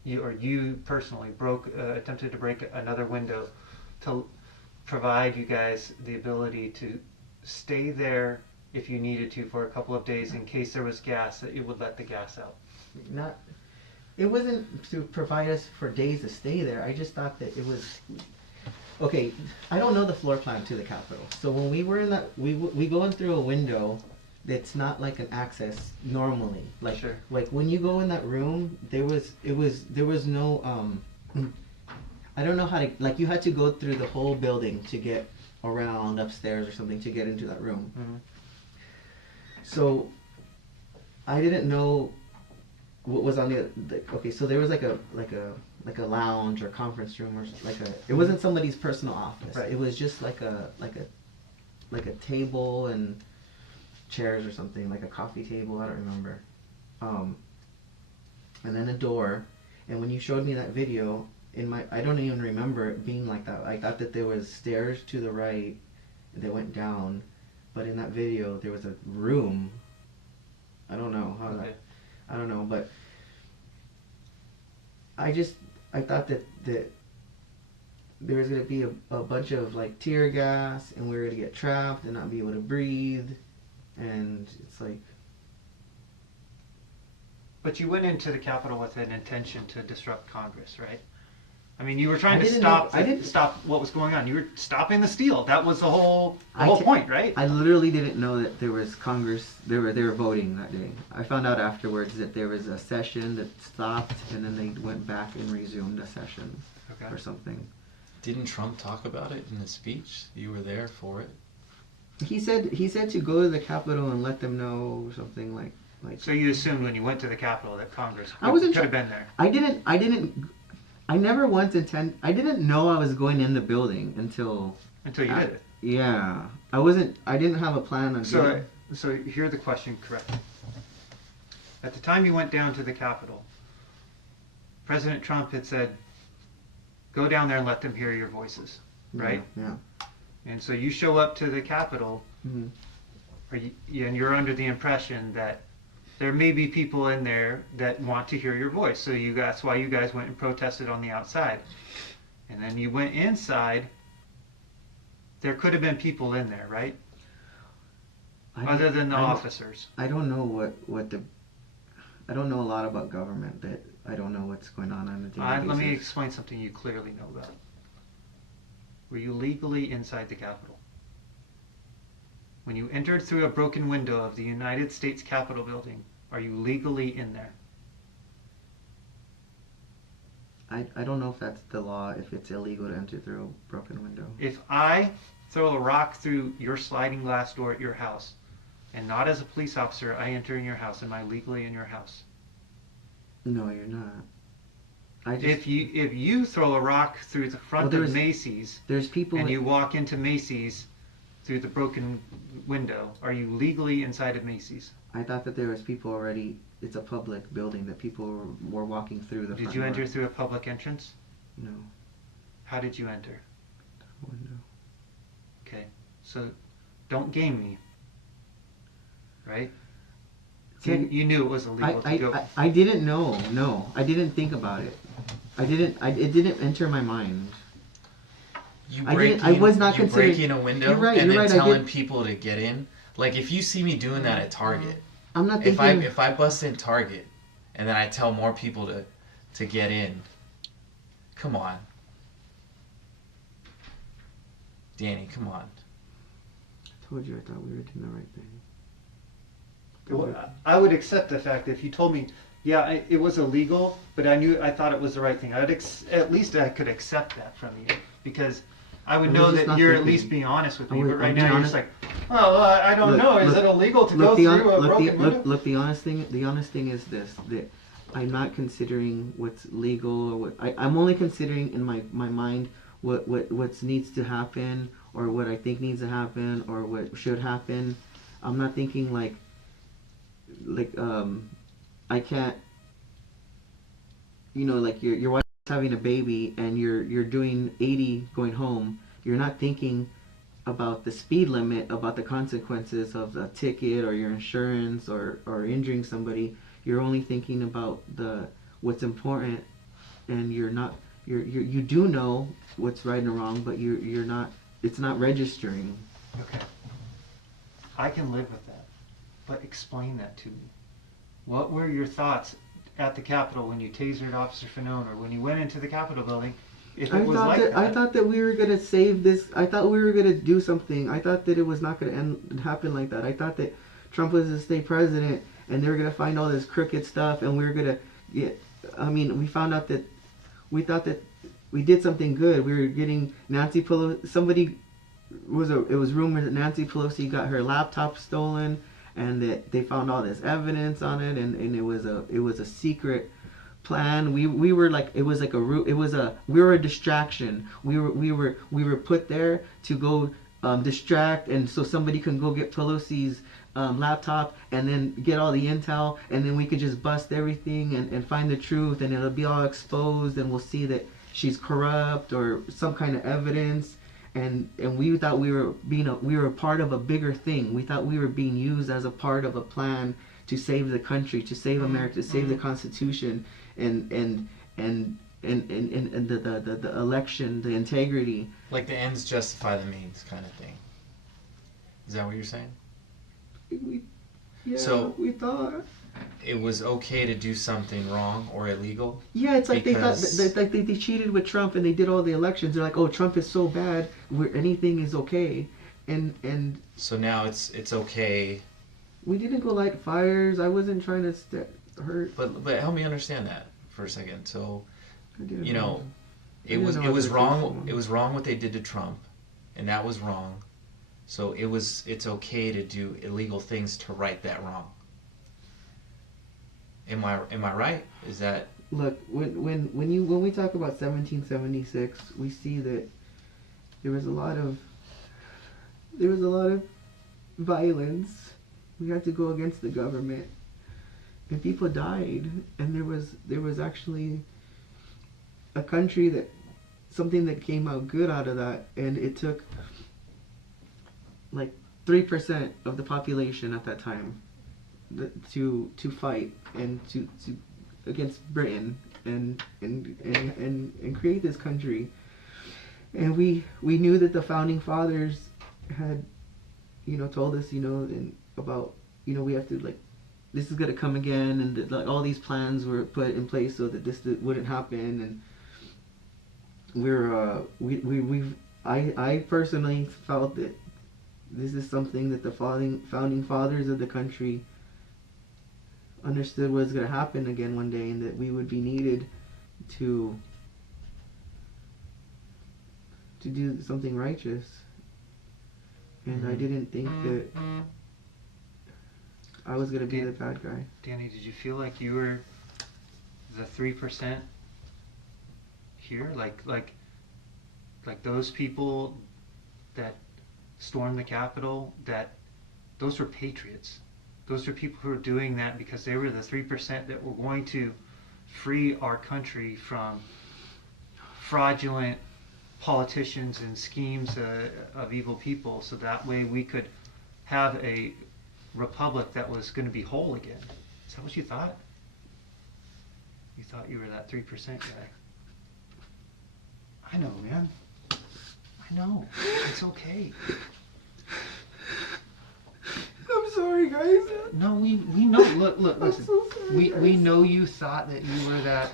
you personally attempted to break another window to provide you guys the ability to stay there if you needed to for a couple of days in case there was gas, that it would let the gas out. It wasn't to provide us for days to stay there. I just thought that it was. Okay, I don't know the floor plan to the Capitol. So when we were in that, we go in through a window that's not like an access normally. Like, sure. Like when you go in that room, there was no I don't know how to, like, you had to go through the whole building to get around upstairs or something to get into that room. Mm-hmm. So I didn't know what was on the okay, so there was like a lounge or conference room or it wasn't somebody's personal office. Right. It was just like a table and chairs or something, like a coffee table, I don't remember. And then a door, and when you showed me that video, I don't even remember it being like that. I thought that there was stairs to the right that went down, but in that video there was a room. I don't know how okay. I don't know, but I thought that there was gonna be a bunch of like tear gas, and we were gonna get trapped and not be able to breathe, and it's like. But you went into the Capitol with an intention to disrupt Congress, right? I mean, you were trying I to didn't stop what was going on. You were stopping the steal. That was the whole point, right? I literally didn't know that there was Congress. They were voting that day. I found out afterwards that there was a session that stopped, and then they went back and resumed a session or something. Didn't Trump talk about it in his speech? You were there for it. He said to go to the Capitol and let them know something like. So you assumed when you went to the Capitol that Congress could have been there. I never once I didn't know I was going in the building until you did it. Yeah. I didn't have a plan on So hear the question correctly. At the time you went down to the Capitol, President Trump had said, go down there and let them hear your voices, right? Yeah. And so you show up to the Capitol, Mm-hmm. and you're under the impression that there may be people in there that want to hear your voice. So that's why you guys went and protested on the outside. And then you went inside. There could have been people in there, right? other than the I don't- officers? I don't know what the. I don't know a lot about government. That I don't know what's going on a daily basis. Let me explain something you clearly know about. Were you legally inside the Capitol? When you entered through a broken window of the United States Capitol building, are you legally in there? I don't know if that's the law, if it's illegal to enter through a broken window. If I throw a rock through your sliding glass door at your house, and not as a police officer, I enter in your house, am I legally in your house? No, you're not. I just, If you throw a rock through the front Well, of there's- Macy's there's people and in- you walk into Macy's through the broken window, are you legally inside of Macy's? I thought that there was people already. It's a public building that people were walking through the Did front you door. enter through a public entrance? No, How did you enter? window. Okay, so don't game me, right? Okay. You knew it was illegal to go. I didn't know. No, I didn't think about it. It didn't enter my mind. You I break didn't- I was not you considering- breaking a window You're right, and you're then right, I telling did- people to get in. Like if you see me doing that at Target, I'm not if thinking. I bust in Target and then I tell more people to get in, come on, Danny, come on. I told you I thought we were doing the right thing. Well, I would accept the fact that if you told me, yeah, it was illegal, but I thought it was the right thing. At least I could accept that from you because I would I know was just that not you're at thinking. least being honest with I me. would- But right I'm now being you're just like, well, I don't know. Is it illegal to go through a broken window? Look, the honest thing is this: that I'm not considering what's legal or what. I'm only considering in my mind what needs to happen or what I think needs to happen or what should happen. I'm not thinking like I can't. You know, like your wife's having a baby and you're doing 80 going home. You're not thinking about the speed limit, about the consequences of a ticket or your insurance or injuring somebody. You're only thinking about what's important, and you do know what's right and wrong, but you're not. It's not registering. Okay, I can live with that, but explain that to me. What were your thoughts at the Capitol when you tasered Officer Fanone, or when you went into the Capitol building? If it was like that, I thought that we were gonna save this. I thought we were gonna do something. I thought that it was not gonna happen like that. I thought that Trump was the state president, and they were gonna find all this crooked stuff, and we were gonna get. I mean, we found out that we thought that we did something good. We were getting Nancy Pelosi. It was rumored that Nancy Pelosi got her laptop stolen, and that they found all this evidence on it, and it was a secret plan. We were like, it was like we were a distraction. We were put there to go distract, and so somebody can go get Pelosi's laptop and then get all the intel, and then we could just bust everything and find the truth, and it'll be all exposed, and we'll see that she's corrupt or some kind of evidence. And we thought we were a part of a bigger thing. We thought we were being used as a part of a plan to save the country, to save America, to save the Constitution, and the election, the integrity. Like the ends justify the means kind of thing. Is that what you're saying? So- We thought. It was okay to do something wrong or illegal? Yeah, it's like Because- they thought like they cheated with Trump and they did all the elections. They're like, oh, Trump is so bad, where anything is okay, and So now it's okay, we didn't go light fires. I wasn't trying to hurt. but help me understand that for a second. So I didn't you know, I it didn't was know it was it was wrong. peaceful. It was wrong what they did to Trump, and that was wrong. So it's okay to do illegal things to right that wrong. Am I right? Is that Look, when we talk about 1776, we see that there was a lot of violence. We had to go against the government, and people died, and there was actually a country something that came out good out of that, and it took like 3% of the population at that time to fight and to against Britain and create this country. And we knew that the founding fathers had told us, about, you know, we have to like, this is gonna come again, and like all these plans were put in place so that this wouldn't happen, and we've I personally felt that this is something that the founding fathers of the country understood was going to happen again one day, and that we would be needed to do something righteous. And I didn't think that I was going to be the bad guy. Danny, did you feel like you were the 3% here? Like those people that stormed the Capitol, that those were patriots. Those are people who are doing that because they were the 3% that were going to free our country from fraudulent politicians and schemes of evil people, so that way we could have a republic that was going to be whole again. Is that what you thought? You thought you were that 3% guy. I know, man. I know. It's okay. I'm sorry, guys. No, we know. Look, listen. so sorry, We guys. know you thought that you were that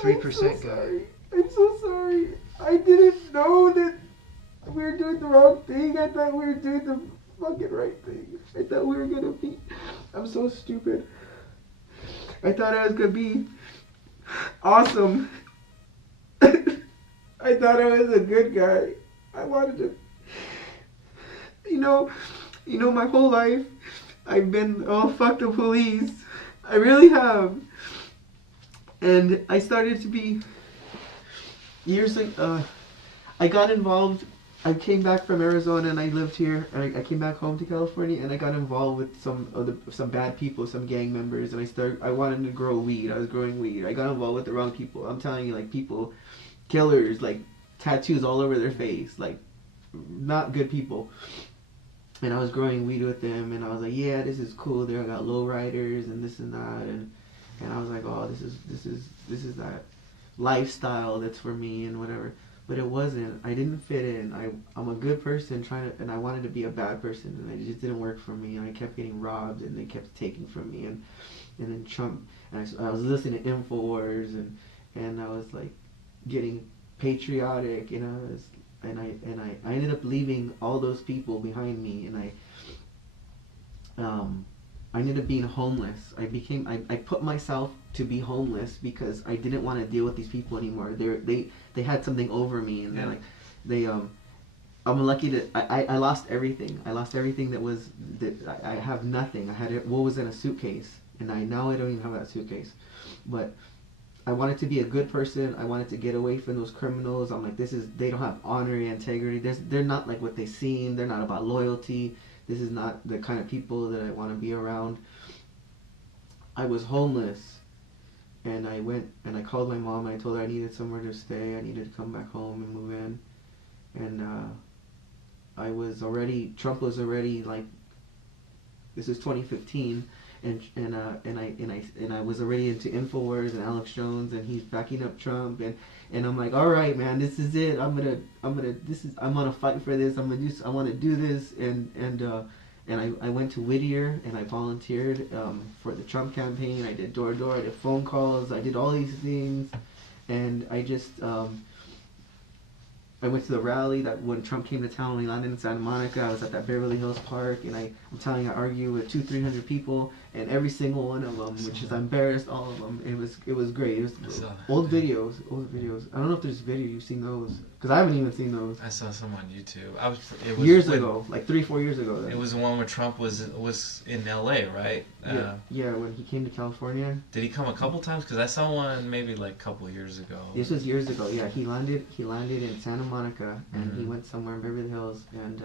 3% guy. I'm so sorry. I didn't know that we were doing the wrong thing. I thought we were doing the fucking right thing. I thought we were gonna be. I'm so stupid. I thought I was gonna be awesome. I thought I was a good guy. I wanted to. You know, my whole life I've been, oh, fuck the police. I really have. And I started to be years like I got involved. I came back from Arizona and I lived here, and I came back home to California, and I got involved with some bad people, some gang members, and I wanted to grow weed. I was growing weed. I got involved with the wrong people. I'm telling you, like, people, killers, like tattoos all over their face, like not good people. And I was growing weed with them, and I was like, yeah, this is cool. There I got lowriders and this and that, and I was like, oh, this is that lifestyle that's for me and whatever. But it wasn't. I didn't fit in. I'm a good person and I wanted to be a bad person, and it just didn't work for me. And I kept getting robbed, and they kept taking from me. And then Trump. And I was listening to Infowars, and I was like getting patriotic, and I ended up leaving all those people behind me, and I ended up being homeless. I put myself to be homeless because I didn't want to deal with these people anymore. They had something over me, and I'm lucky that I lost everything. I lost everything that I have nothing. I had what was in a suitcase, and now I don't even have that suitcase. But I wanted to be a good person. I wanted to get away from those criminals. I'm like, they don't have honor and integrity. They're not like what they seem. They're not about loyalty. This is not the kind of people that I want to be around. I was homeless, and I went and I called my mom. And I told her I needed somewhere to stay. I needed to come back home and move in. And Trump was already, like, this is 2015. And I was already into Infowars and Alex Jones, and he's backing up Trump, and I'm like, all right, man, this is it. I'm gonna fight for this. I want to do this, and I went to Whittier and I volunteered for the Trump campaign. I did door to door. I did phone calls. I did all these things, and I just I went to the rally that when Trump came to town, when he landed in Santa Monica. I was at that Beverly Hills Park, and I'm telling you, I argued with 200-300 people, and every single one of them, which is I embarrassed all of them. It was great. It was old videos. I don't know if there's video. You've seen those? Because I haven't even seen those. I saw some on YouTube. It was years ago, like 3-4 years ago. Then. It was the one where Trump was in L.A., right? Yeah, when he came to California. Did he come a couple times? Because I saw one maybe like a couple years ago. This was years ago. Yeah, he landed in Santa Monica, and he went somewhere in Beverly Hills, and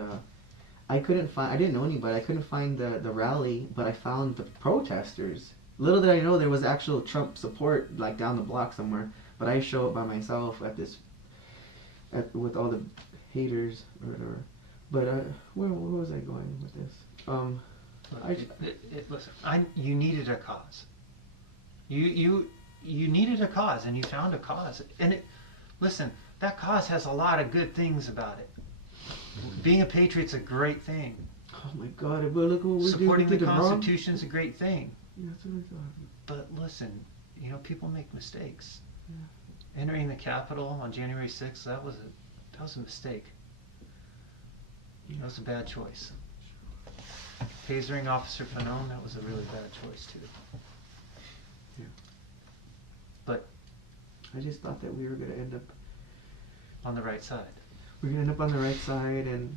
I didn't know anybody. I couldn't find the rally, but I found the protesters. Little did I know there was actual Trump support like down the block somewhere. But I show up by myself with all the haters or whatever. But where was I going with this? Listen, you needed a cause. You needed a cause, and you found a cause. And listen, that cause has a lot of good things about it. Being a patriot's a great thing. Oh my God! But look what we're Supporting the doing. Constitution is a great thing. Yeah, that's what I thought. But listen, you know, people make mistakes. Yeah. Entering the Capitol on January 6th, that was a mistake. That was a bad choice. Tasering Officer Fanon, that was a really bad choice too. Yeah. But I just thought that we were gonna end up on the right side. We're gonna end up on the right side, and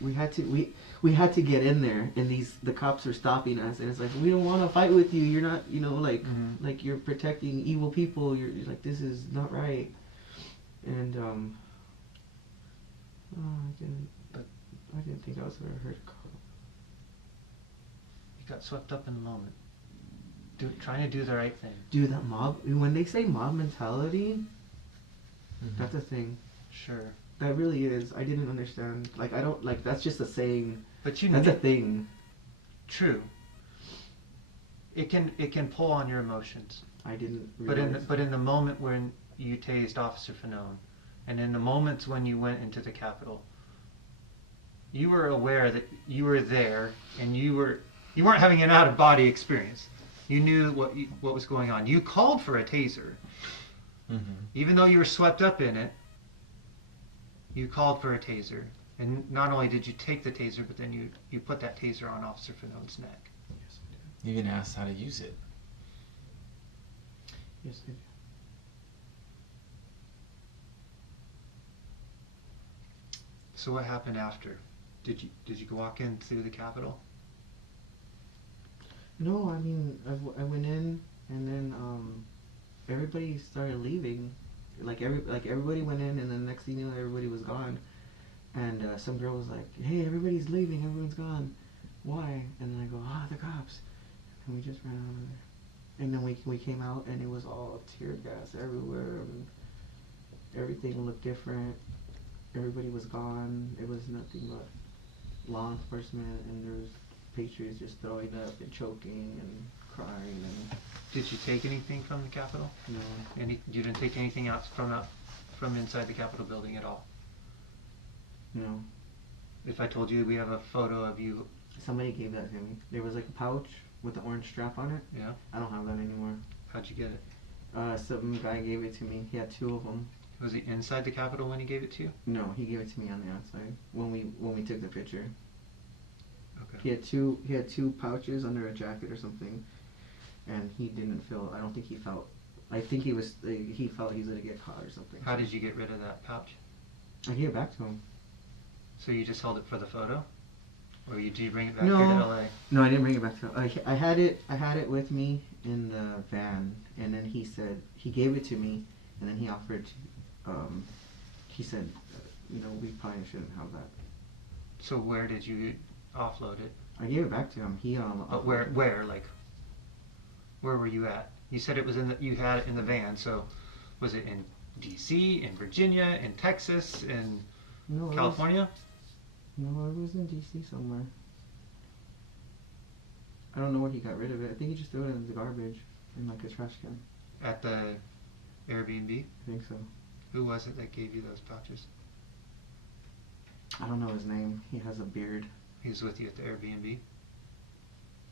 we had to get in there, and the cops were stopping us, and it's like, we don't want to fight with you. You're not, like like you're protecting evil people. You're like, this is not right. And I didn't think I was gonna hurt a cop. You got swept up in the moment. Trying to do the right thing. Dude, that mob, when they say mob mentality, that's a thing. Sure. That really is. I didn't understand. Like, I don't, like, that's just a saying. But you that's a thing. True. It can pull on your emotions. I didn't realize. But in the moment when you tased Officer Fanon, and in the moments when you went into the Capitol, you were aware that you were there, and you weren't having an out-of-body experience. You knew what was going on. You called for a taser. Even though you were swept up in it, you called for a taser. And not only did you take the taser, but then you put that taser on Officer Fanon's neck. Yes, I did. You even asked how to use it. Yes, I did. So what happened after? Did you walk in through the Capitol? No, I mean, I went in, and then everybody started leaving. Like everybody went in, and then next thing you know, everybody was gone. And some girl was like, "Hey, everybody's leaving. Everyone's gone. Why?" And then I go, "Ah, the cops." And we just ran out of there. And then we came out, and it was all tear gas everywhere. And everything looked different. Everybody was gone. It was nothing but law enforcement, and there was patriots just throwing up and choking and crying. And Did you take anything from the Capitol? no, You didn't take anything out from inside the Capitol building at all? no. If I told you we have a photo of you, Somebody gave that to me. There was like a pouch with the orange strap on it. yeah, I don't have that anymore. how'd you get it? Some guy gave it to me. He had 2 of them. Was he inside the Capitol when he gave it to you? No, he gave it to me on the outside when we took the picture. Okay. He had two pouches under a jacket or something, and he didn't feel. I don't think he felt. I think he felt he was gonna get caught or something. How did you get rid of that pouch? I gave it back to him. So you just held it for the photo, or did you bring it back No. here to LA? No, I didn't bring it back to him. I had it with me in the van, and then he said he gave it to me, and then he offered. He said, we probably shouldn't have that. So where did you offload it? I gave it back to him. He But where were you at? You said it was you had it in the van. So was it in D.C., in Virginia, in Texas, in California? No, it was in D.C. somewhere. I don't know where he got rid of it. I think he just threw it in the garbage in like a trash can. At the Airbnb? I think so. Who was it that gave you those pouches? I don't know his name. He has a beard. He was with you at the Airbnb?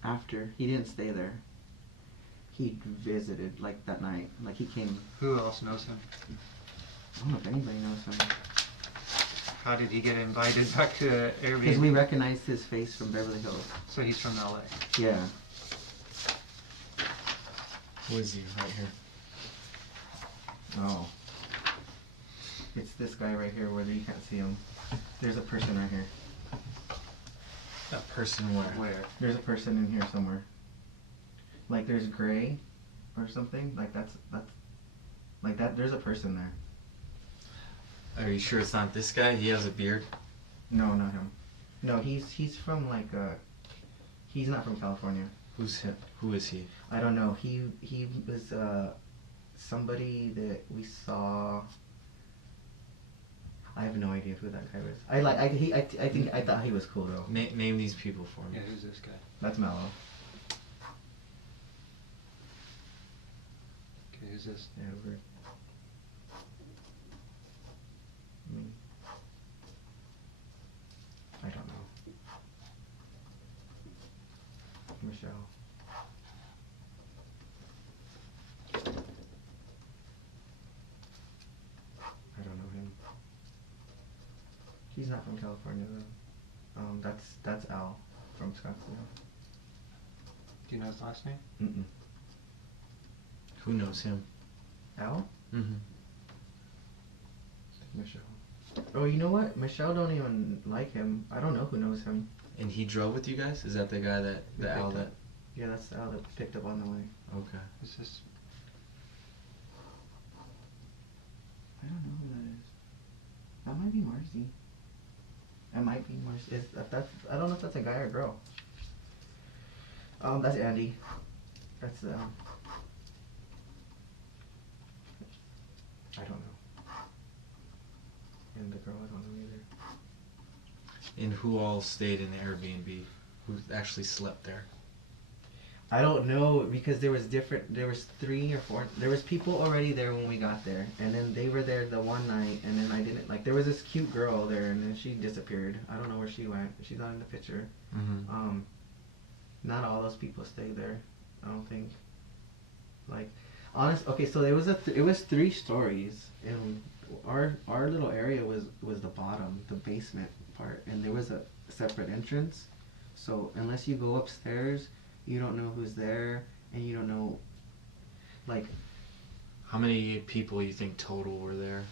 After. He didn't stay there. He visited, like, that night. Like, he came. Who else knows him? I don't know if anybody knows him. How did he get invited back to Airbnb? Because we recognized his face from Beverly Hills. So he's from LA. Yeah. Who is he right here? Oh. It's this guy right here where you can't see him. There's a person right here. A person where? Where? There's a person in here somewhere. Like there's gray or something. Like that's like that. There's a person there. Are you sure it's not this guy? He has a beard? No, not him. No, he's from like he's not from California. Who's him? Who is he? I don't know. He was somebody that we saw. I have no idea who that guy was. I thought he was cool though. Name these people for me. Yeah, who's this guy? That's Mellow. Okay, who's this? Yeah, weird. I don't know. Michelle. I don't know him. He's not from California though. That's Al from Scottsdale. Do you know his last name? Mm-mm. Who knows him? Al? Mm-hmm. Michelle. Oh, you know what? Michelle don't even like him. I don't know who knows him. And he drove with you guys? Is that the guy that We the Al picked that? up. Yeah, that's the Al that picked up on the way. Okay. Is this? I don't know who that is. That might be Marcy. It might be Marcy. I don't know if that's a guy or a girl. That's Andy. That's I don't know. And the girl, I don't know either. And who all stayed in the Airbnb? Who actually slept there? I don't know because there was 3 or 4. There was people already there when we got there, and then they were there the one night, and then I didn't like. There was this cute girl there, and then she disappeared. I don't know where she went. She's not in the picture. Mm-hmm. Not all those people stayed there. I don't think. Like, okay, so it was 3 stories, and our little area was the bottom, the basement part, and there was a separate entrance. So unless you go upstairs, you don't know who's there, and you don't know, like. How many people you think total were there?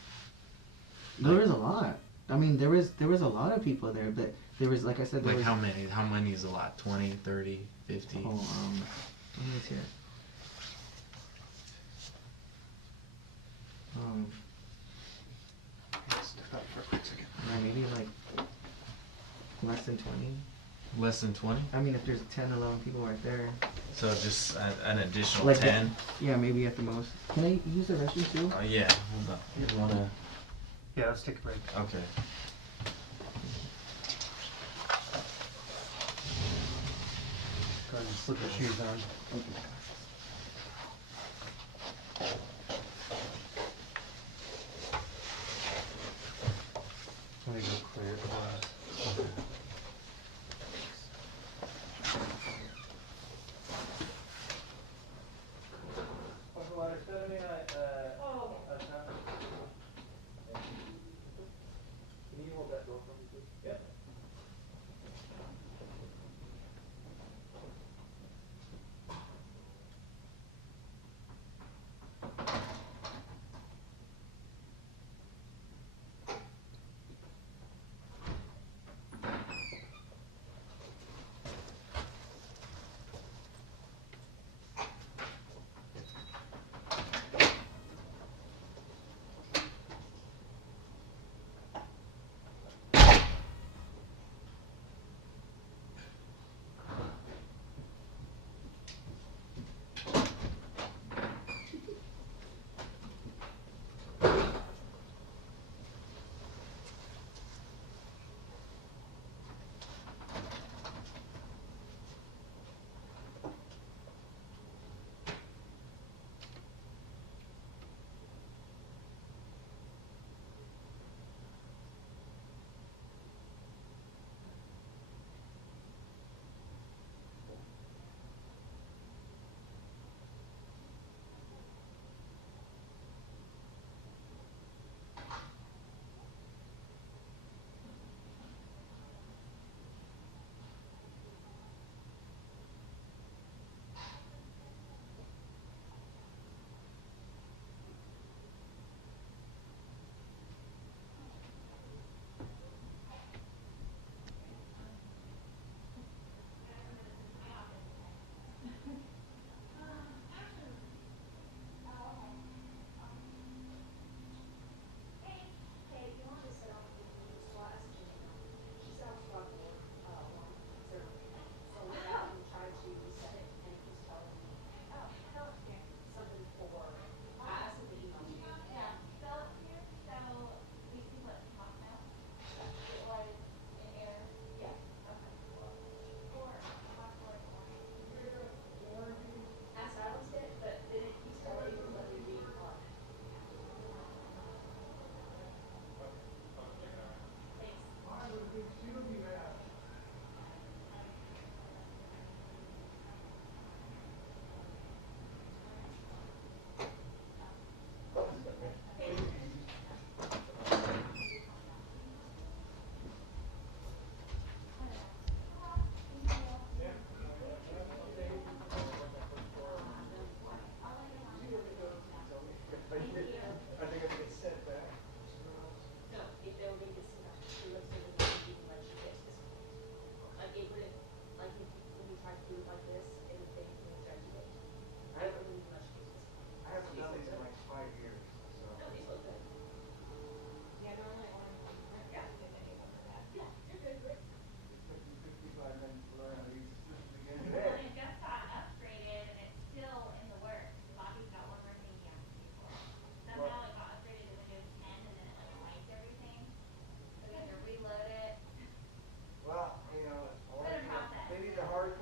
There was a lot. I mean, there was a lot of people there, but there was, like I said, there Like was, how many? How many is a lot? 20, 30, 50? Oh, let me see it. Step out for a quick second. Yeah, maybe like less than 20. Less than 20? I mean, if there's 10, 11 people right there. So just an additional Like 10? Yeah, maybe at the most. Can I use the restroom too? Oh yeah. Hold on. You wanna? Yeah, let's take a break. Okay. Go ahead and slip your shoes on. Let me go clear the glass.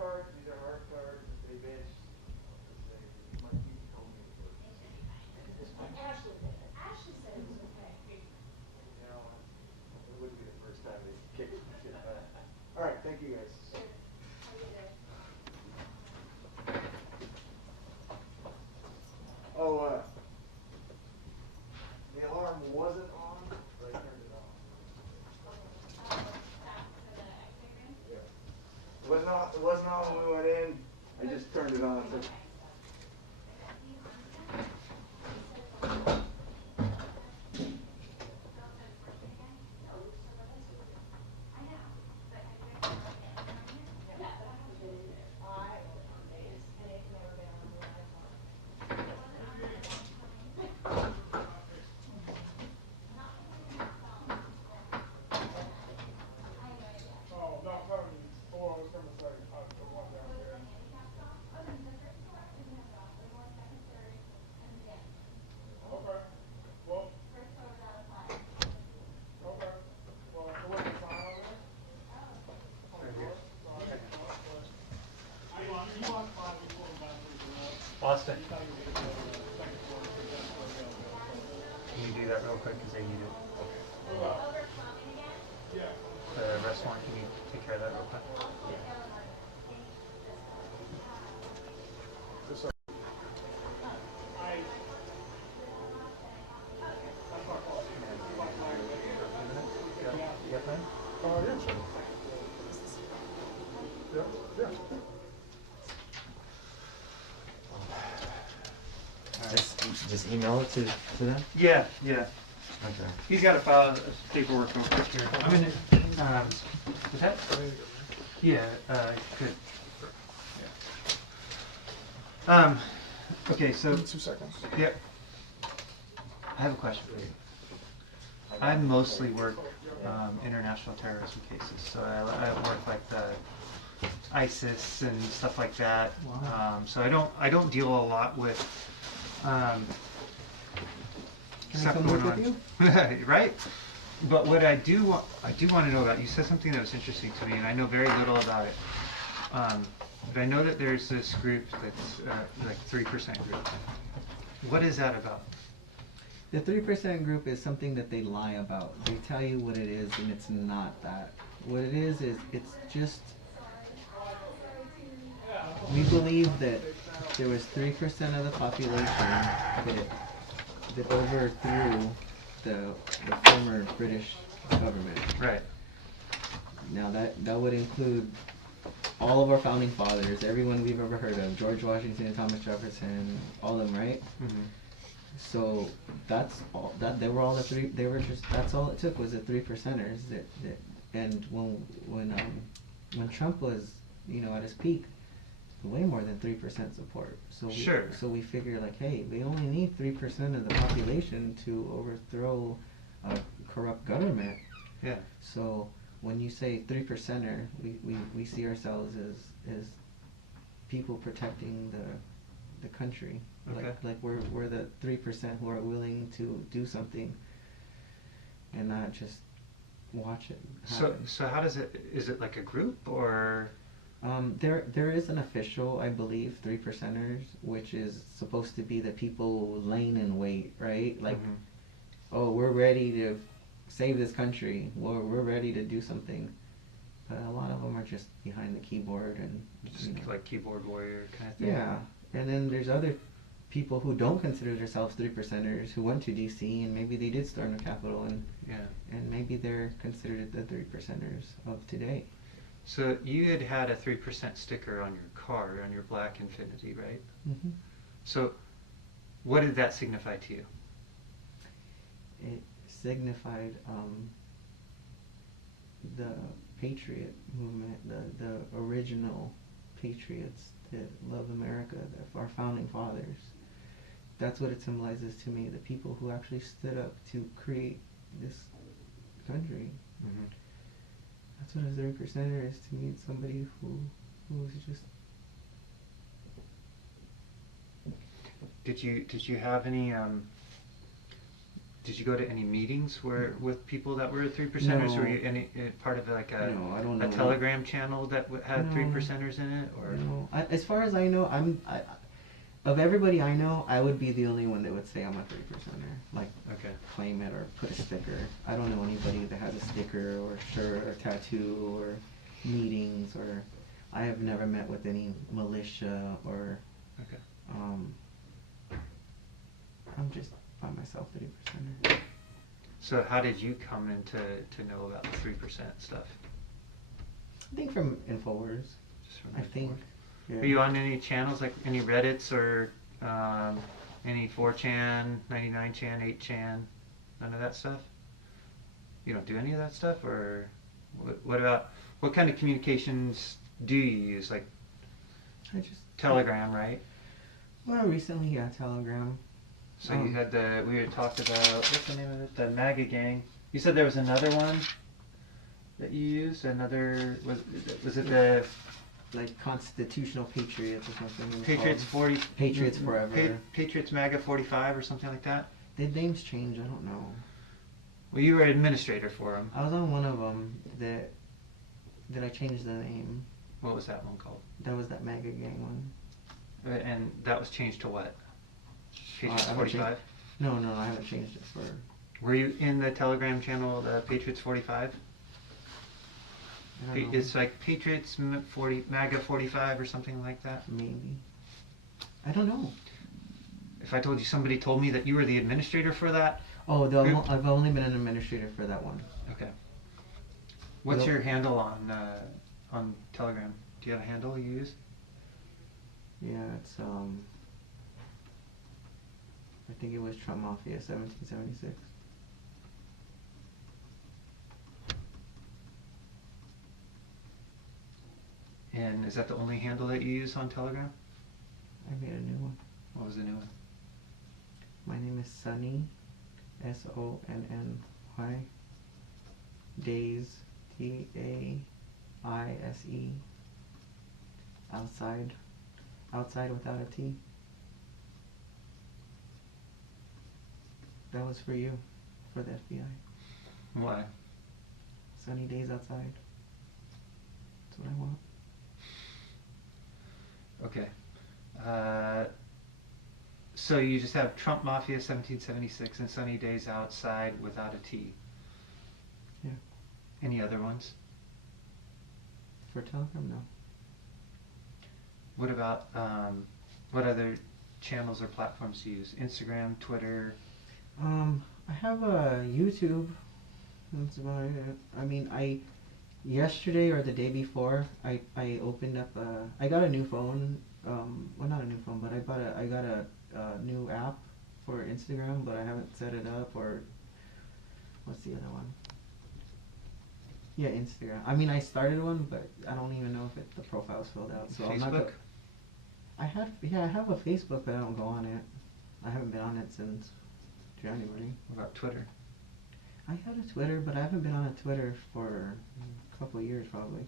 cards. These are hard cards. They bitch. My team told me it was. Ashley did it. Ashley said it was okay. You know, it wouldn't be the first time they kicked shit back. All right, thank you guys. Oh, the alarm wasn't on, but I turned it on. Yeah. It wasn't on when we went in. I just turned it on. So. Austin. Can you do that real quick because they need it? The restaurant, can you take care of that real quick? Just email it to them? Yeah, yeah. Okay. He's got to file paperwork over here. I'm gonna, is that? Yeah, good. Yeah. Okay, so. 2 seconds. Yep. I have a question for you. I mostly work international terrorism cases, so I work like the ISIS and stuff like that. Wow. So I don't deal a lot with Can I stuff come going work with on. Right? But what I do want to know about, you said something that was interesting to me, and I know very little about it. But I know that there's this group that's like 3% group. What is that about? The 3% group is something that they lie about. They tell you what it is, and it's not that. What it is it's just. We believe that there was 3% of the population that overthrew the former British government. Right. Now that would include all of our founding fathers, everyone we've ever heard of, George Washington, Thomas Jefferson, all of them, right? Mm-hmm. So that's all. They were all the three. They were just. That's all it took was the 3%ers. And when Trump was, at his peak, way more than 3% support. So we figure like, hey, we only need 3% of the population to overthrow a corrupt government. Yeah. So when you say 3%er, we see ourselves as people protecting the country. Okay. Like we're the 3% who are willing to do something and not just watch it happen. So how does it? Is it like a group or? There is an official, I believe, 3%ers, which is supposed to be the people laying in wait, right? Like, oh, we're ready to save this country. We're ready to do something. But a lot of them are just behind the keyboard and Just like keyboard warrior kind of thing. Yeah, and then there's other people who don't consider themselves 3%ers who went to DC and maybe they did storm the Capitol and maybe they're considered the 3%ers of today. So you had a 3% sticker on your car, on your black Infiniti, right? Mm-hmm. So what did that signify to you? It signified the patriot movement, the original patriots that love America, our founding fathers. That's what it symbolizes to me, the people who actually stood up to create this country. Mm-hmm. That's what a 3%er is to me. It's somebody who's just. Did you have any did you go to any meetings where with people that were 3%ers? No. Were you any part of like No, I don't a know. Telegram channel that had No. 3%ers in it, or No, as far as I know, of everybody I know, I would be the only one that would say I'm a 3%er. Like, okay? claim it or put a sticker. I don't know anybody that has a sticker or shirt or tattoo or meetings, or I have never met with any militia or Okay. I'm just by myself 3%er. So how did you come into to know about the 3% stuff? I think from Infowars. Just from I the think. board? Yeah. Are you on any channels, like any Reddits or any 4chan, 99chan, 8chan, none of that stuff? You don't do any of that stuff, or what about, what kind of communications do you use? Like I just Telegram, right? Well, recently, yeah, Telegram. So you had we had talked about, what's the name of it? The MAGA gang. You said there was another one that you used? Another, was it the Like Constitutional Patriots or something. it was Patriots called. 40? Patriots Forever. Patriots MAGA 45 or something like that? The names change, I don't know. Well, you were administrator for them. I was on one of them that I changed the name. What was that one called? That was that MAGA gang one. And that was changed to what? Patriots I haven't 45? No, I haven't changed it for. Were you in the Telegram channel, the Patriots 45? I don't know. It's like Patriots 40, MAGA 45 or something like that? Maybe. I don't know. If I told you somebody told me that you were the administrator for that? Oh, Group? I've only been an administrator for that one. Okay. What's Nope. your handle on Telegram? Do you have a handle you use? Yeah, it's I think it was Trump Mafia 1776. And is that the only handle that you use on Telegram? I made a new one. What was the new one? My name is Sonny, SONNY. Days, TAISE. Outside without a T. That was for you, for the FBI. Why? Sunny days outside. That's what I want. Okay. So you just have Trump Mafia 1776 and Sunny Days Outside without a T. Yeah. Any other ones? For Telegram, no. What about, what other channels or platforms do you use? Instagram, Twitter? I have a YouTube. That's about it. I mean, yesterday or the day before, I opened up I got a new phone. Well, not a new phone, but I got a new app for Instagram, but I haven't set it up. Or what's the other one? Yeah, Instagram. I mean, I started one, but I don't even know if the profile's filled out. So I'm not Facebook? I have a Facebook, but I don't go on it. I haven't been on it since January. What about Twitter? I had a Twitter, but I haven't been on a Twitter for a couple of years, probably.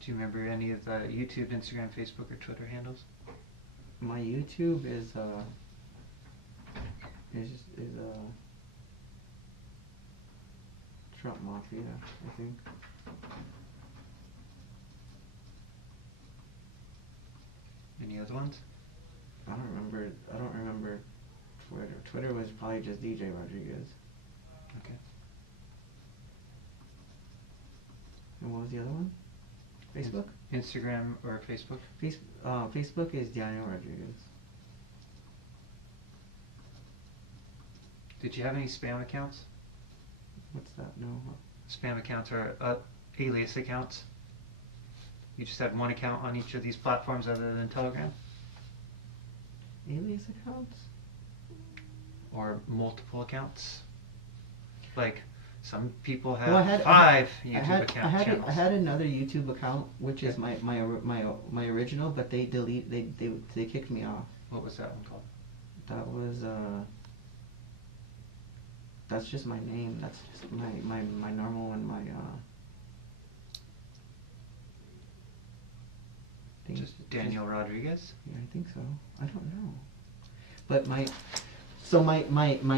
Do you remember any of the YouTube, Instagram, Facebook, or Twitter handles? My YouTube is Trump Mafia, I think. Any other ones? I don't remember Twitter. Twitter was probably just DJ Rodriguez. Okay. And what was the other one? Facebook? Instagram or Facebook? Facebook is Daniel Rodriguez. Did you have any spam accounts? What's that? No. Spam accounts are alias accounts. You just had one account on each of these platforms other than Telegram? Alias accounts? Or multiple accounts? Like, some people have Well, I had- five I YouTube had, account I had, channels. I had another YouTube account, which is Okay. my original, but they kicked me off. What was that one called? That was that's just my name. That's just my normal one. Just Daniel Rodriguez? Yeah, I think so. I don't know. But So my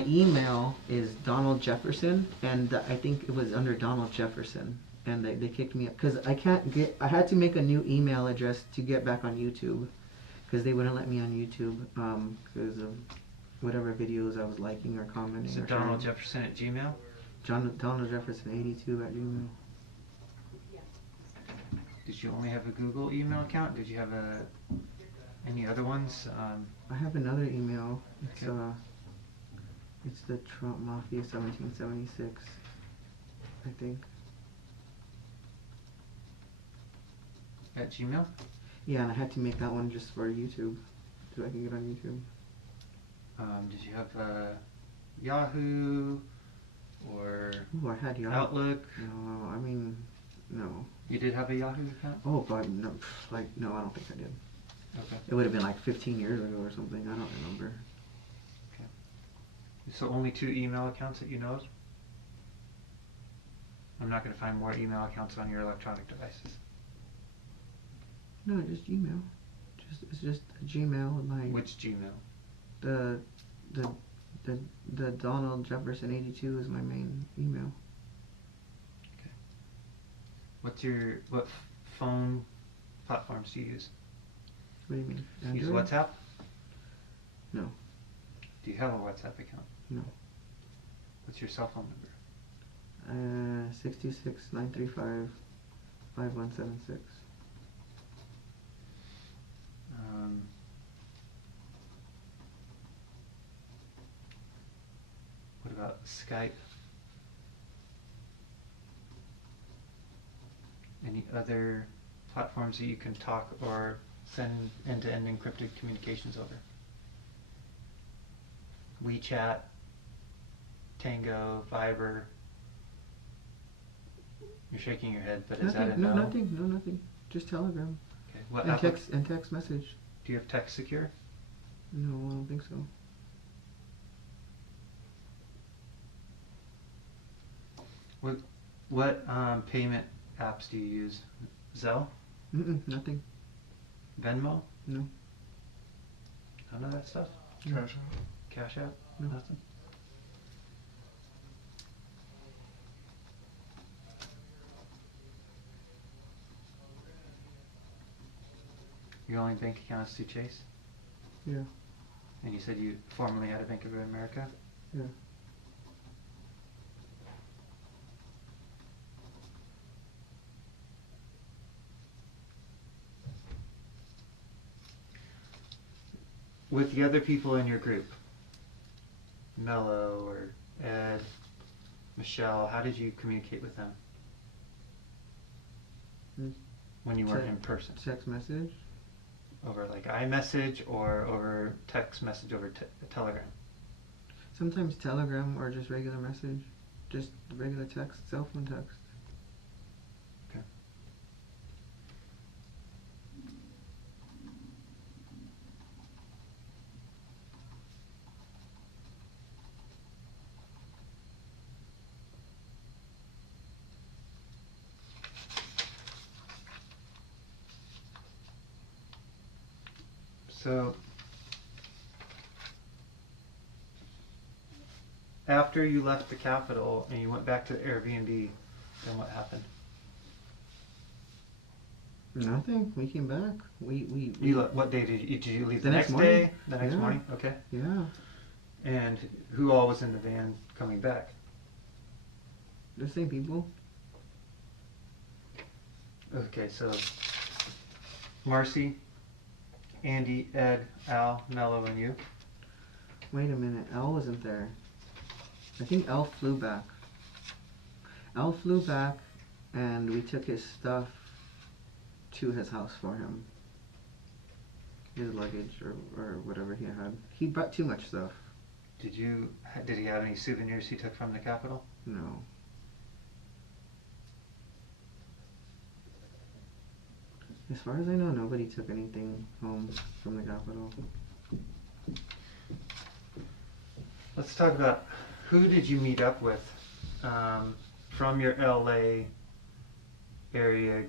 email is Donald Jefferson, and I think it was under Donald Jefferson, and they kicked me up because I can't get. I had to make a new email address to get back on YouTube, because they wouldn't let me on YouTube because of whatever videos I was liking or commenting. Is it or Donald sharing. Jefferson at Gmail? Donald Jefferson 82 at Gmail. Did you only have a Google email account? Did you have any other ones? I have another email. It's Okay. It's the Trump Mafia 1776, I think. At Gmail? Yeah, and I had to make that one just for YouTube, so I can get on YouTube. Did you have Yahoo or Ooh, I had Yahoo. Outlook? No, I mean, no. You did have a Yahoo account? Oh, but no, no, I don't think I did. Okay. It would have been like 15 years ago or something. I don't remember. So only 2 email accounts that you know of? I'm not going to find more email accounts on your electronic devices. No, just Gmail. It's just a Gmail. Like Which Gmail? the Donald Jefferson 82 is my main email. What phone platforms do you use? What do you mean? Do you use Android? WhatsApp? No. Do you have a WhatsApp account? No. What's your cell phone number? 626-935-5176. What about Skype? Any other platforms that you can talk or send end-to-end encrypted communications over? WeChat, Tango, Viber. You're shaking your head, but is that a no? Nothing. Just Telegram. Okay. What And text message. Do you have Text Secure? No, I don't think so. What payment apps do you use? Zelle? Nothing. Venmo? No. None of that stuff? Cash App? No. Nothing? Your only bank account is through Chase? Yeah. And you said you formerly had a Bank of America? Yeah. With the other people in your group, Mello or Ed, Michelle, how did you communicate with them when you weren't in person? Text message. Over like iMessage or over text message over Telegram? Sometimes Telegram or just regular message. Just regular text, cell phone text. Okay. So, after you left the Capitol and you went back to the Airbnb, then what happened? Nothing. We came back. We What day did you leave? The The next next morning. day? The next Yeah. morning? Okay. Yeah. And who all was in the van coming back? The same people. Okay, so Marcy, Andy, Ed, Al, Mello, and you. Wait a minute. Al wasn't there. I think Al flew back. Al flew back, and we took his stuff to his house for him. His luggage or whatever he had. He brought too much stuff. Did he have any souvenirs he took from the Capitol? No. As far as I know, nobody took anything home from the Capitol. Let's talk about who did you meet up with from your LA area,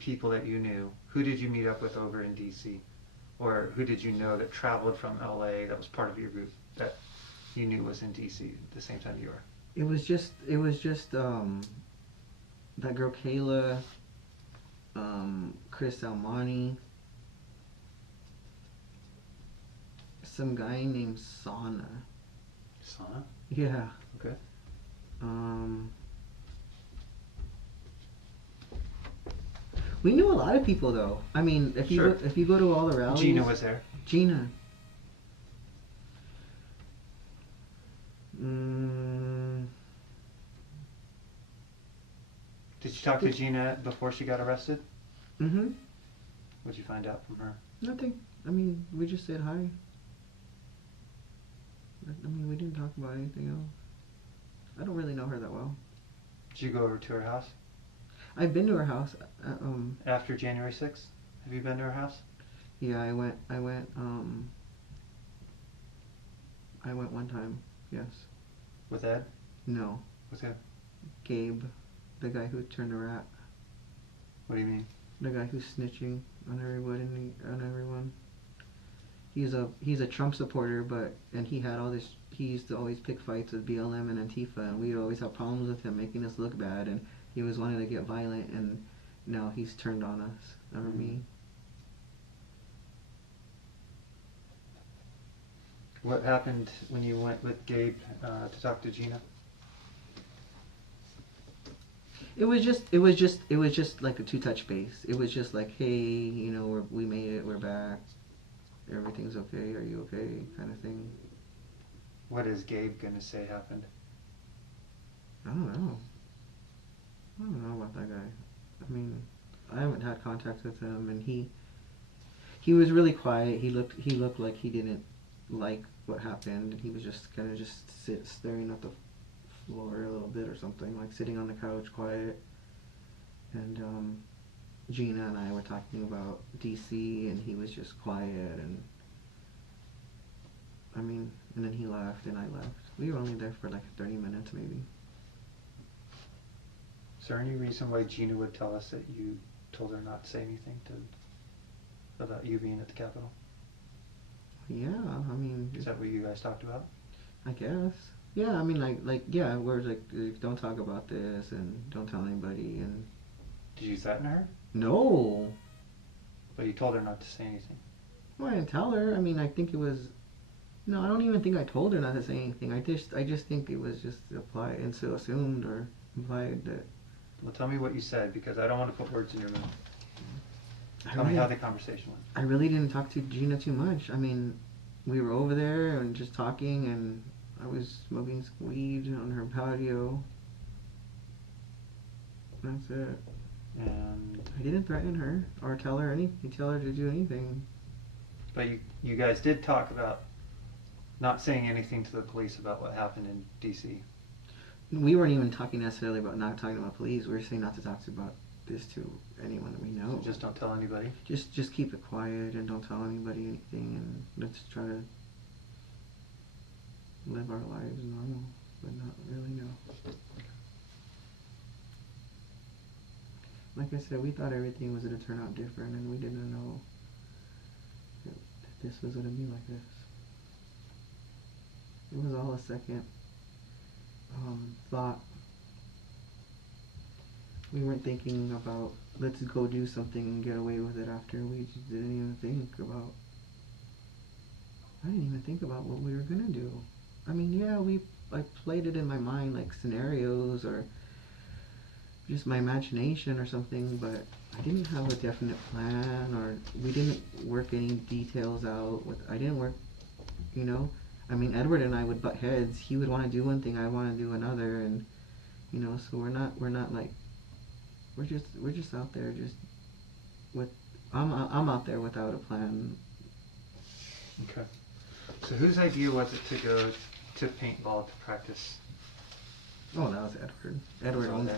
people that you knew. Who did you meet up with over in DC? Or who did you know that traveled from LA that was part of your group? that you knew was in DC at the same time you were? It was just that girl Kayla, Chris Almani, some guy named Sana. Sana? Yeah. Okay. We knew a lot of people though. I mean, if Sure. you go to all the rallies. Gina was there. Gina. Mm, Did you talk to Gina before she got arrested? mm-hmm. What'd you find out from her? Nothing. I mean, we just said hi. I mean, we didn't talk about anything else. I don't really know her that well. Did you go over to her house? I've been to her house. After January 6th? Have you been to her house? Yeah, I went one time. Yes. With Ed? No. With who? Gabe, the guy who turned a rat. What do you mean? The guy who's snitching on everyone. He's a Trump supporter, and he used to always pick fights with BLM and Antifa, and we'd always have problems with him making us look bad, and he always wanted to get violent, and now he's turned on us, over me. What happened when you went with Gabe to talk to Gina? It was just like a touch base. It was just like, hey, we made it, we're back, everything's okay, are you okay, kind of thing. What is Gabe gonna say happened? I don't know about that guy. I mean, I haven't had contact with him, and he was really quiet. He looked like he didn't like what happened. He was just kind of staring at the floor a little bit or something, like sitting on the couch quiet. And Gina and I were talking about DC, and he was just quiet, and and then he left and I left. We were only there for like 30 minutes maybe. Is there any reason why Gina would tell us that you told her not to say anything about you being at the Capitol? Yeah, I mean... Is that what you guys talked about? I guess. Yeah, I mean, yeah, words like, don't talk about this, and don't tell anybody, and... Did you threaten her? No! But you told her not to say anything. Well, I didn't tell her. I mean, I think it was... No, I don't even think I told her not to say anything. I just think it was just applied, and so assumed or implied that... Well, tell me what you said, because I don't want to put words in your mouth. Tell really, me how the conversation went. I really didn't talk to Gina too much. I mean, we were over there and just talking, and I was smoking some weed on her patio. That's it. And I didn't threaten her or tell her to do anything. But you guys did talk about not saying anything to the police about what happened in D.C. We weren't even talking necessarily about not talking about police. We were saying not to talk about this to anyone that we know. So just don't tell anybody? Just keep it quiet and don't tell anybody anything, and let's try to live our lives normal, but not really know. Like I said, we thought everything was going to turn out different, and we didn't know that this was going to be like this. It was all a second thought. We weren't thinking about, let's go do something and get away with it after. We just didn't even think about, I didn't even think about what we were going to do. I mean, yeah, I played it in my mind, like scenarios or just my imagination or something, but I didn't have a definite plan, or we didn't work any details out. I didn't work, I mean, Edward and I would butt heads. He would want to do one thing, I want to do another, and so we're not like, we're just out there just with, I'm out there without a plan. Okay. So whose idea was it to go to paintball to practice? Oh, that was Edward.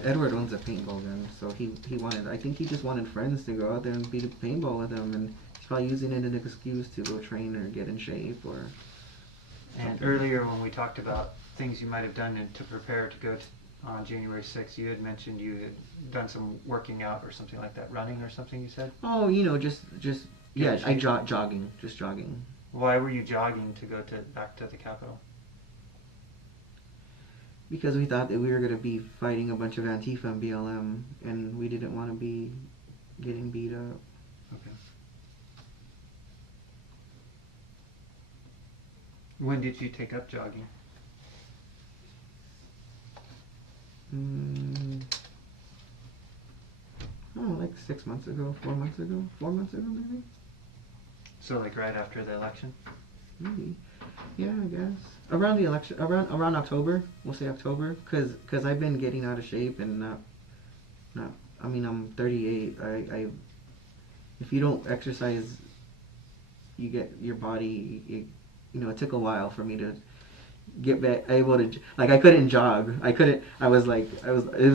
Edward owns a paintball gun, so he wanted, I think he just wanted friends to go out there and beat a paintball with him, and he's probably using it as an excuse to go train or get in shape or And something. earlier when we talked about things you might have done to prepare to go on January 6th, you had mentioned you had done some working out or something like that, running or something you said? Oh, just Yeah, jogging, just jogging. Why were you jogging to go back to the Capitol? Because we thought that we were going to be fighting a bunch of Antifa and BLM, and we didn't want to be getting beat up. Okay. When did you take up jogging? Oh, like 6 months ago, 4 months ago, 4 months ago maybe? So like right after the election? Maybe. Yeah, I guess. Around the election, around October, we'll say October, cause I've been getting out of shape and not, I mean, I'm 38, if you don't exercise, you get your body, it took a while for me to get back, able to, like, I couldn't jog, it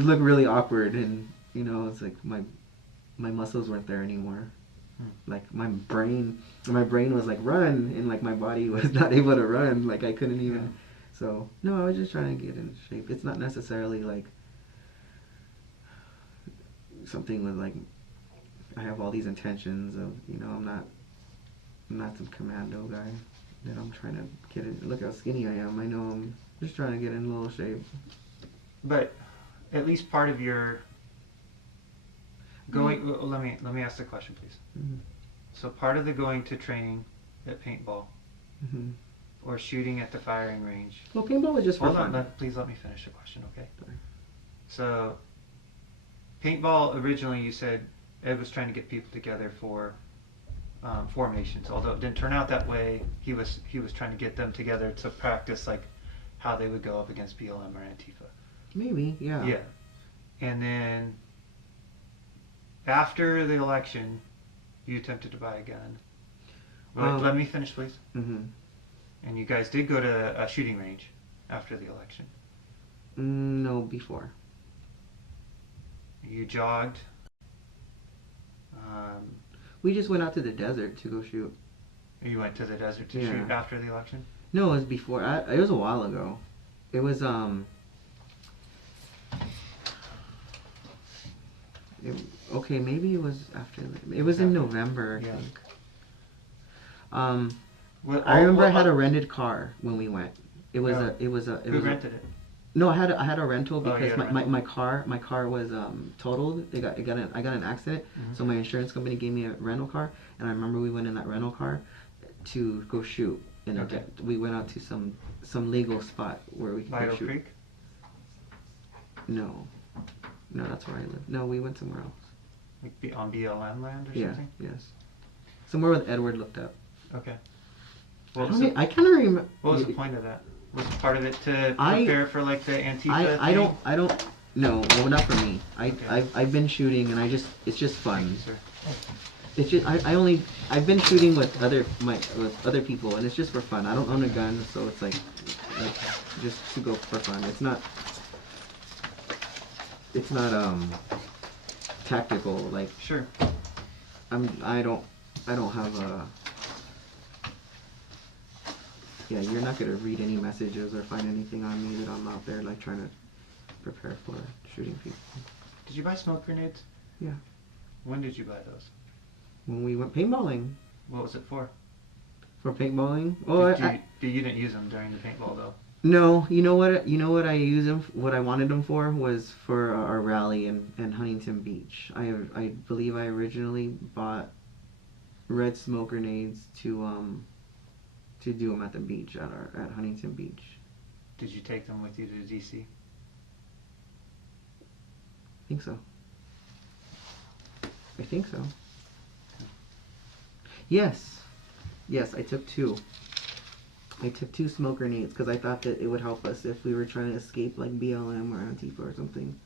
looked really awkward, and, it's like my muscles weren't there anymore. Like my brain was like run, and like my body was not able to run. Like I couldn't even. Yeah. So no, I was just trying to get in shape. It's not necessarily like something with like I have all these intentions of I'm not some commando guy that I'm trying to get in. Look how skinny I am. I know I'm just trying to get in a little shape. But at least part of your going. Let me ask the question, please. Mm-hmm. So part of the going to training at paintball, Mm-hmm. or shooting at the firing range. Well, paintball was just for Hold fun. on, please let me finish the question, okay? Sorry. So, paintball originally, you said Ed was trying to get people together for formations. Although it didn't turn out that way, he was trying to get them together to practice like how they would go up against BLM or Antifa. Maybe, yeah. Yeah, and then after the election, you attempted to buy a gun. Let me finish, please. Mm-hmm. And you guys did go to a shooting range after the election. No, before. You jogged. We just went out to the desert to go shoot. You went to the desert to Yeah. shoot after the election? No, it was before. It was a while ago. It was okay, maybe it was after. It was in November, I Yeah. think. Well, I remember I had a rented car when we went. It was Oh. Who rented it? No, I had a rental Oh, you because had a rental. my car was totaled. I got in an accident, so my insurance company gave me a rental car, and I remember we went in that rental car to go shoot. And Okay. we went out to some legal spot where we could go Vital shoot. Creek? No, that's where I live. No, we went somewhere else. Like on BLM land or Yeah, something? yes, somewhere with Edward looked up. Okay. I What was, the, kind of remember. what was the point of that? Was part of it to prepare for like the Antifa I thing? don't. No, well, not for me. Okay. I've been shooting, and it's just Thank fun. you, sir. It's just I've been shooting with other people, and it's just for fun. I don't own a gun, so it's like just to go for fun. It's not tactical. Like Sure. I don't have a. Yeah, you're not gonna read any messages or find anything on me that I'm out there like trying to prepare for shooting people. Did you buy smoke grenades? Yeah. When did you buy those? When we went paintballing. What was it for? For paintballing? Oh, You didn't use them during the paintball though. no. You know what I used them. What I wanted them for was for our rally in Huntington Beach. I believe I originally bought red smoke grenades to do them at the beach at Huntington Beach. Did you take them with you to DC? I think so. Yes, I took two. I took 2 smoke grenades because I thought that it would help us if we were trying to escape like BLM or Antifa or something.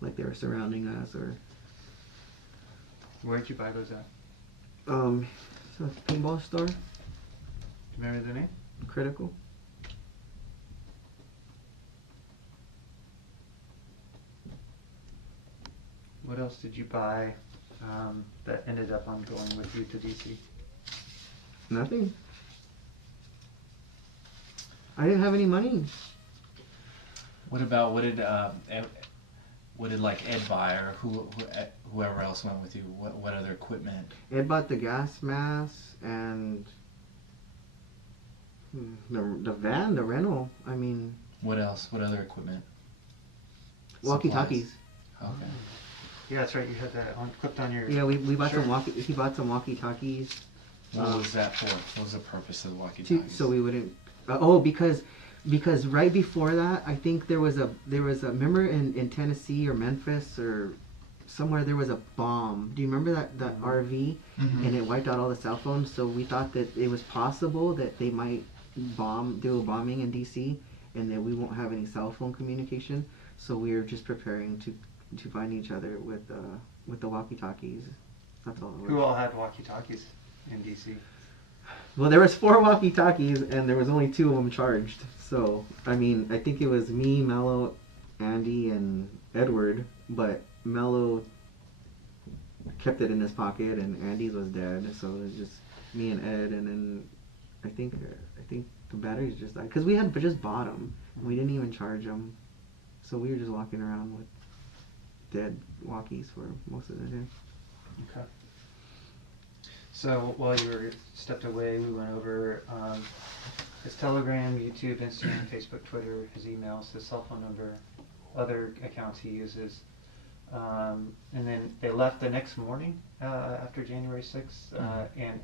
Like they were surrounding us or... Where'd you buy those at? So it's a paintball store, Do you remember the name? Critical. What else did you buy that ended up on going with you to DC? Nothing. I didn't have any money. What did like Ed buy, or whoever else went with you? What other equipment? Ed bought the gas mask and The van, the rental. I mean, What else? What other equipment? walkie-talkies. Okay. Yeah, that's right. You had that clipped on your. Yeah, we bought Sure. he bought some walkie-talkies. What was that for? What was the purpose of the to, walkie-talkies? so we wouldn't. Because right before that, I think there was a remember in Tennessee or Memphis or somewhere there was a bomb. Do you remember that RV? Mhm. And it wiped out all the cell phones. So we thought that it was possible that they might do a bombing in DC, and that we won't have any cell phone communication. So we were just preparing to find each other with the walkie-talkies. That's all it was. Who all had walkie-talkies in DC? Well, there was 4 walkie-talkies, and there was only 2 of them charged. So, I mean, I think it was me, Mello, Andy, and Edward. But Mello kept it in his pocket, and Andy's was dead. So it was just me and Ed, and then I think the batteries just died because we had just bought them. We didn't even charge them, so we were just walking around with dead walkies for most of the day. Okay. So while you were stepped away, we went over his Telegram, YouTube, Instagram, Facebook, Twitter, his emails, his cell phone number, other accounts he uses. And then they left the next morning after January 6th, and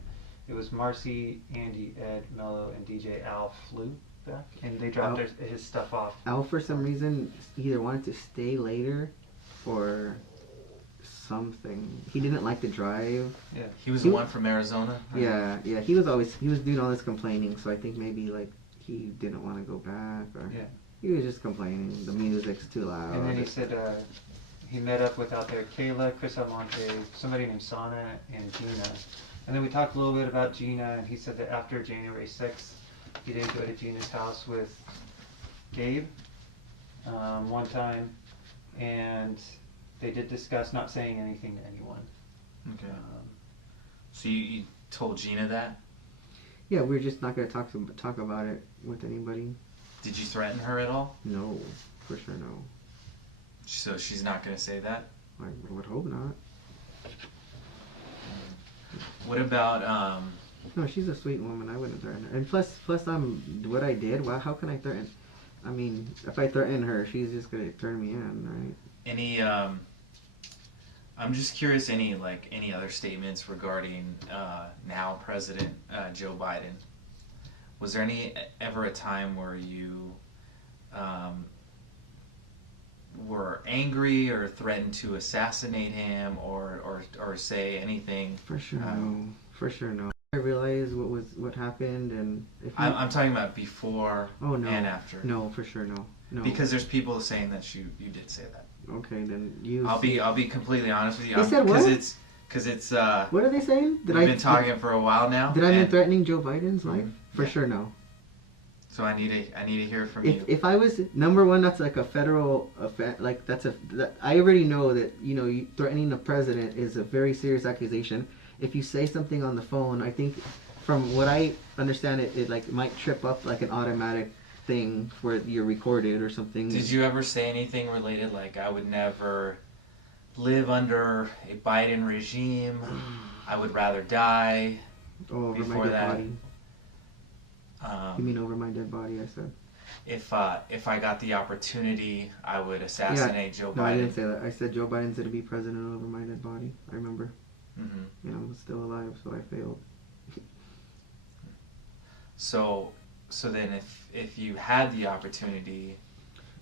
it was Marcy, Andy, Ed, Mello, and DJ Al flew back, and they dropped his stuff off. Al, for some reason, either wanted to stay later or something. He didn't like the drive. Yeah. He was the one from Arizona? Right? Yeah. He was doing all this complaining, so I think maybe like he didn't want to go back, or Yeah. he was just complaining. The music's too loud. And then he said he met up with out there Kayla, Chris Almonte, somebody named Sana, and Gina. And then we talked a little bit about Gina, and he said that after January 6th, he did go to Gina's house with Gabe one time, and they did discuss not saying anything to anyone. Okay. So you told Gina that? Yeah, we're just not gonna talk about it with anybody. Did you threaten her at all? No, for sure no. So she's not going to say that? I would hope not. What about, No, she's a sweet woman. I wouldn't threaten her. And plus, what I did. Well, how can I threaten? I mean, if I threaten her, she's just gonna turn me in, right? any, I'm just curious, any other statements regarding now President Joe Biden? Was there ever a time where you were angry or threatened to assassinate him or say anything? For sure no. For sure no. I realized what happened, and if I'm talking about before oh, no. and after. No, for sure no. No. Because there's people saying that you did say that. Okay, then you. I'll be completely honest with you. They said what? Because it's What are they saying? we've been talking for a while now. Did I mean and threatening Joe Biden's life? For Yeah. sure no. So I need to hear from you. If I was number one, that's like a federal like I already know that you threatening the president is a very serious accusation. If you say something on the phone, I think from what I understand, it like might trip up like an automatic thing where you're recorded or something. Did you ever say anything related like I would never live under a Biden regime? I would rather die. over before my dead that? body? You mean over my dead body? I said. If I got the opportunity, I would assassinate Joe Biden. No, I didn't say that. I said Joe Biden's going to be president over my dead body. I remember. Mm-hmm. And I'm still alive, so I failed. So then if you had the opportunity,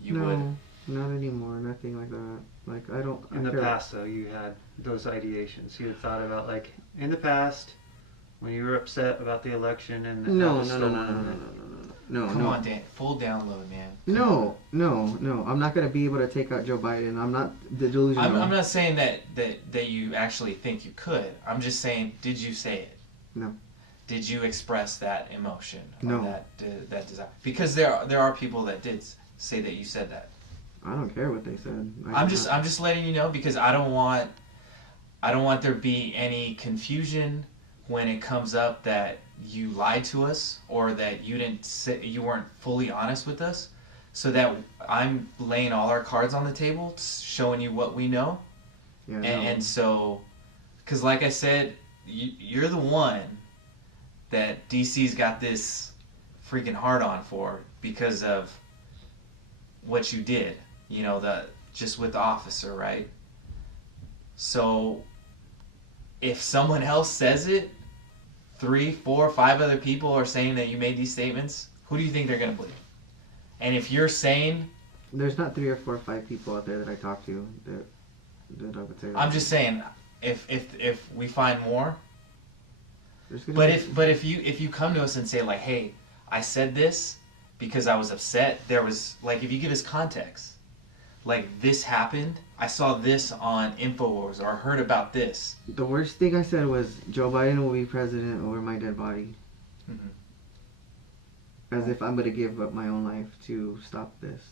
you no, would. not anymore. Nothing like that. Like I don't. In the past, though, you had those ideations. You had thought about, like, in the past, when you were upset about the election and No. Come on, Dan. Full download, man. No. I'm not gonna be able to take out Joe Biden. I'm not delusional. I'm not saying that you actually think you could. I'm just saying, did you say it? No. Did you express that emotion? Or No. that desire? Because there are people that did say that you said that. I don't care what they said. I'm just letting you know, because I don't want there be any confusion when it comes up that you lied to us or that you weren't fully honest with us, so that I'm laying all our cards on the table, showing you what we know. Yeah, And so, because like I said, you're the one that DC's got this freaking hard on for because of what you did, just with the officer, right? So if someone else says it, 3, 4, 5 other people are saying that you made these statements, who do you think they're going to believe? And if you're saying... There's not 3 or 4 or 5 people out there that I talk to that I would say that. I'm just saying, if we find more... But if you come to us and say, like, hey, I said this because I was upset, there was, like, if you give us context, like, this happened, I saw this on InfoWars or heard about this. The worst thing I said was, Joe Biden will be president over my dead body. Mm-hmm. As if I'm going to give up my own life to stop this.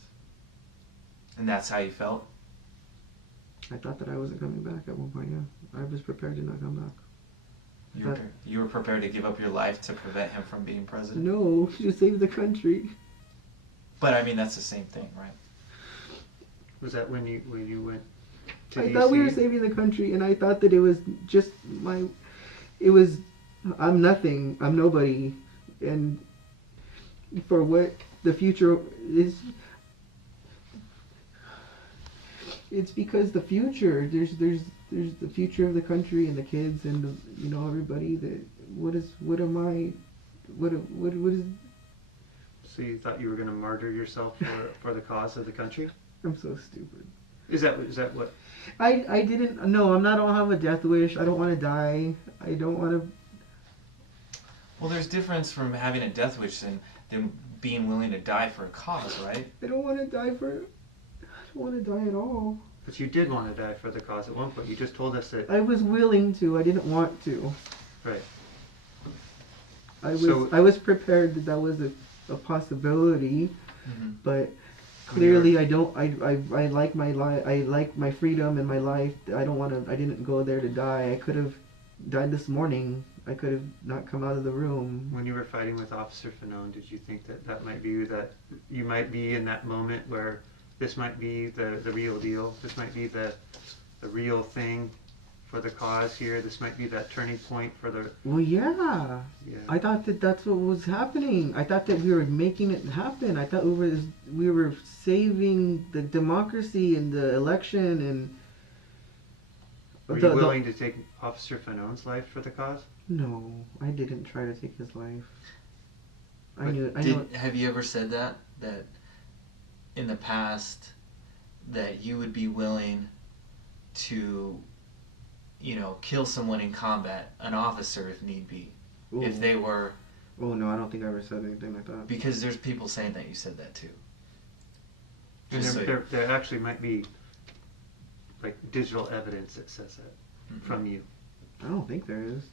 And that's how you felt? I thought that I wasn't coming back at one point, yeah. I was prepared to not come back. You were prepared to give up your life to prevent him from being president? No, to save the country. But, I mean, that's the same thing, right? Was that when you went to I thought we were saving the country, and I thought that it was just I'm nothing, I'm nobody, and for what the future is, it's because the future, there's the future of the country and the kids and everybody that, what is, So you thought you were going to martyr yourself for the cause of the country? I'm so stupid. Is that what? I didn't, no, I don't have a death wish. I don't want to die. I don't want to. Well, there's difference from having a death wish than being willing to die for a cause, right? I don't want to die at all. But you did want to die for the cause at one point. You just told us that. I was willing to. I didn't want to. Right. I was prepared that was a possibility, Mm-hmm. but clearly I don't. I like my life. I like my freedom and my life. I don't want to. I didn't go there to die. I could have died this morning. I could have not come out of the room. When you were fighting with Officer Fanon, did you think that might be that you might be in that moment where this might be the real deal? This might be the real thing for the cause here. This might be that turning point for the. Well, yeah. Yeah. I thought that that's what was happening. I thought that we were making it happen. I thought we were saving the democracy and the election and. Were you willing to take Officer Fanon's life for the cause? No, I didn't try to take his life. Have you ever said that in the past that you would be willing to, kill someone in combat, an officer if need be, Ooh. if they were? Oh no, I don't think I ever said anything like that. Because there's people saying that you said that too. And there actually might be like digital evidence that says that from you. I don't think there is.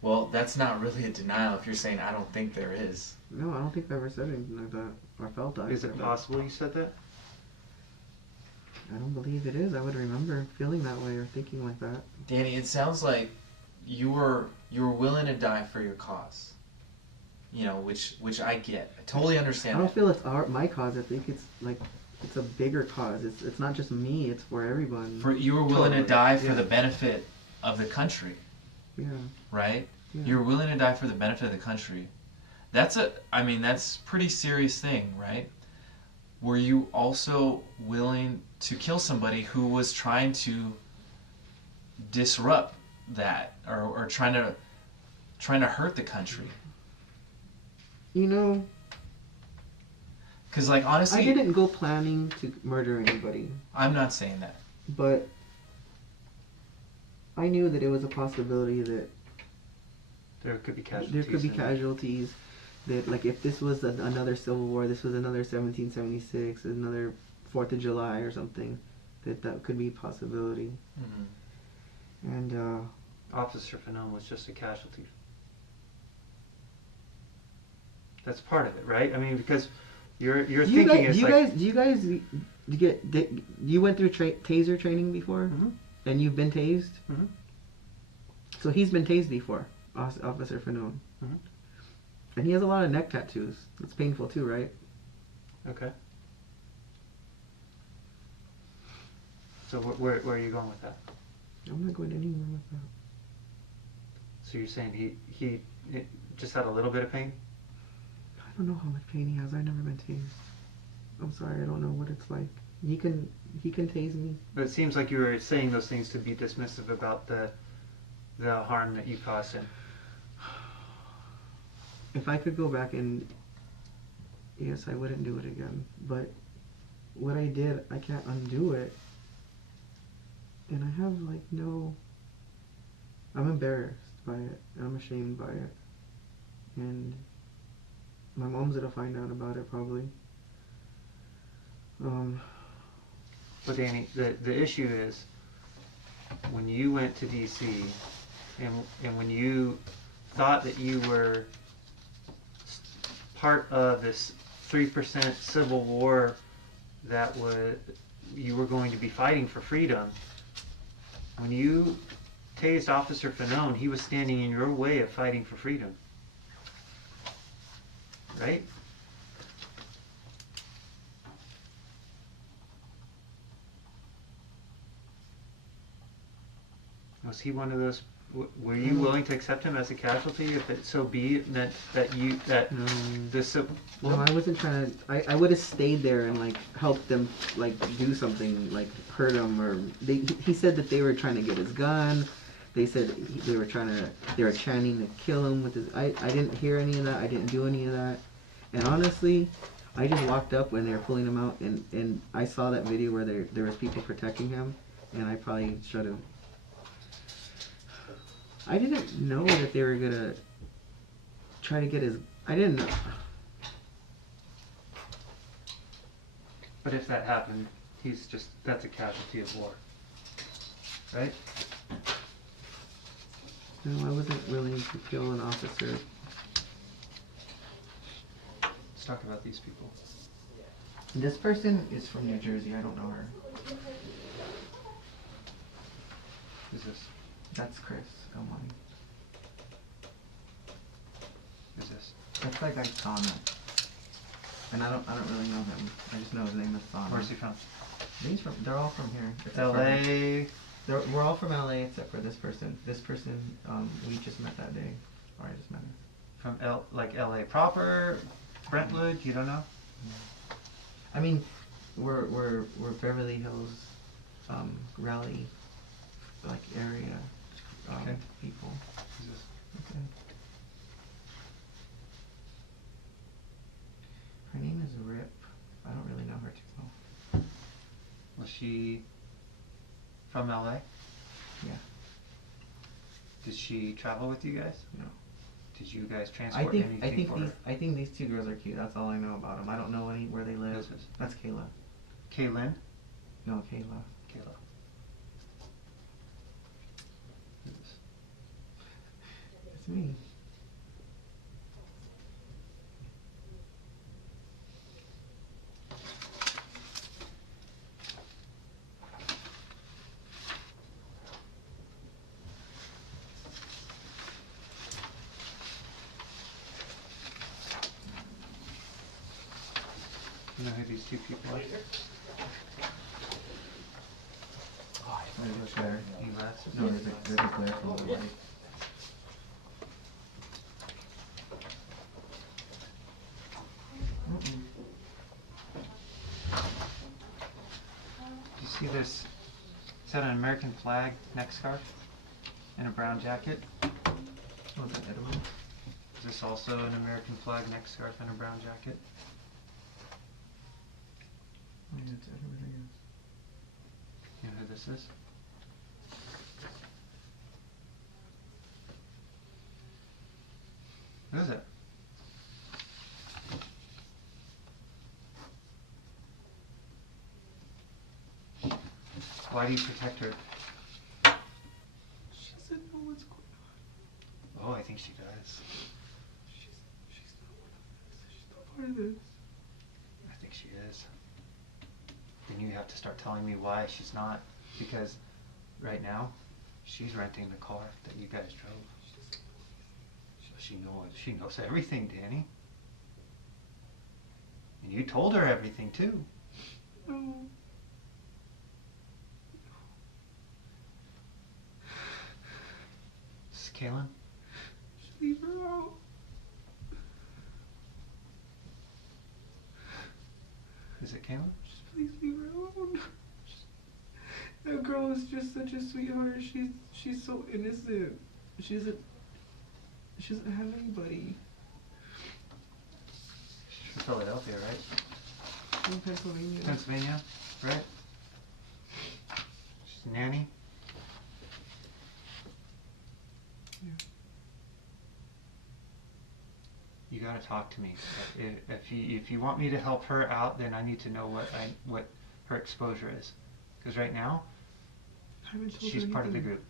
Well, that's not really a denial if you're saying I don't think there is. No, I don't think I ever said anything like that. Or felt that. Is it possible you said that? I don't believe it is. I would remember feeling that way or thinking like that. Danny, it sounds like you were willing to die for your cause. Which I get. I totally understand. I don't feel it's my cause. I think it's like it's a bigger cause. It's not just me. It's for everyone. You were willing to die for the benefit of the country. Yeah. Right? Yeah. You're willing to die for the benefit of the country. That's a pretty serious thing, right? Were you also willing to kill somebody who was trying to disrupt that or trying to hurt the country? Because, like, honestly, I didn't go planning to murder anybody. I'm not saying that. But I knew that it was a possibility that there could be casualties. That, like, if this was another Civil War, this was another 1776, another 4th of July or something, that could be a possibility. Mm-hmm. And Officer Fanon was just a casualty. That's part of it, right? I mean, because you're thinking it's like... You went through taser training before? Mm-hmm. And you've been tased? Mm-hmm. So he's been tased before, Officer Fanon. Mm-hmm. And he has a lot of neck tattoos. It's painful too, right? Okay. So where are you going with that? I'm not going anywhere with that. So you're saying he just had a little bit of pain? don't know how much pain he has. I've never been tased. I'm sorry, I don't know what it's like. He can tase me. But it seems like you were saying those things to be dismissive about the harm that you caused him. If I could go back and yes, I wouldn't do it again. But what I did, I can't undo it. And I have like no. I'm embarrassed by it. And I'm ashamed by it. And my mom's gonna find out about it probably. But Danny, the issue is when you went to DC and when you thought that you were part of this 3% civil war that you were going to be fighting for freedom, when you tased Officer Fanone, he was standing in your way of fighting for freedom. Right? Was he one of those? Were you willing to accept him as a casualty if it so be meant that this? No, I wasn't trying to. I would have stayed there and like helped them like do something like hurt him or he said that they were trying to get his gun. They said they were chanting to kill him with his. I didn't hear any of that. I didn't do any of that. And honestly, I just walked up when they were pulling him out and I saw that video where there was people protecting him and I probably should have. I didn't know that they were gonna try to get his. I didn't know. But if that happened, that's a casualty of war, right? No, I wasn't willing to kill an officer. Let's talk about these people. This person is from New Jersey. I don't know her. Who's this? That's Chris Elmani. Who's this? That's that guy Sana. And I don't really know him. I just know his name is Sana. Where's he from? They're all from here. Except LA. We're all from LA except for this person. This person, we just met that day. Or I just met her. From LA proper, Brentwood. You don't know? I mean, we're Beverly Hills, Raleigh, like area, Okay. people. Who's this? Okay. Her name is Rip. I don't really know her too well. Was she from LA? Yeah. Did she travel with you guys? No. Did you guys transport anything for her? I think these two girls are cute. That's all I know about them. I don't know where they live. Who's this? That's Kayla. Kaylin? No, Kayla. Kayla. Who's this? It's me. You know who these two people are? There's a Claire. You left? No, there's a Claire from the body. Do you see this? Is that an American flag neck scarf and a brown jacket? Oh, is that Edwin? Is this also an American flag neck scarf and a brown jacket? Oh, yeah, it's Edwin, I guess. You know who this is? Who is it? Why do you protect her? She doesn't know what's going on. Oh, I think she does. She's not one of this. She's not part of this. I think she is. Then you have to start telling me why she's not. Because right now, she's renting the car that you guys drove. So she knows everything, Danny. And you told her everything too. No. This is Kaylin? Just leave her out. Is it Kayla? Just please leave her alone. That girl is just such a sweetheart. She's so innocent. She doesn't have anybody. She's from Philadelphia, right? From Pennsylvania. Pennsylvania, right? She's a nanny. Yeah. You gotta talk to me. If you want me to help her out, then I need to know what her exposure is. Because right now, I haven't told she's her part of the anything. group.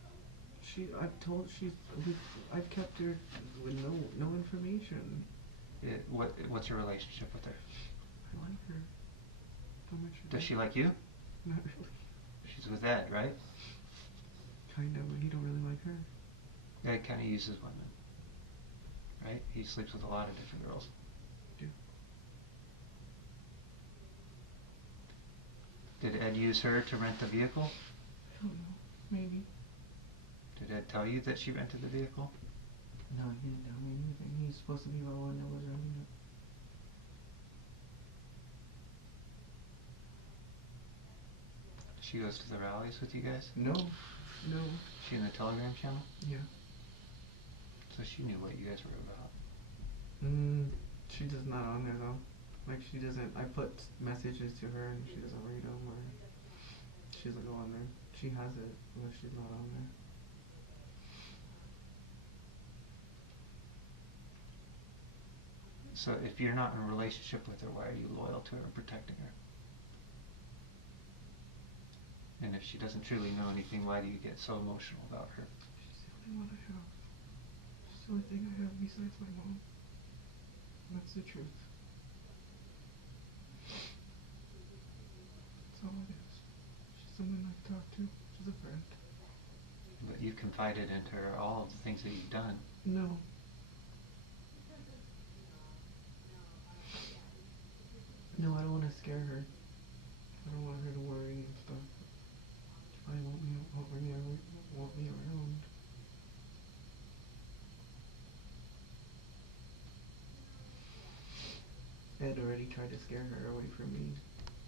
I've kept her with no information. What's your relationship with her? I like her. How much? Does she like you? Not really. She's with Ed, right? Kind of, but he don't really like her. Ed kind of uses women, right? He sleeps with a lot of different girls. Yeah. Did Ed use her to rent the vehicle? I don't know. Maybe. Did Ed tell you that she rented the vehicle? No, he didn't tell me anything. He's supposed to be the one that was running it. She goes to the rallies with you guys? No. She in the Telegram channel? Yeah. So she knew what you guys were about. She does not on there though. Like she doesn't. I put messages to her and she doesn't read them, or she doesn't go on there. She has it, but she's not on there. So if you're not in a relationship with her, why are you loyal to her and protecting her? And if she doesn't truly know anything, why do you get so emotional about her? She's the only one I have. She's the only thing I have besides my mom. That's the truth. That's all it is. She's someone I can talk to. She's a friend. But you've confided into her all of the things that you've done. No. No, I don't want to scare her. I don't want her to worry and stuff. She probably won't me around. Ed already tried to scare her away from me,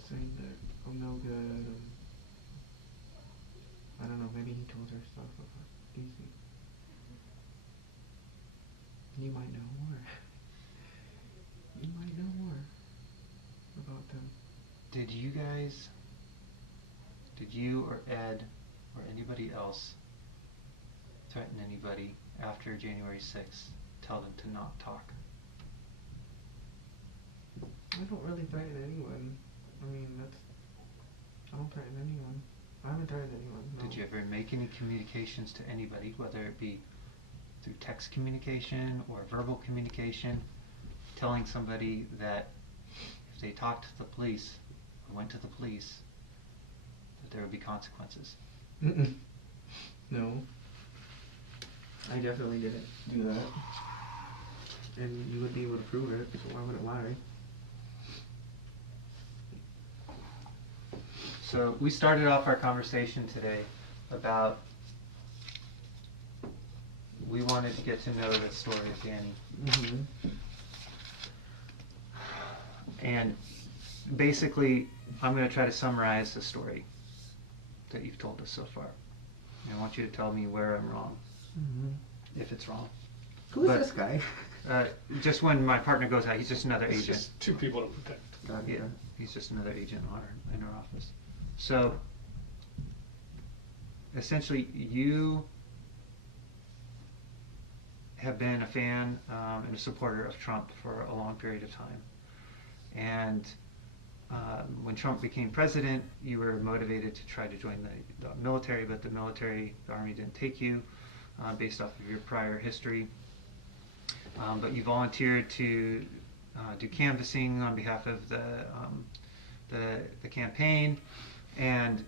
saying that I'm no good. And I don't know, maybe he told her stuff about DC. You might know more. You might know more about them. Did you or Ed or anybody else threaten anybody after January 6th? Tell them to not talk? I don't really threaten anyone. I mean, I don't threaten anyone. I haven't threatened anyone, no. Did you ever make any communications to anybody, whether it be through text communication or verbal communication, telling somebody that if they talked to the police or went to the police, that there would be consequences? Mm-mm. No. I definitely didn't do that. And you would be able to prove it, so why would it lie? So we started off our conversation today about we wanted to get to know the story of Danny. Mm-hmm. And basically, I'm going to try to summarize the story that you've told us so far. And I want you to tell me where I'm wrong, if it's wrong. Who's But- this guy? Just when my partner goes out, he's just another It's agent. just two people to protect. Got it, Yeah, got it. he's just another agent in our office. So, essentially, you have been a fan and a supporter of Trump for a long period of time. And when Trump became president, you were motivated to try to join the military, but the army didn't take you based off of your prior history. But you volunteered to do canvassing on behalf of the campaign, and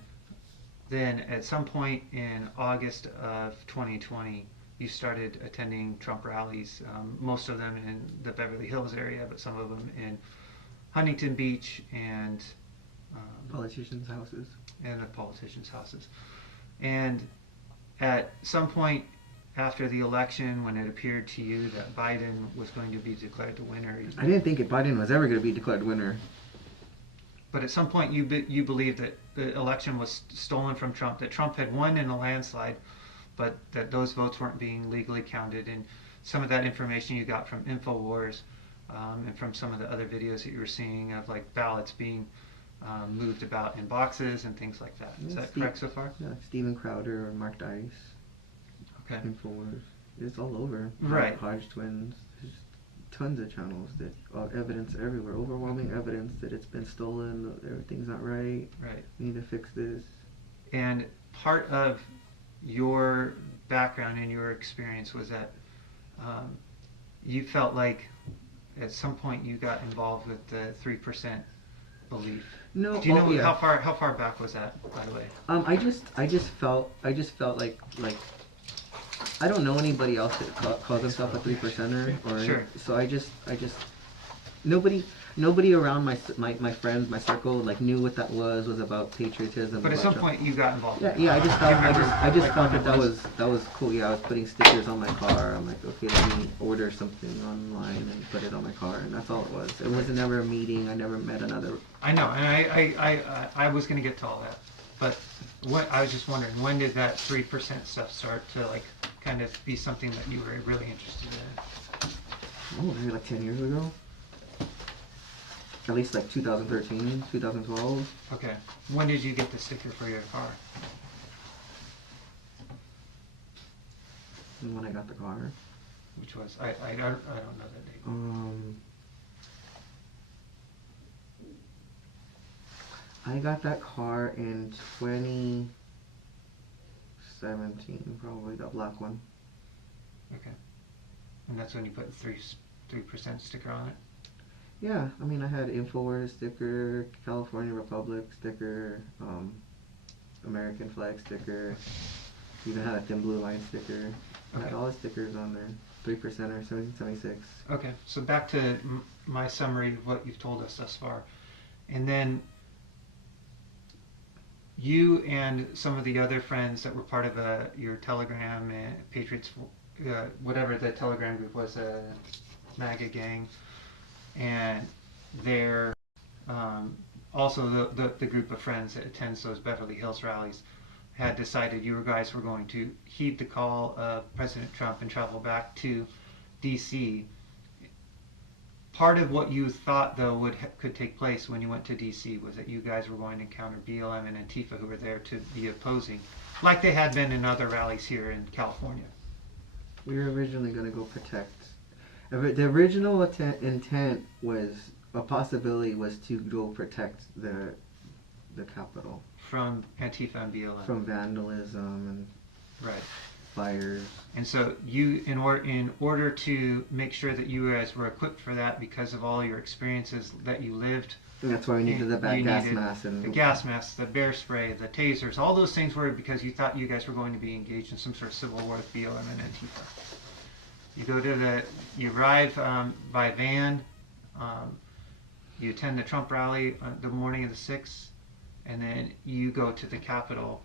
then at some point in August of 2020, you started attending Trump rallies, most of them in the Beverly Hills area, but some of them in Huntington Beach and Politicians' houses. the politicians' houses. And at some point after the election, when it appeared to you that Biden was going to be declared the winner, I didn't think Biden was ever going to be declared winner. But at some point, you believed that the election was stolen from Trump, that Trump had won in a landslide, but that those votes weren't being legally counted. And some of that information you got from Infowars, and from some of the other videos that you were seeing of like ballots being moved about in boxes and things like that. Is that correct so far? Yeah, Steven Crowder or Mark Dice. Okay. Infowars. It's all over. Right. Hodge Twins. There's tons of channels that evidence everywhere. Overwhelming evidence that it's been stolen. Everything's not right. Right. We need to fix this. And part of your background and your experience was that you felt like at some point you got involved with the 3% belief. No. Do you know yeah. how far back was that, by the way? I just felt like I don't know anybody else that calls himself a 3%er or Sure. so I just nobody around my friends, my circle, like knew what that was about patriotism. But at about some Trump. point you got involved. Yeah, I just felt like that was cool. Yeah, I was putting stickers on my car. I'm like, okay, let me order something online and put it on my car, and that's all it was. It wasn't never a meeting. I never met another. I know, and I was going to get to all that, but I was just wondering, when did that 3% stuff start to like kind of be something that you were really interested in? Oh, maybe like 10 years ago. At least like 2013, 2012. Okay. When did you get the sticker for your car? And when I got the car. Which was I don't know that date. I got that car in 2017, probably, the black one. Okay. And that's when you put 3% sticker on it? Yeah, I mean, I had Infowars sticker, California Republic sticker, American flag sticker, even had a Thin Blue Line sticker. I had all the stickers on there. 3%er, 1776. Okay, so back to my summary of what you've told us thus far. And then you and some of the other friends that were part of your Telegram and Patriots, whatever the Telegram group was, MAGA gang, and they're also the group of friends that attends those Beverly Hills rallies had decided you guys were going to heed the call of President Trump and travel back to D.C. Part of what you thought, though, could take place when you went to D.C. was that you guys were going to encounter BLM and Antifa, who were there to be opposing, like they had been in other rallies here in California. We were originally going to go protect. The original intent was, a possibility was to go protect the Capitol. From Antifa and BLM. From vandalism and right. fires. And so you, in order to make sure that you guys were equipped for that because of all your experiences that you lived. And that's why we needed the gas mask. And the gas masks, the bear spray, the tasers, all those things were because you thought you guys were going to be engaged in some sort of civil war with BLM and Antifa. You arrive by van, you attend the Trump rally on the morning of the 6th, and then you go to the Capitol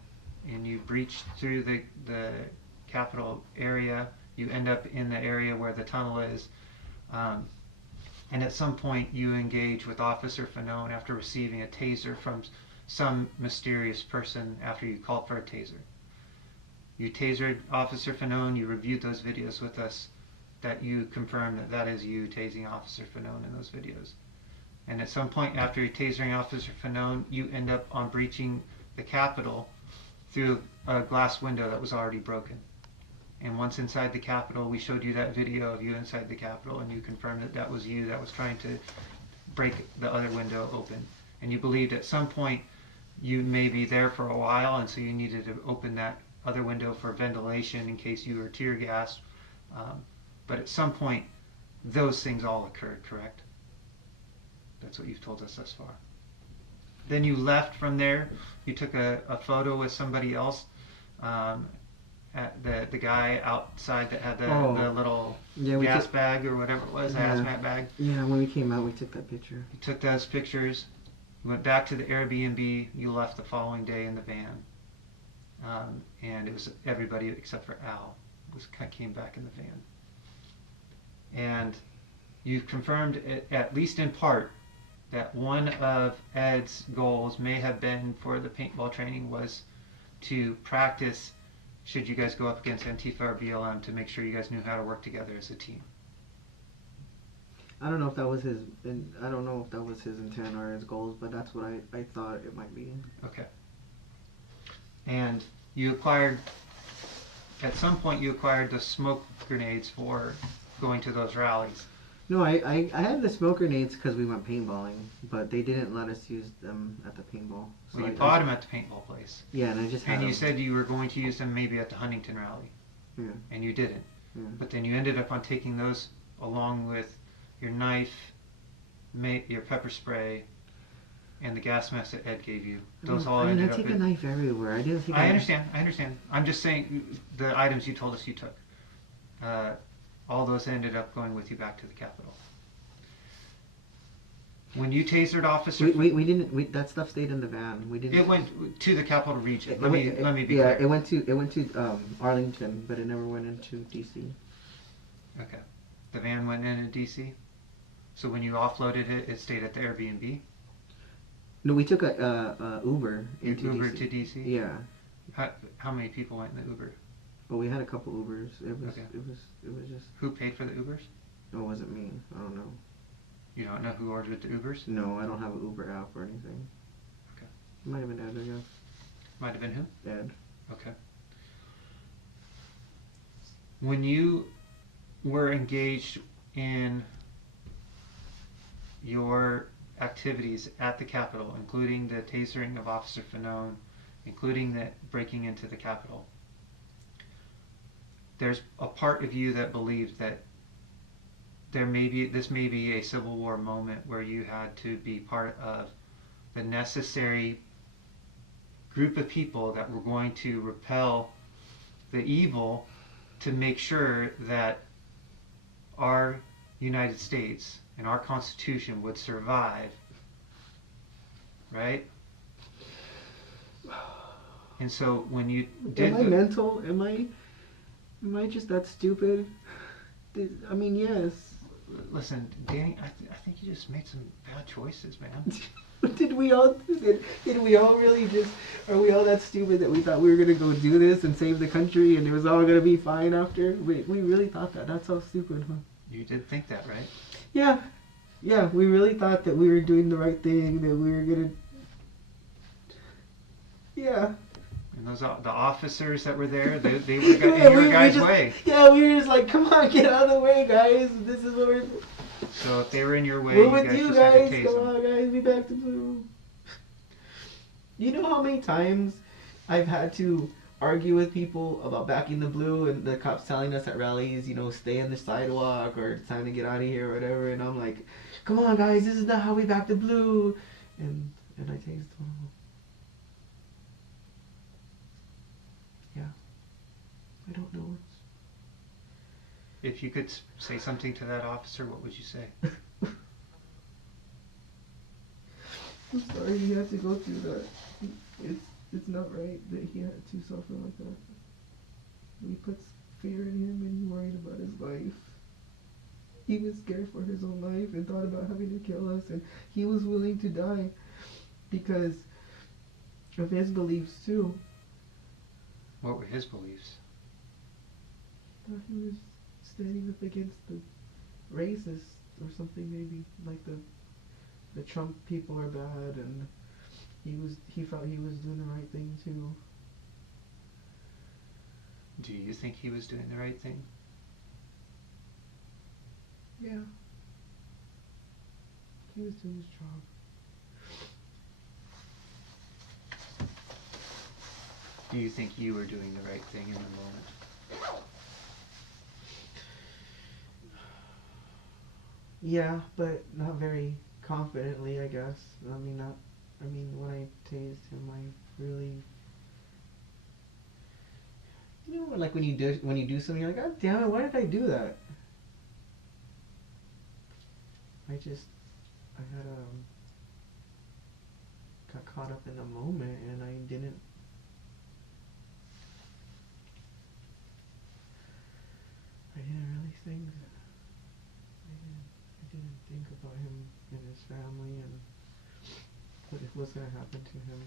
and you breach through the Capitol area. You end up in the area where the tunnel is, and at some point you engage with Officer Fanone after receiving a taser from some mysterious person after you called for a taser. You tasered Officer Fanone, you reviewed those videos with us, that you confirmed that is you tasing Officer Fanone in those videos. And at some point after tasering Officer Fanone, you end up on breaching the Capitol through a glass window that was already broken. And once inside the Capitol, we showed you that video of you inside the Capitol, and you confirmed that that was you that was trying to break the other window open. And you believed at some point you may be there for a while, and so you needed to open that other window for ventilation in case you were tear gassed. But at some point, those things all occurred, correct? That's what you've told us thus far. Then you left from there. You took a photo with somebody else, at the guy outside that had the little gas bag or whatever it was, the hazmat bag. Yeah, when we came out, we took that picture. You took those pictures. You went back to the Airbnb. You left the following day in the van, and it was everybody except for Al came back in the van. And you confirmed, at least in part, that one of Ed's goals may have been for the paintball training was to practice, should you guys go up against Antifa or BLM, to make sure you guys knew how to work together as a team. I don't know if that was his. I don't know if that was his intent or his goals, but that's what I thought it might be. Okay. And you acquired, at some point, you acquired the smoke grenades for going to those rallies. No, I had the smoke grenades because we went paintballing, but they didn't let us use them at the paintball. So Well, you I bought them at the paintball place. Yeah, and I just had And you them. said you were going to use them maybe at the Huntington rally. Yeah. And you didn't. Yeah. But then you ended up on taking those along with your knife, your pepper spray, and the gas mask that Ed gave you. Those all ended I up take a knife everywhere. I didn't think. I understand. I'm just saying the items you told us you took. All those ended up going with you back to the Capitol. When you tasered officer, We didn't. That stuff stayed in the van. We didn't. it went to the Capitol region. Let me be yeah, clear. it went to Arlington, but it never went into DC. Okay. The van went in DC. So when you offloaded it, it stayed at the Airbnb. No, we took a Uber into Uber DC. to DC. Yeah, How many people went in the Uber? but we had a couple Ubers. It was Okay. it was just. Who paid for the Ubers? No, it wasn't me. I don't know. You don't know who ordered the Ubers? No, I don't have an Uber app or anything. Okay. It might have been Ed, I guess. Might have been who? Ed. Okay. When you were engaged in your activities at the Capitol, including the tasering of Officer Fanone, including the breaking into the Capitol, there's a part of you that believed that this may be a Civil War moment where you had to be part of the necessary group of people that were going to repel the evil to make sure that our United States and our Constitution would survive, right? And so when you did Am I mental? Am I just that stupid? I mean, yes. Listen, Danny, I think you just made some bad choices, man. Did we all really just, are we all that stupid that we thought we were gonna go do this and save the country and it was all gonna be fine after? We really thought that. That's how stupid, huh? You did think that, right? Yeah. Yeah, we really thought that we were doing the right thing, that we were gonna. Yeah. And those the officers that were there, they would have got in your guys' way. Yeah, we were just like, come on, get out of the way, guys. This is what we're. So if they were in your way, We're you with guys you just had to guys. tase Come them. on, guys. Be back to blue. You know how many times I've had to argue with people about backing the blue and the cops telling us at rallies, stay on the sidewalk or it's time to get out of here or whatever, and I'm like, come on, guys, this is not how we back the blue, and I tased one of them. Yeah. I don't know. If you could say something to that officer, what would you say? I'm sorry he had to go through that. It's not right that he had to suffer like that. We put fear in him and he worried about his life. He was scared for his own life and thought about having to kill us, and he was willing to die because of his beliefs too. What were his beliefs? Thought he was standing up against the racists or something, maybe like the Trump people are bad, and he felt he was doing the right thing too. Do you think he was doing the right thing? Yeah. He was doing his job. Do you think you were doing the right thing in the moment? Yeah, but not very confidently, I guess. When I tased him, I really, like when you do something, you're like, God damn it, why did I do that? I got caught up in the moment, and I didn't really think. I didn't think about him and his family and was gonna happen to him.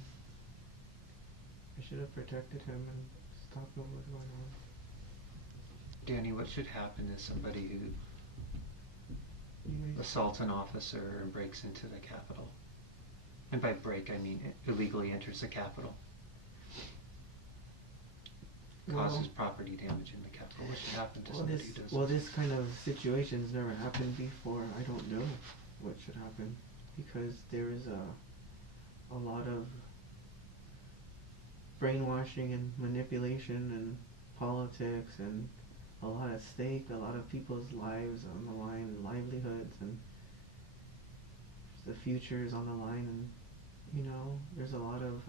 I should have protected him and stopped what was going on. Danny, what should happen is somebody who You guys, assaults an officer and breaks into the Capitol. And by break, I mean illegally enters the Capitol. Causes well, property damage in the Capitol. What should happen to well, somebody this, who does well, this? this kind of situation's never happened before. I don't know what should happen because there is a lot of brainwashing and manipulation and politics and a lot at stake, a lot of people's lives on the line, livelihoods, and the future is on the line, and you know, there's a lot of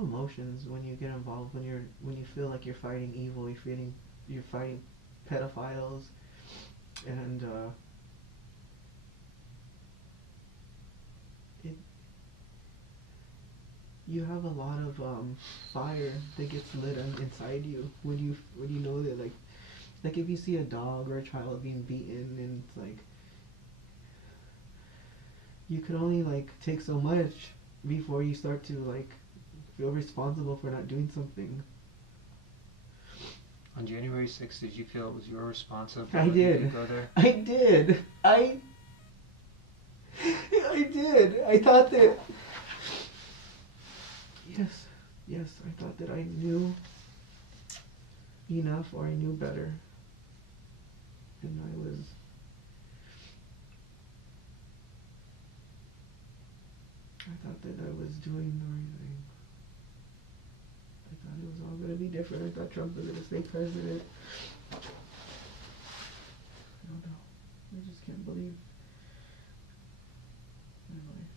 emotions when you get involved, when you feel like you're fighting evil, you're fighting pedophiles, and you have a lot of fire that gets lit inside you when you know that, like if you see a dog or a child being beaten, and it's like you can only like take so much before you start to like feel responsible for not doing something. On January 6th, did you feel it was your responsibility I did. to go there? I did. I did. I thought that. Yes, I thought that I knew enough, or I knew better. And I thought that I was doing the right thing. I thought it was all going to be different. I thought Trump was going to stay president. I don't know. I just can't believe my life.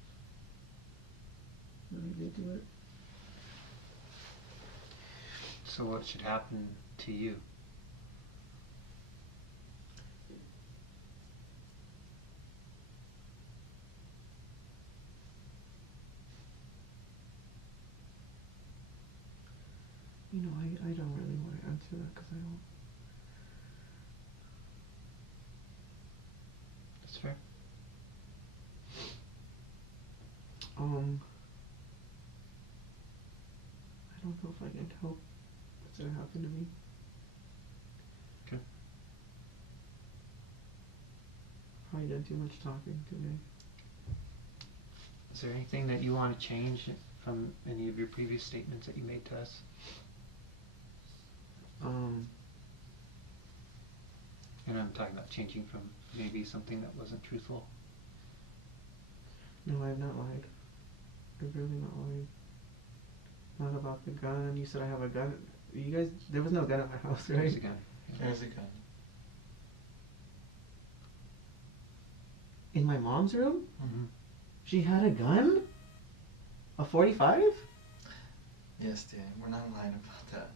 What I did to it. So what should happen to you? You know, I don't really want to answer that because I don't. That's fair. I don't know if I can help what's gonna happen to me. Okay. Probably done too much talking today. Is there anything that you want to change from any of your previous statements that you made to us? And I'm talking about changing from maybe something that wasn't truthful. No, I have not lied. I've really not lied. Not about the gun. You said I have a gun. You guys, there was no gun at my house, right? There's a gun. There's a gun. In my mom's room? Mm-hmm. She had a gun? A 45? Yes, Dan. We're not lying about that.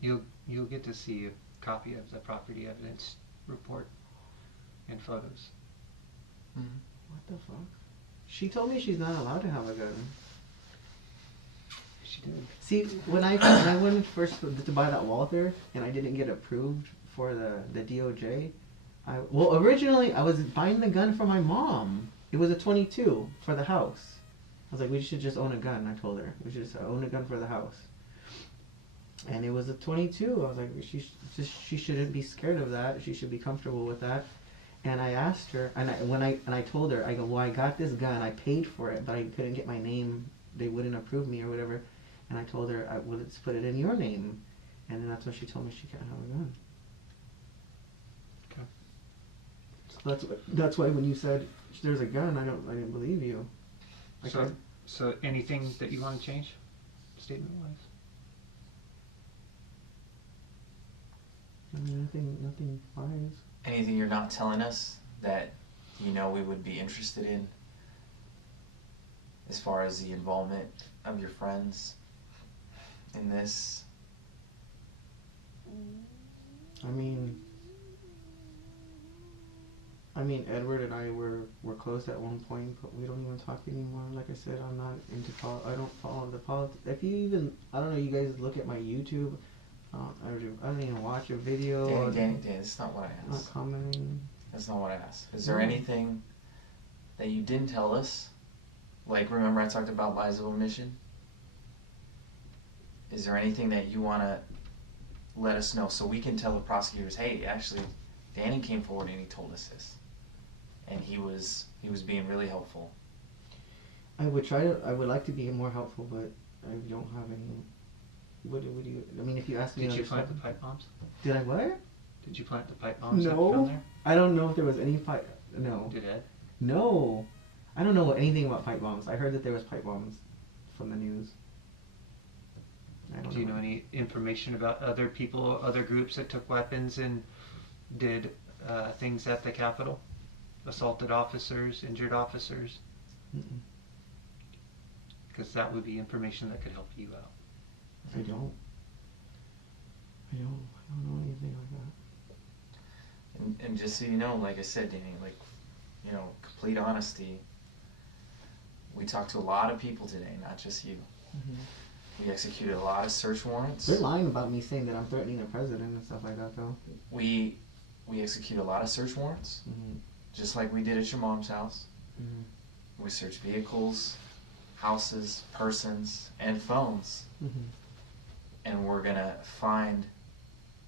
You'll get to see a copy of the property evidence report and photos. Mm-hmm. What the fuck? She told me she's not allowed to have a gun. She did. See, when I went first to buy that Walther and I didn't get approved for the DOJ, originally I was buying the gun for my mom. It was a 22 for the house. I was like, we should just own a gun. I told her we should just own a gun for the house. And it was a 22. I was like, she shouldn't be scared of that. She should be comfortable with that. And I asked her, and I told her, I go, well, I got this gun. I paid for it, but I couldn't get my name. They wouldn't approve me or whatever. And I told her, well, let's put it in your name. And then that's when she told me she can't have a gun. Okay. So that's why when you said there's a gun, I didn't believe you. So anything that you want to change, statement-wise? I mean, nothing wise. Anything you're not telling us that you know we would be interested in, as far as the involvement of your friends in this? I mean, Edward and I were close at one point, but we don't even talk anymore. Like I said, I'm not into I don't follow the politics. If you even, I don't know, you guys look at my YouTube. I don't even watch a video. Danny, that's not what I Not asked. commenting. That's not what I asked. Is there No. anything that you didn't tell us? Like, remember I talked about lies of omission? Is there anything that you want to let us know so we can tell the prosecutors, hey, actually, Danny came forward and he told us this, and he was being really helpful. I would like to be more helpful, but I don't have any. What do you? I mean, if you ask me, Did you other plant the stuff- pipe bombs? Did I what? Did you plant the pipe bombs that were No. found there? I don't know if there was any pipe. No. Did Ed? No. I don't know anything about pipe bombs. I heard that there was pipe bombs from the news. I don't Do you know any information about other people, other groups that took weapons and did things at the Capitol? Assaulted officers, injured officers? Mm-mm. Because that would be information that could help you out. I don't. I don't know anything like that. And just so you know, like I said, Danny, like, you know, complete honesty, we talked to a lot of people today, not just you. Mm-hmm. We executed a lot of search warrants. They're lying about me saying that I'm threatening the president and stuff like that, though. We executed a lot of search warrants, Mm-hmm. just like we did at your mom's house. Mm-hmm. We searched vehicles, houses, persons, and phones. Mm-hmm. And we're gonna find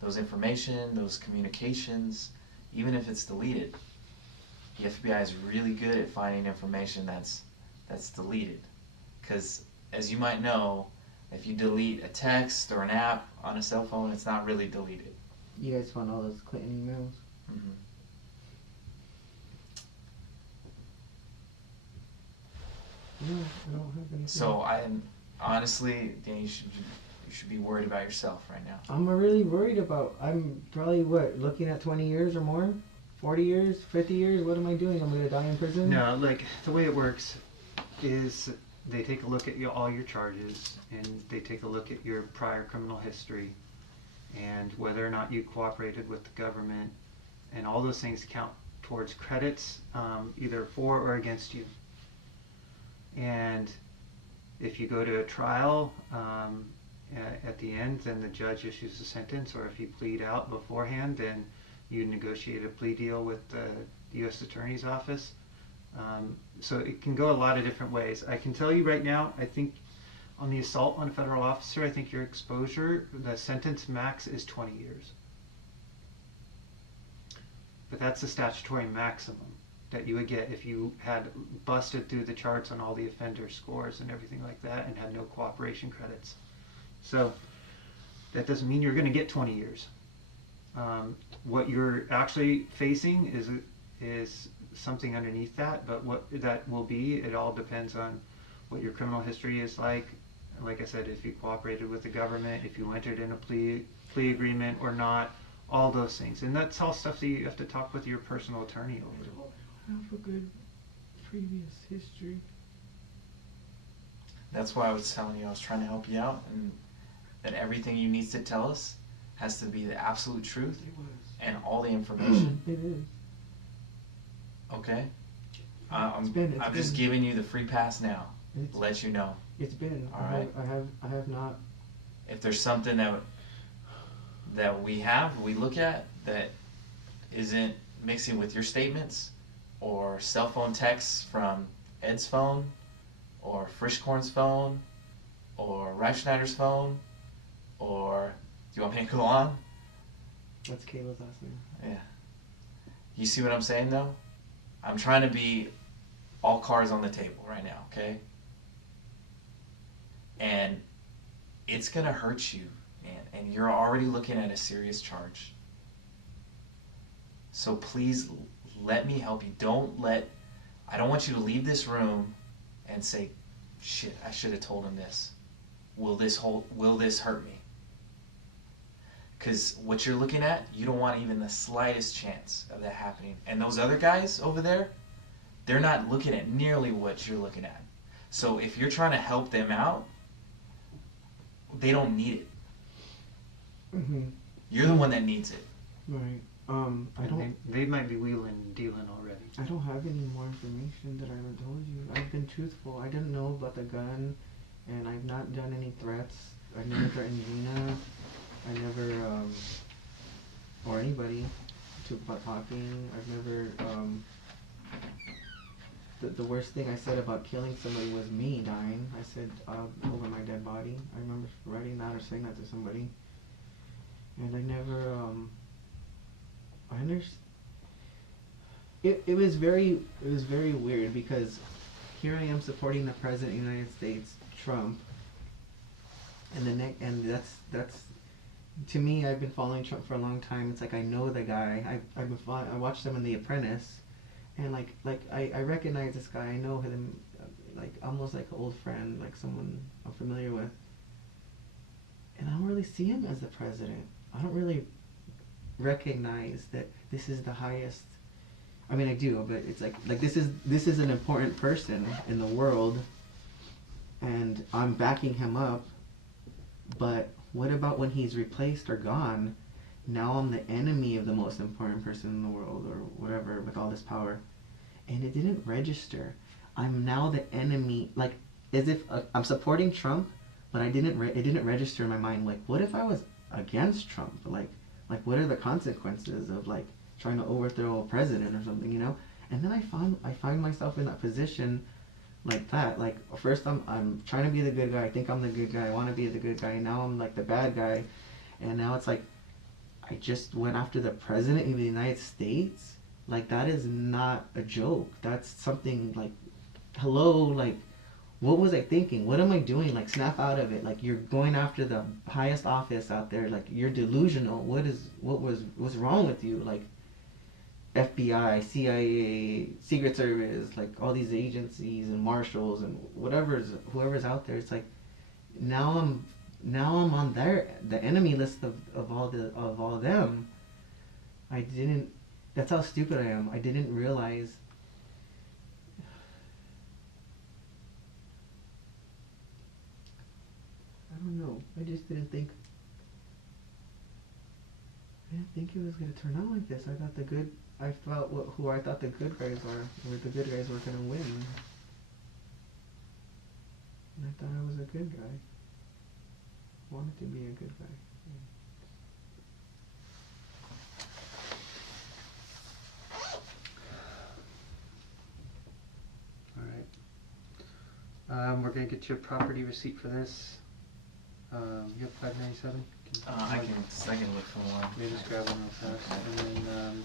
those information, those communications, even if it's deleted. The FBI is really good at finding information that's deleted. Because as you might know, if you delete a text or an app on a cell phone, it's not really deleted. You guys found all those Clinton emails? Mm-hmm. No, I don't have anything. So honestly, Danny, you should be worried about yourself right now. I'm really worried about. I'm probably looking at 20 years or more, 40 years, 50 years. What am I doing? I'm gonna die in prison. No, like the way it works is they take a look at all your charges and they take a look at your prior criminal history and whether or not you cooperated with the government, and all those things count towards credits, either for or against you. And if you go to a trial at the end, then the judge issues a sentence, or if you plead out beforehand, then you negotiate a plea deal with the U.S. Attorney's Office. So it can go a lot of different ways. I can tell you right now, I think on the assault on a federal officer, I think your exposure, the sentence max is 20 years. But that's the statutory maximum that you would get if you had busted through the charts on all the offender scores and everything like that and had no cooperation credits. So that doesn't mean you're going to get 20 years. What you're actually facing is something underneath that, but what that will be, it all depends on what your criminal history is like. Like I said, if you cooperated with the government, if you entered in a plea agreement or not, all those things. And that's all stuff that you have to talk with your personal attorney over. I have a good previous history. That's why I was telling you I was trying to help you out, and that everything you need to tell us has to be the absolute truth and all the information. It is. Okay? It's I'm just been- giving you the free pass now. It's- Let you know. It's been. All right. I have not. If there's something that we look at that isn't mixing with your statements, or cell phone texts from Ed's phone, or Frischkorn's phone, or Reifschneider's phone, or do you want me to go on? What's Kayla's last name? Yeah. You see what I'm saying though? I'm trying to be all cards on the table right now, okay? And it's gonna hurt you, man, and you're already looking at a serious charge. So please let me help you. I don't want you to leave this room and say, shit, I should have told him this. Will this hurt me? Because what you're looking at, you don't want even the slightest chance of that happening. And those other guys over there, they're not looking at nearly what you're looking at. So if you're trying to help them out, they don't need it. Mm-hmm. You're the one that needs it. Right. I don't. They might be wheeling and dealing already. I don't have any more information that I haven't told you. I've been truthful. I didn't know about the gun, and I've not done any threats. I've never threatened Gina. I never, or anybody. about talking. I've never the worst thing I said about killing somebody was me dying. I said over my dead body. I remember writing that or saying that to somebody. And I never I understand. It was very weird because here I am supporting the president of the United States, Trump, and that's to me, I've been following Trump for a long time. It's like I know the guy. I watched him in The Apprentice, and I recognize this guy. I know him, like almost like an old friend, like someone I'm familiar with. And I don't really see him as the president. I don't really recognize that this is the highest. I mean, I do, but it's like this is an important person in the world, and I'm backing him up. But what about when he's replaced or gone? Now I'm the enemy of the most important person in the world, or whatever, with all this power, and it didn't register. I'm now the enemy, like as if I'm supporting Trump, but it didn't register in my mind. Like, what if I was against Trump? Like what are the consequences of like trying to overthrow a president or something, you know? And then I find myself in that position like that. Like first I'm trying to be the good guy. I think I'm the good guy. I want to be the good guy. And now I'm like the bad guy. And now it's like I just went after the president of the United States. Like that is not a joke. That's something like, hello, like what was I thinking? What am I doing? Like snap out of it. Like you're going after the highest office out there. Like you're delusional. What's wrong with you? Like FBI, CIA, Secret Service, like all these agencies and marshals and whoever's out there. It's like now I'm on the enemy list of all of them. That's how stupid I am. I didn't realize. I don't know. I just didn't think. I didn't think it was gonna turn out like this. I felt who I thought the good guys were the good guys were gonna win. And I thought I was a good guy. Wanted to be a good guy. Alright. We're gonna get you a property receipt for this. You have 597? I can look for one. Maybe just grab one real fast. And then,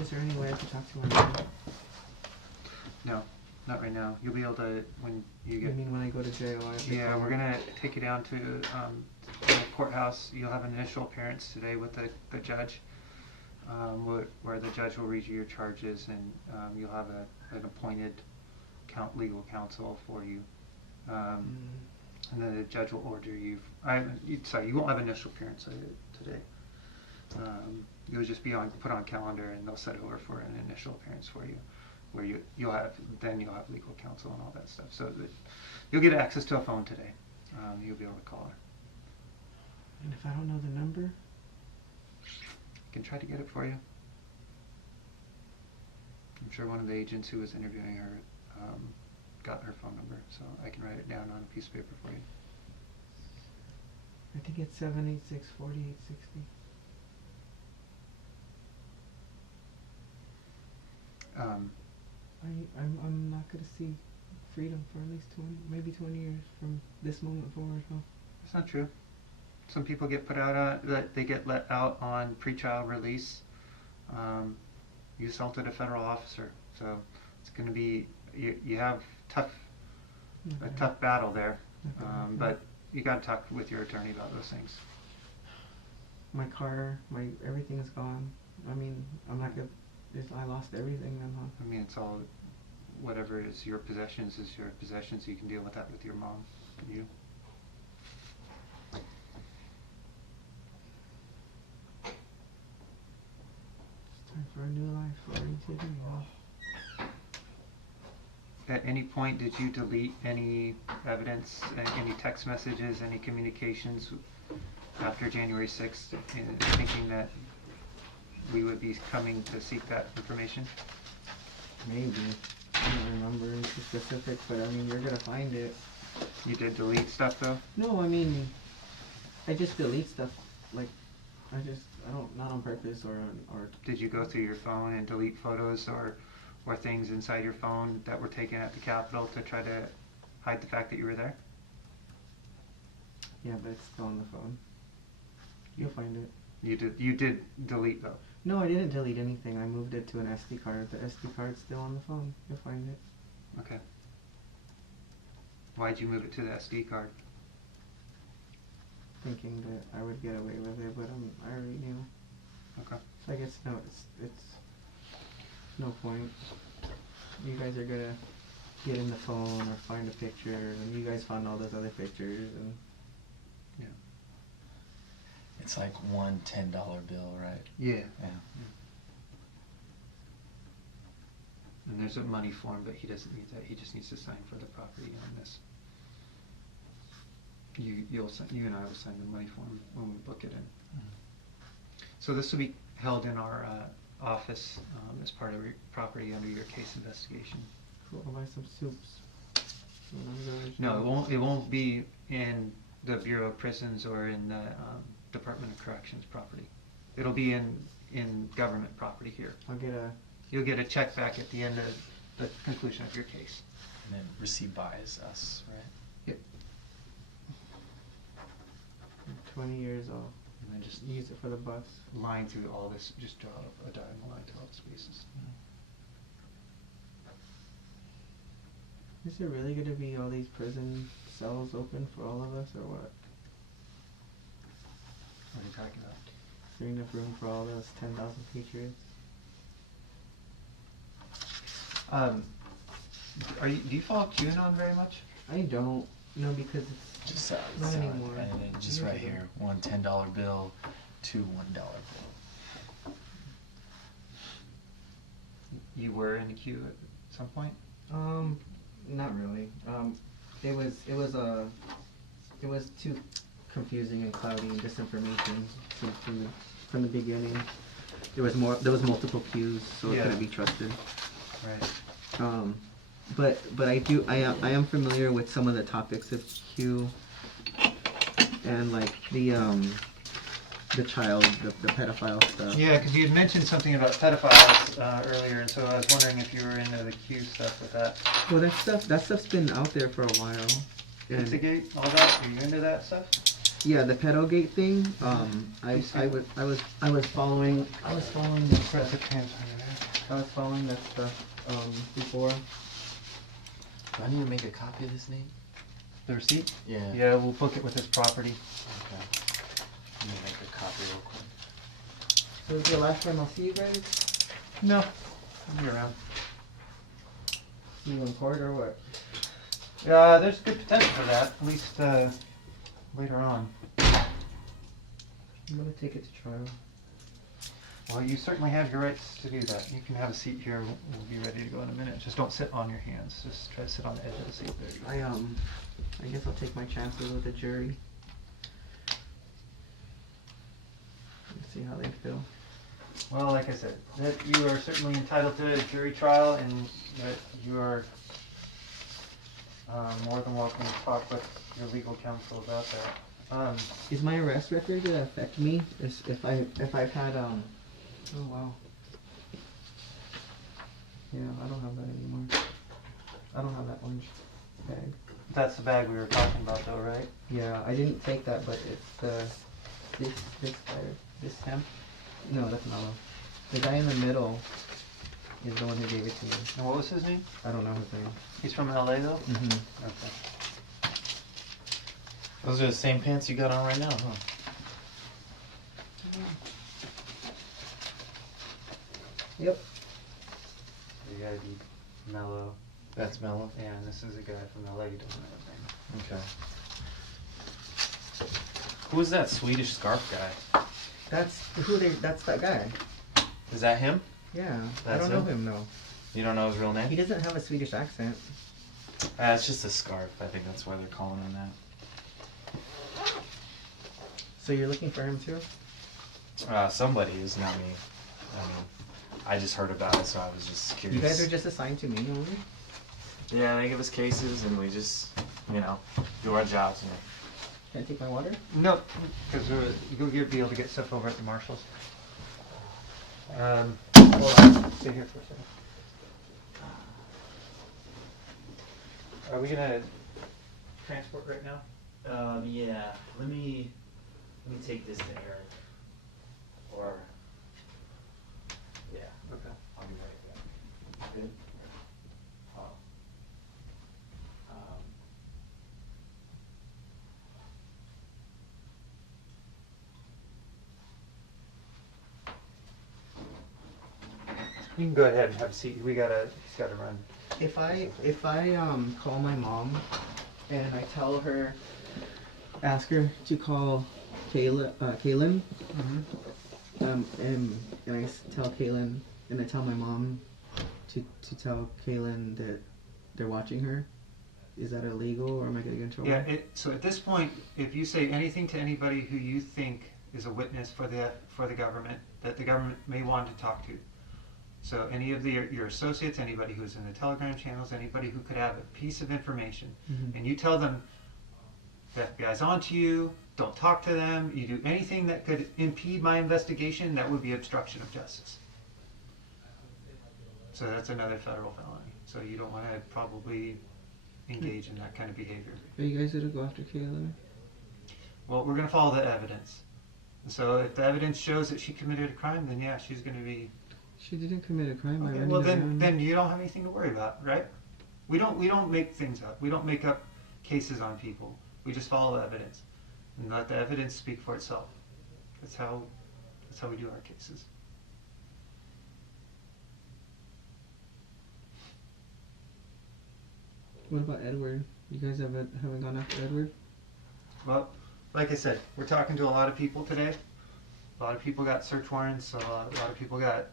Is there any way I could talk to him? no, not right now. You'll be able to when you I get. mean, when I go to jail, I have to Yeah, call we're him. gonna take you down to the courthouse. You'll have an initial appearance today with the judge, where the judge will read you your charges, and you'll have an appointed legal counsel for you. And then the judge will order you. You won't have initial appearance today. You'll just be put on calendar, and they'll set over for an initial appearance for you, where you'll have legal counsel and all that stuff. So that you'll get access to a phone today. You'll be able to call her. And if I don't know the number? I can try to get it for you. I'm sure one of the agents who was interviewing her got her phone number, so I can write it down on a piece of paper for you. I think it's 786-4860. I'm not gonna see freedom for at least 20 years from this moment forward. Huh? That's not true. Some people get put out they get let out on pretrial release. You assaulted a federal officer, so it's going to be you have a tough battle there. But you got to talk with your attorney about those things. My car, everything is gone. I mean, I'm not gonna. I lost everything then, huh? I mean, it's all whatever is your possessions is your possessions. You can deal with that with your mom and you. It's time for a new life for me to do. At any point, did you delete any evidence, any text messages, any communications after January 6th, thinking that we would be coming to seek that information? Maybe. I don't remember any specifics, but I mean, you're gonna find it. You did delete stuff though? No, I mean, I just delete stuff like I don't, not on purpose or Did you go through your phone and delete photos or things inside your phone that were taken at the Capitol to try to hide the fact that you were there? Yeah, but it's still on the phone. You'll find it. You did delete though. No, I didn't delete anything. I moved it to an SD card. The SD card's still on the phone. You'll find it. Okay. Why'd you move it to the SD card? Thinking that I would get away with it, but I already knew. Okay. So I guess no, it's no point. You guys are gonna get in the phone or find a picture, and you guys found all those other pictures, and Yeah. It's like one $10 bill, right? Yeah. Yeah. And there's a money form, but he doesn't need that. He just needs to sign for the property on this. You and I will sign the money form when we book it in. So this will be held in our office as part of your property under your case investigation. cool. I'll buy some soups. No, it won't be in the Bureau of Prisons or in the Department of Corrections property. It'll be in government property here. You'll get a check back at the end of the conclusion of your case. And then received by is us, right? Yep. I'm 20 years old. And then just Use it for the bus. line through all this, just draw a diagonal line through all the spaces. Is there really gonna be all these prison cells open for all of us, or what? What are you talking about? Is there enough room for all those 10,000 patriots? Do you follow QAnon very much? I don't. No, because it's Just not anymore. and then just right here, one $10 bill, two $1 bill. You were in the queue at some point? Not really. It was too confusing and cloudy and disinformation from the beginning. There was multiple cues, so it couldn't be trusted. Right. But I am familiar with some of the topics of Q, and like the child, the pedophile stuff. Yeah, because you had mentioned something about pedophiles earlier, and so I was wondering if you were into the Q stuff with that. Well, that stuff's been out there for a while. And Pizzagate, all that? Are you into that stuff? yeah, the pedogate thing. I was following that stuff. I was following that stuff before. Do I need to make a copy of this, Nate? The receipt? Yeah. Yeah, we'll book it with this property. Okay. Let me make a copy real quick. So is it the last time I'll see you guys? No. I'll be around. See you in court or what? Yeah, there's good potential for that, at least later on. I'm gonna take it to trial. Well, you certainly have your rights to do that. You can have a seat here. We'll be ready to go in a minute. Just don't sit on your hands. Just try to sit on the edge of the seat. There you go. I guess I'll take my chances with the jury. Let's see how they feel. Well, like I said, that you are certainly entitled to a jury trial, and that you are more than welcome to talk with your legal counsel about that. Is my arrest record gonna affect me if I've had Oh wow. Yeah, I don't have that anymore. I don't have that orange bag. That's the bag we were talking about, though, right? Yeah, I didn't take that, but it's this guy, this hemp. No, that's Mellow. The guy in the middle is the one who gave it to me. And what was his name? I don't know his name. He's from LA, though? Mm-hmm. Okay. Those are the same pants you got on right now, huh? Yep. So you gotta be Mellow. That's Mellow. Yeah, and this is a guy from LA who doesn't know his name. Okay. Who is that Swedish scarf guy? That's that guy. Is that him? Yeah. I That's don't know him? him though. You don't know his real He name? doesn't have a Swedish accent. It's just a scarf. I think that's why they're calling him that. So you're looking for him too? Somebody is, not me. I mean, I just heard about it, so I was just curious. You guys are just assigned to me only? Yeah, they give us cases, and we just, do our jobs. Can I take my water? No, because you'll be able to get stuff over at the marshals. Hold on, stay here for a second. Are we gonna transport right now? Yeah. Let me take this to Eric. Or yeah, Okay. I'll be right back. Good. Oh. You can go ahead and have a seat. He's gotta run. If I call my mom and I tell her, ask her to call Kaylin, and I tell Kaylin, and I tell my mom to tell Kaylin that they're watching her, is that illegal, or am I getting in trouble? Yeah. So at this point, if you say anything to anybody who you think is a witness for the government that the government may want to talk to, so any of your associates, anybody who's in the Telegram channels, anybody who could have a piece of information, and you tell them the FBI's onto you, don't talk to them, you do anything that could impede my investigation, that would be obstruction of justice. So that's another federal felony. So you don't want to probably engage in that kind of behavior. Are you guys gonna go after Kaylin? Well, we're going to follow the evidence. And so if the evidence shows that she committed a crime, then yeah, she's going to be... She didn't commit a crime by Okay, running well around. then you don't have anything to worry about, right? We don't make things up. We don't make up cases on people. We just follow the evidence and let the evidence speak for itself. That's how we do our cases. What about Edward? You guys haven't gone after Edward? Well, like I said, we're talking to a lot of people today. A lot of people got search warrants. A lot of people got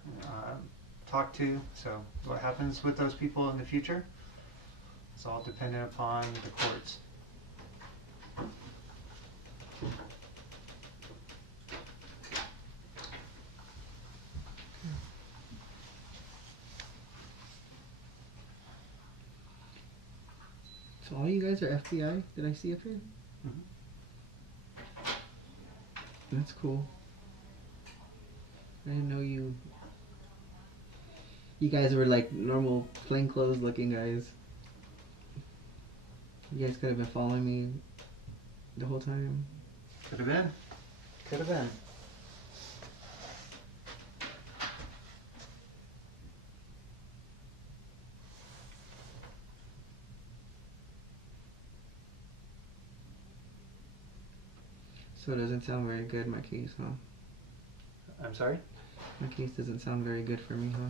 talked to. So what happens with those people in the future? It's all dependent upon the courts. So all you guys are FBI? Did I see up here? That's cool. I didn't know you. You guys were like normal plainclothes looking guys. You guys could have been following me the whole time. Could have been. Could have been. So it doesn't sound very good, my case, huh? I'm sorry? My case doesn't sound very good for me, huh?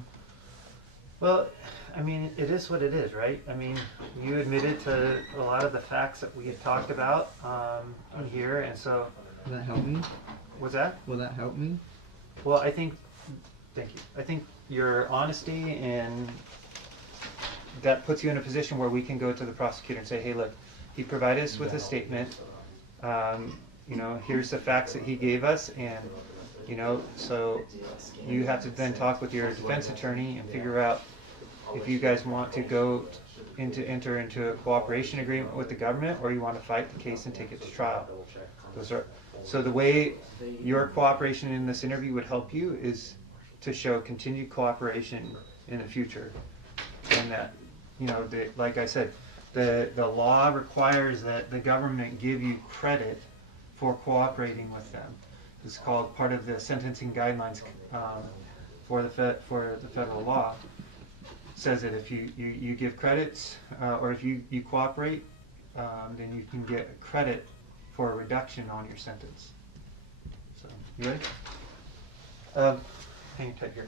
Well, I mean, it is what it is, right? I mean, you admitted to a lot of the facts that we had talked about in here, and so... Will that help me? What's that? Will that help me? Well, I think... Thank you. I think your honesty and that puts you in a position where we can go to the prosecutor and say, hey, look, he provided us with a statement. You know, here's the facts that he gave us, and you know, so you have to then talk with your defense attorney and figure out if you guys want to go enter into a cooperation agreement with the government, or you want to fight the case and take it to trial. So the way your cooperation in this interview would help you is to show continued cooperation in the future, and that, you know, like I said, the law requires that the government give you credit for cooperating with them. It's called part of the sentencing guidelines for the federal law. It says that if you give credits or if you cooperate, then you can get credit for a reduction on your sentence. So, you ready? Hang tight here.